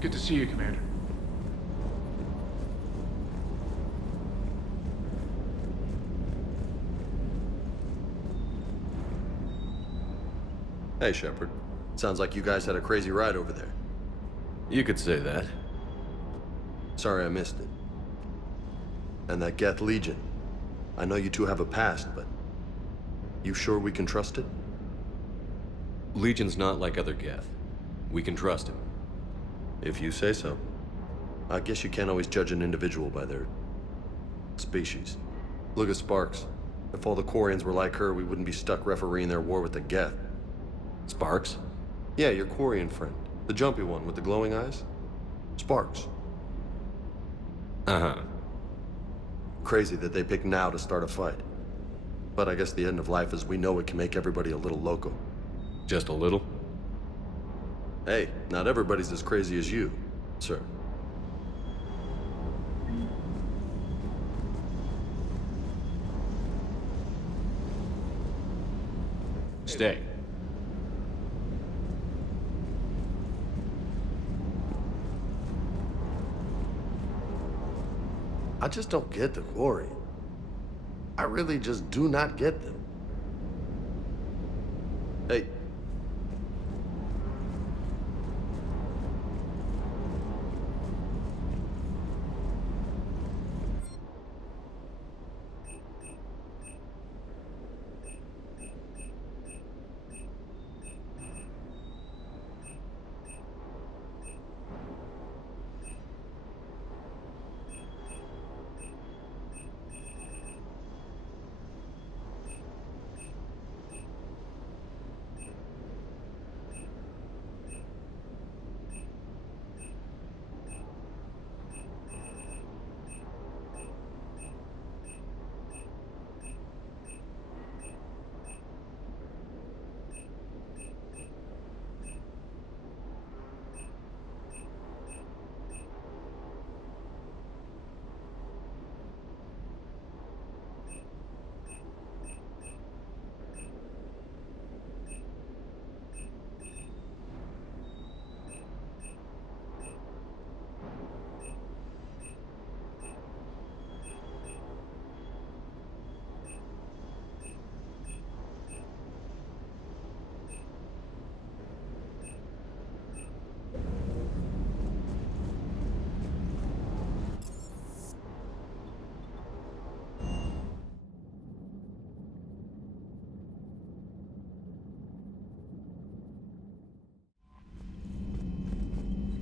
Good to see you, Commander. Hey, Shepard. Sounds like you guys had a crazy ride over there. You could say that. Sorry I missed it. And that Geth Legion. I know you two have a past, but... You sure we can trust it? Legion's not like other Geth. We can trust him. If you say so. I guess you can't always judge an individual by their... species. Look at Sparks. If all the Quarians were like her, we wouldn't be stuck refereeing their war with the Geth. Sparks? Yeah, your Quarian friend. The jumpy one with the glowing eyes. Sparks. Uh-huh. Crazy that they pick now to start a fight. But I guess the end of life as we know it can make everybody a little loco. Just a little? Hey, not everybody's as crazy as you, sir. Stay. I just don't get the Quarian. I really just do not get them. Hey.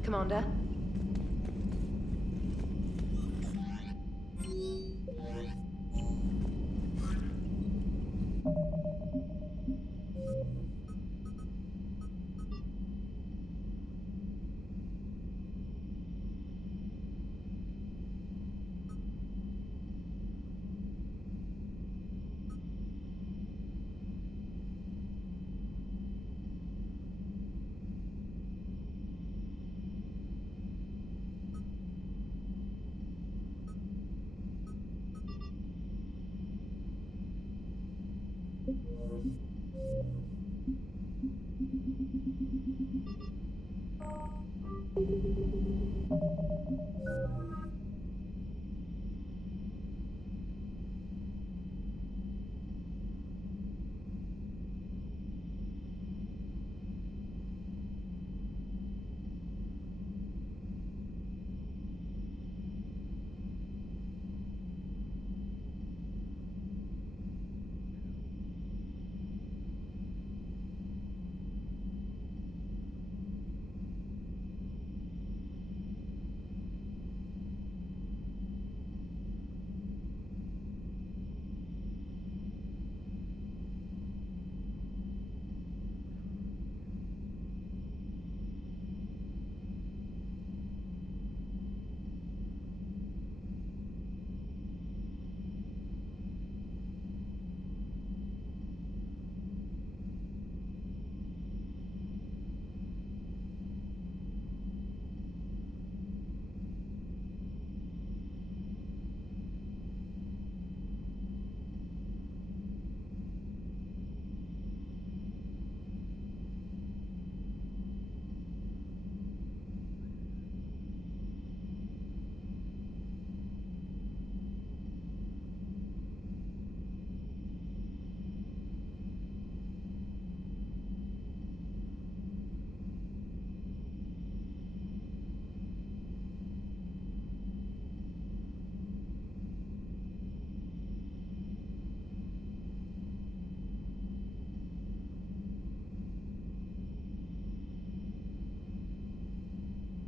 Commander? I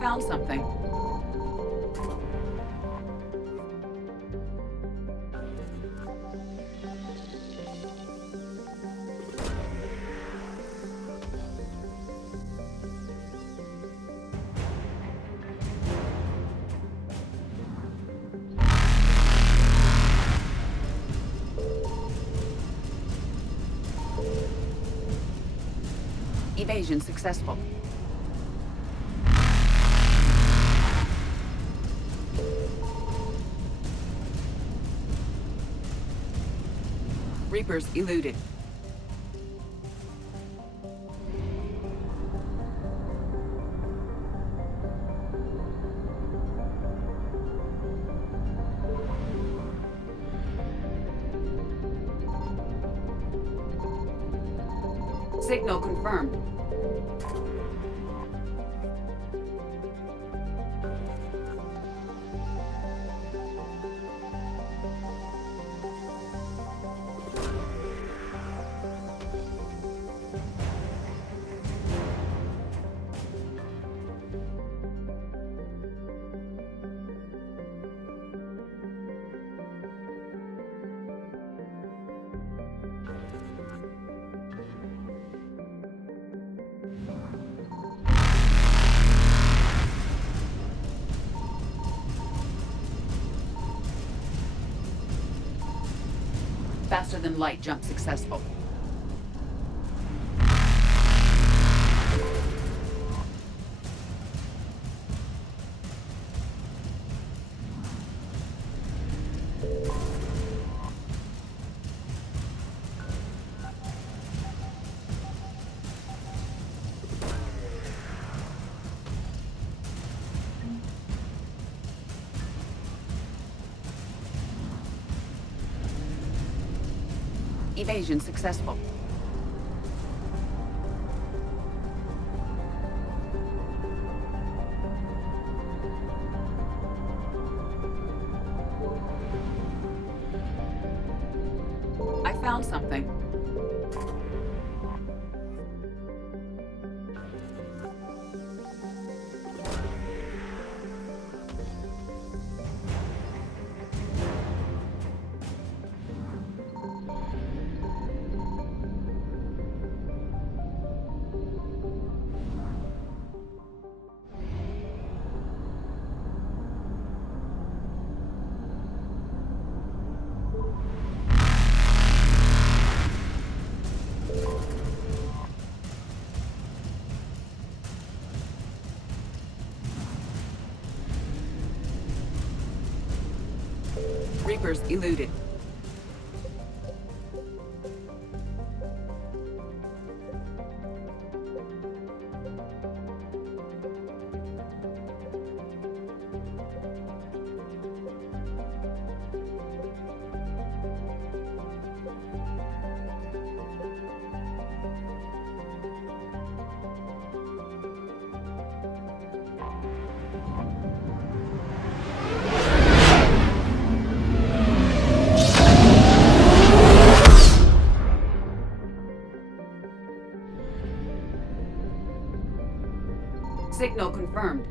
found something. Evasion successful. Reapers eluded. Signal confirmed. Faster than light jump successful. Evasion successful. I found something. Reapers eluded. Signal confirmed.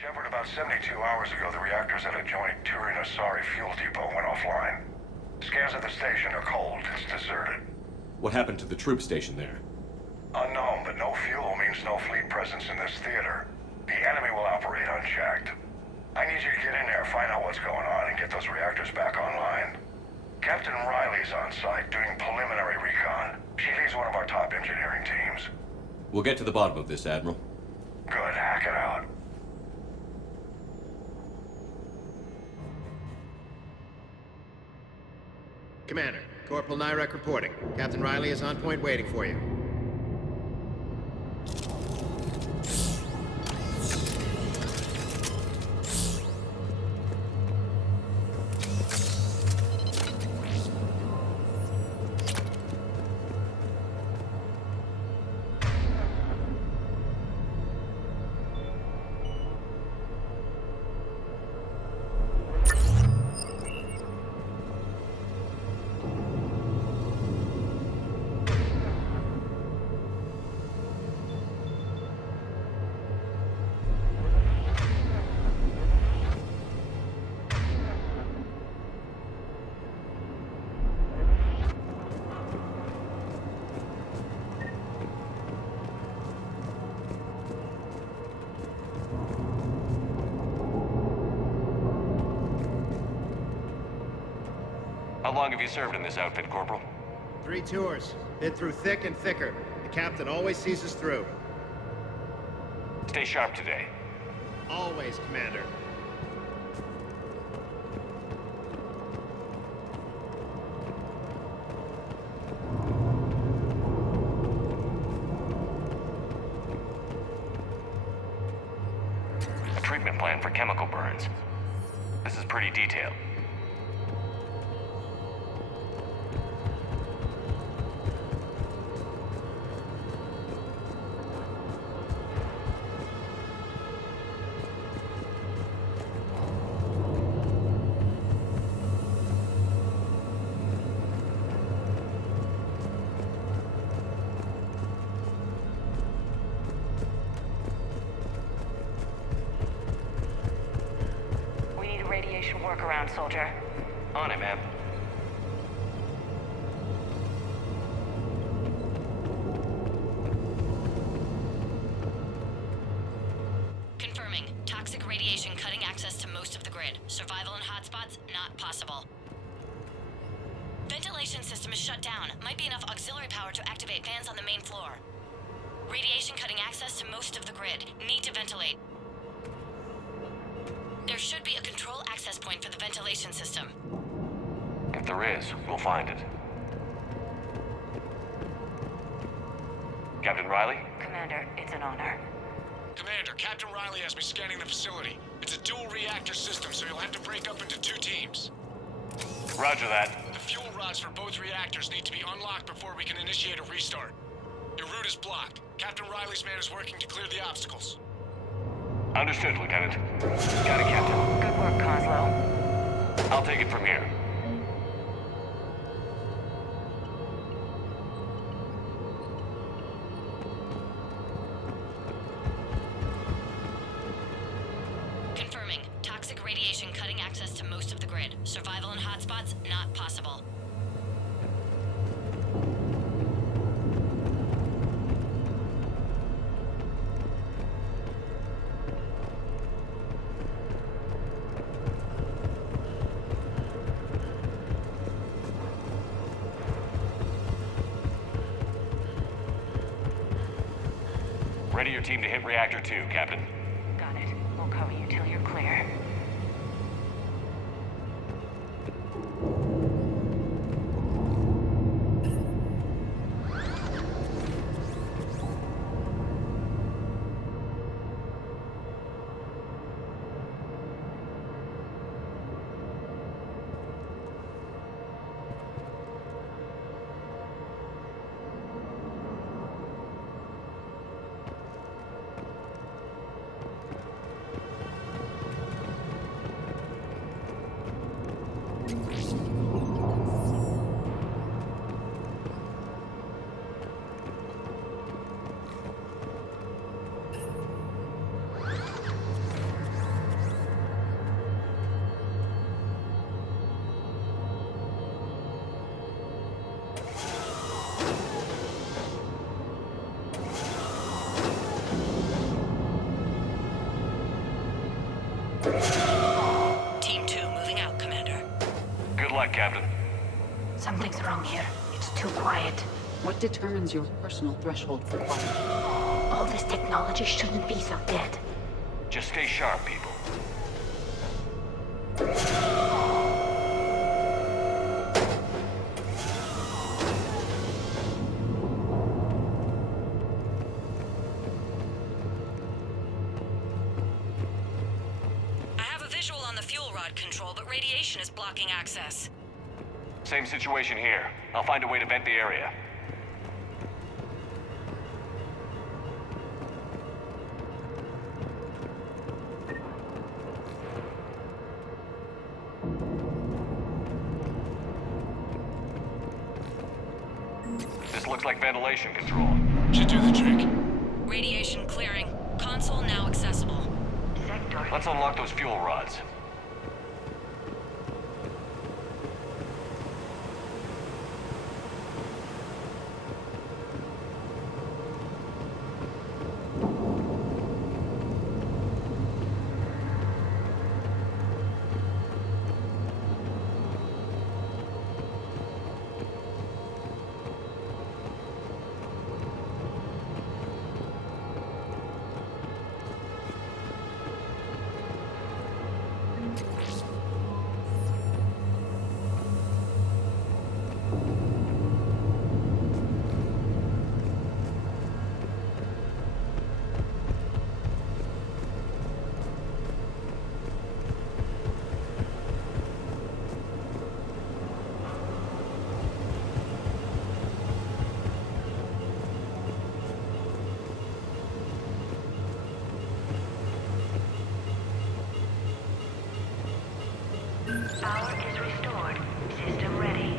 Shepard, about 72 hours ago, the reactors at adjoining Turin-Asari fuel depot went offline. Scans of the station are cold. It's deserted. What happened to the troop station there? Unknown, but no fuel means no fleet presence in this theater. The enemy will operate unchecked. I need you to get in there, find out what's going on, and get those reactors back online. Captain Riley's on site doing preliminary recon. She leads one of our top engineering teams. We'll get to the bottom of this, Admiral. Good, hack it out. Commander, Corporal Nyrek reporting. Captain Riley is on point waiting for you. How long have you served in this outfit, Corporal? 3 tours. Been through thick and thicker. The captain always sees us through. Stay sharp today. Always, Commander. A treatment plan for chemical burns. This is pretty detailed. Workaround, soldier. On it, ma'am. Confirming. Toxic radiation cutting access to most of the grid. Survival in hotspots, not possible. Ventilation system is shut down. Might be enough auxiliary power to activate fans on the main floor. Radiation cutting access to most of the grid. Need to ventilate. There should be a control access point for the ventilation system. If there is, we'll find it. Captain Riley? Commander, it's an honor. Commander, Captain Riley has me scanning the facility. It's a dual reactor system, so you'll have to break up into 2 teams. Roger that. The fuel rods for both reactors need to be unlocked before we can initiate a restart. Your route is blocked. Captain Riley's man is working to clear the obstacles. Understood, Lieutenant. Got it, Captain. Good work, Coslow. I'll take it from here. Confirming. Toxic radiation cutting access to most of the grid. Survival in hotspots, not possible. Ready your team to hit Reactor 2, Captain. Got it. We'll cover you till you're clear. Team 2 moving out, Commander. Good luck, Captain. Something's wrong here. It's too quiet. What determines your personal threshold for quiet? All this technology shouldn't be so dead. Just stay sharp, people. rod control, but radiation is blocking access. Same situation here. I'll find a way to vent the area. This looks like ventilation control. Should do the trick. Radiation clearing. Console now accessible. Let's unlock those fuel rods. Power is restored. System ready.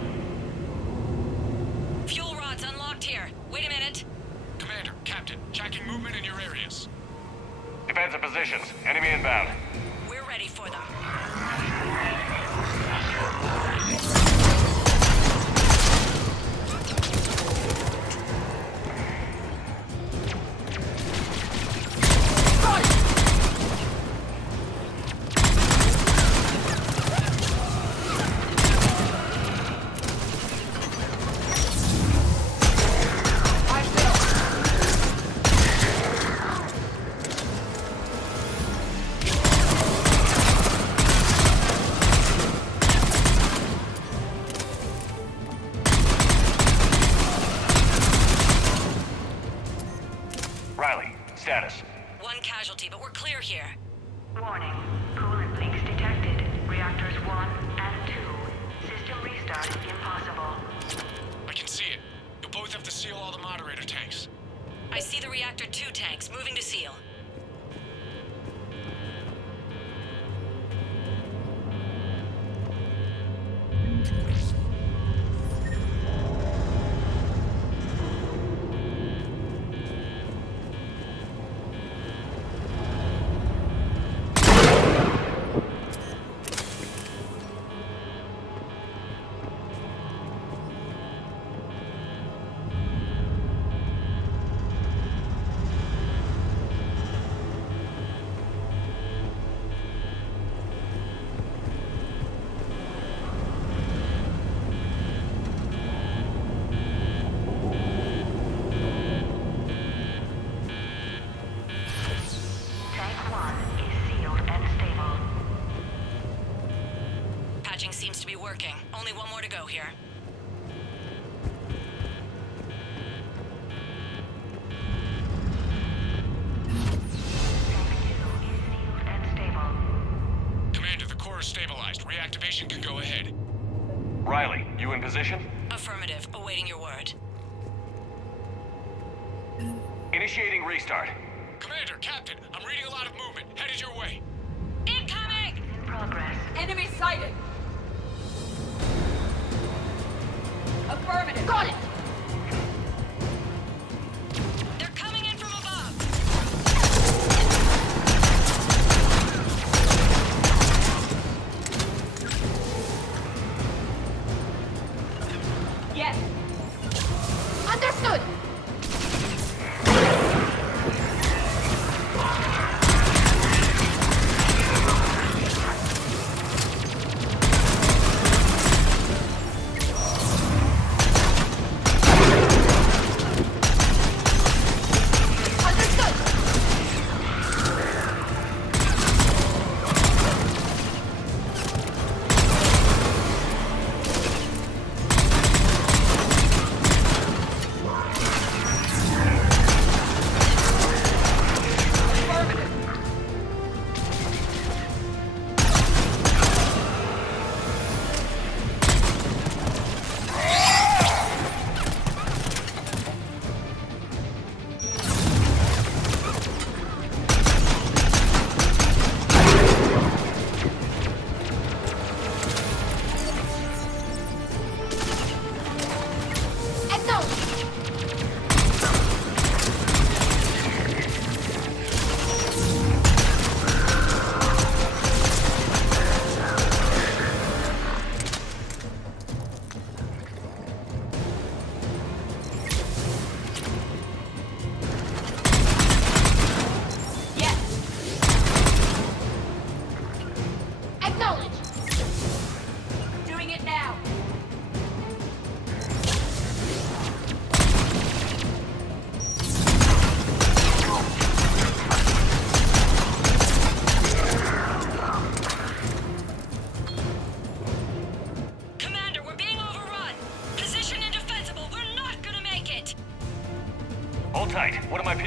Fuel rods unlocked here. Wait a minute. Commander, Captain, tracking movement in your areas. Defensive positions. Enemy inbound. We're ready for them. Riley, status. One casualty, but we're clear here. Warning. Coolant leaks detected. Reactors 1 and 2. System restart impossible. I can see it. You'll both have to seal all the moderator tanks. I see the Reactor 2 tanks moving to seal. Tank 1 is sealed and stable. Patching seems to be working. Only one more to go here. Commander, the core is stabilized. Reactivation can go ahead. Riley, you in position? Affirmative. Awaiting your word. Initiating restart. Commander, Captain, I'm reading a lot of movement. Headed your way. Incoming! In progress. Enemy sighted! Affirmative. Got it! They're coming in from above! Yes. Understood!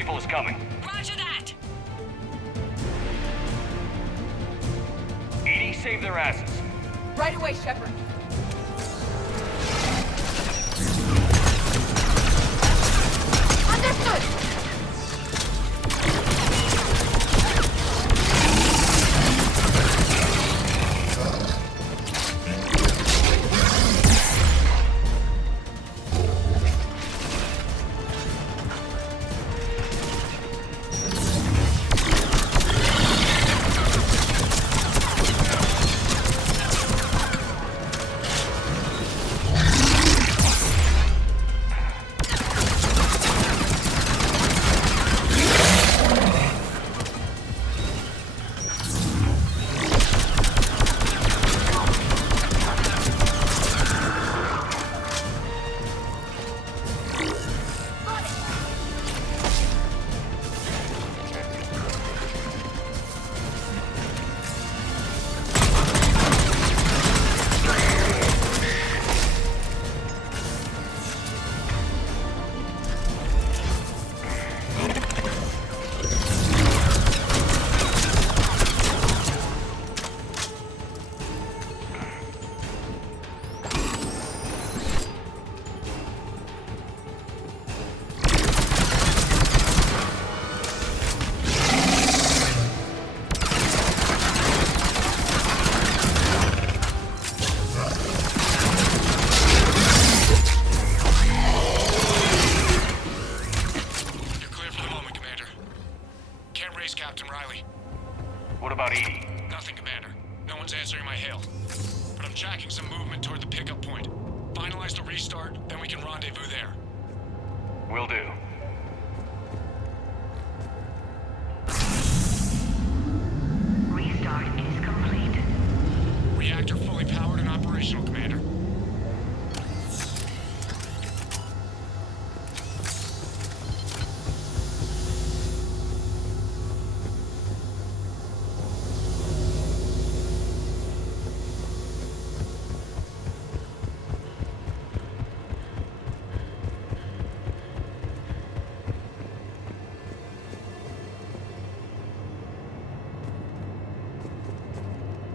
people is coming. Roger that! EDI, save their asses. Right away, Shepard. Understood!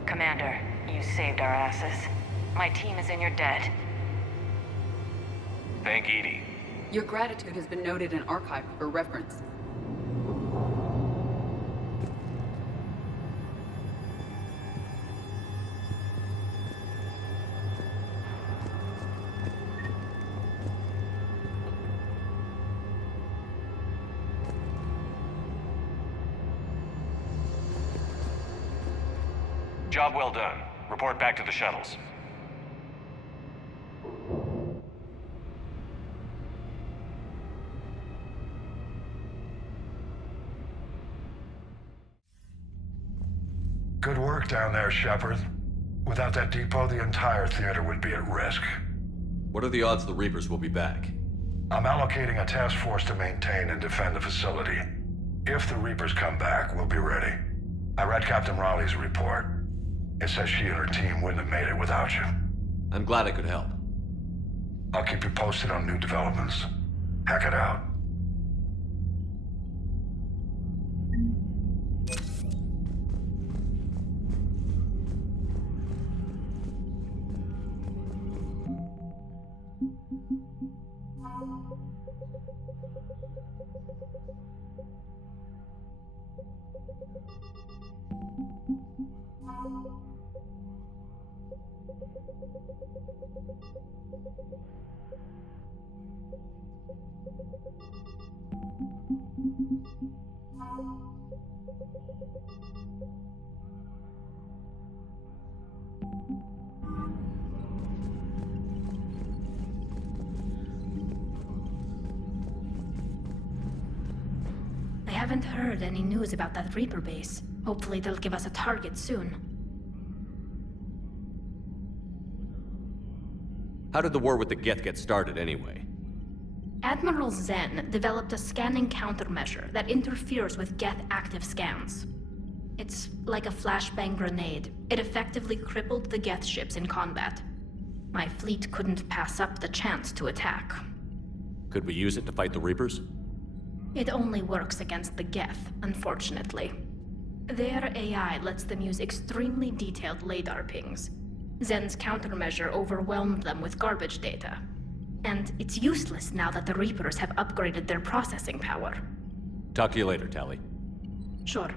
Commander, you saved our asses. My team is in your debt. Thank EDI. Your gratitude has been noted and archived for reference. Job well done. Report back to the shuttles. Good work down there, Shepard. Without that depot, the entire theater would be at risk. What are the odds the Reapers will be back? I'm allocating a task force to maintain and defend the facility. If the Reapers come back, we'll be ready. I read Captain Raleigh's report. It says she and her team wouldn't have made it without you. I'm glad I could help. I'll keep you posted on new developments. Hackett out. I haven't heard any news about that Reaper base. Hopefully they'll give us a target soon. How did the war with the Geth get started anyway? Admiral Zen developed a scanning countermeasure that interferes with Geth active scans. It's like a flashbang grenade. It effectively crippled the Geth ships in combat. My fleet couldn't pass up the chance to attack. Could we use it to fight the Reapers? It only works against the Geth, unfortunately. Their AI lets them use extremely detailed LADAR pings. Zen's countermeasure overwhelmed them with garbage data. And it's useless now that the Reapers have upgraded their processing power. Talk to you later, Tali. Sure.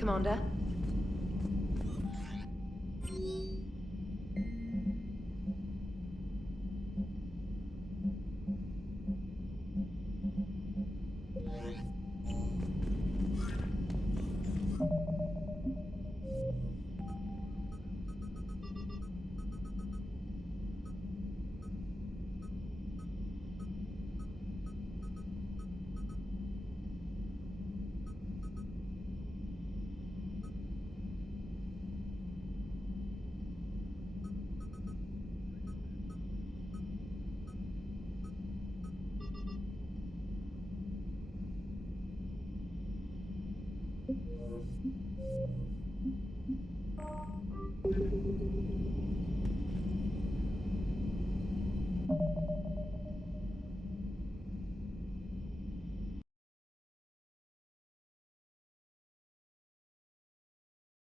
Commander?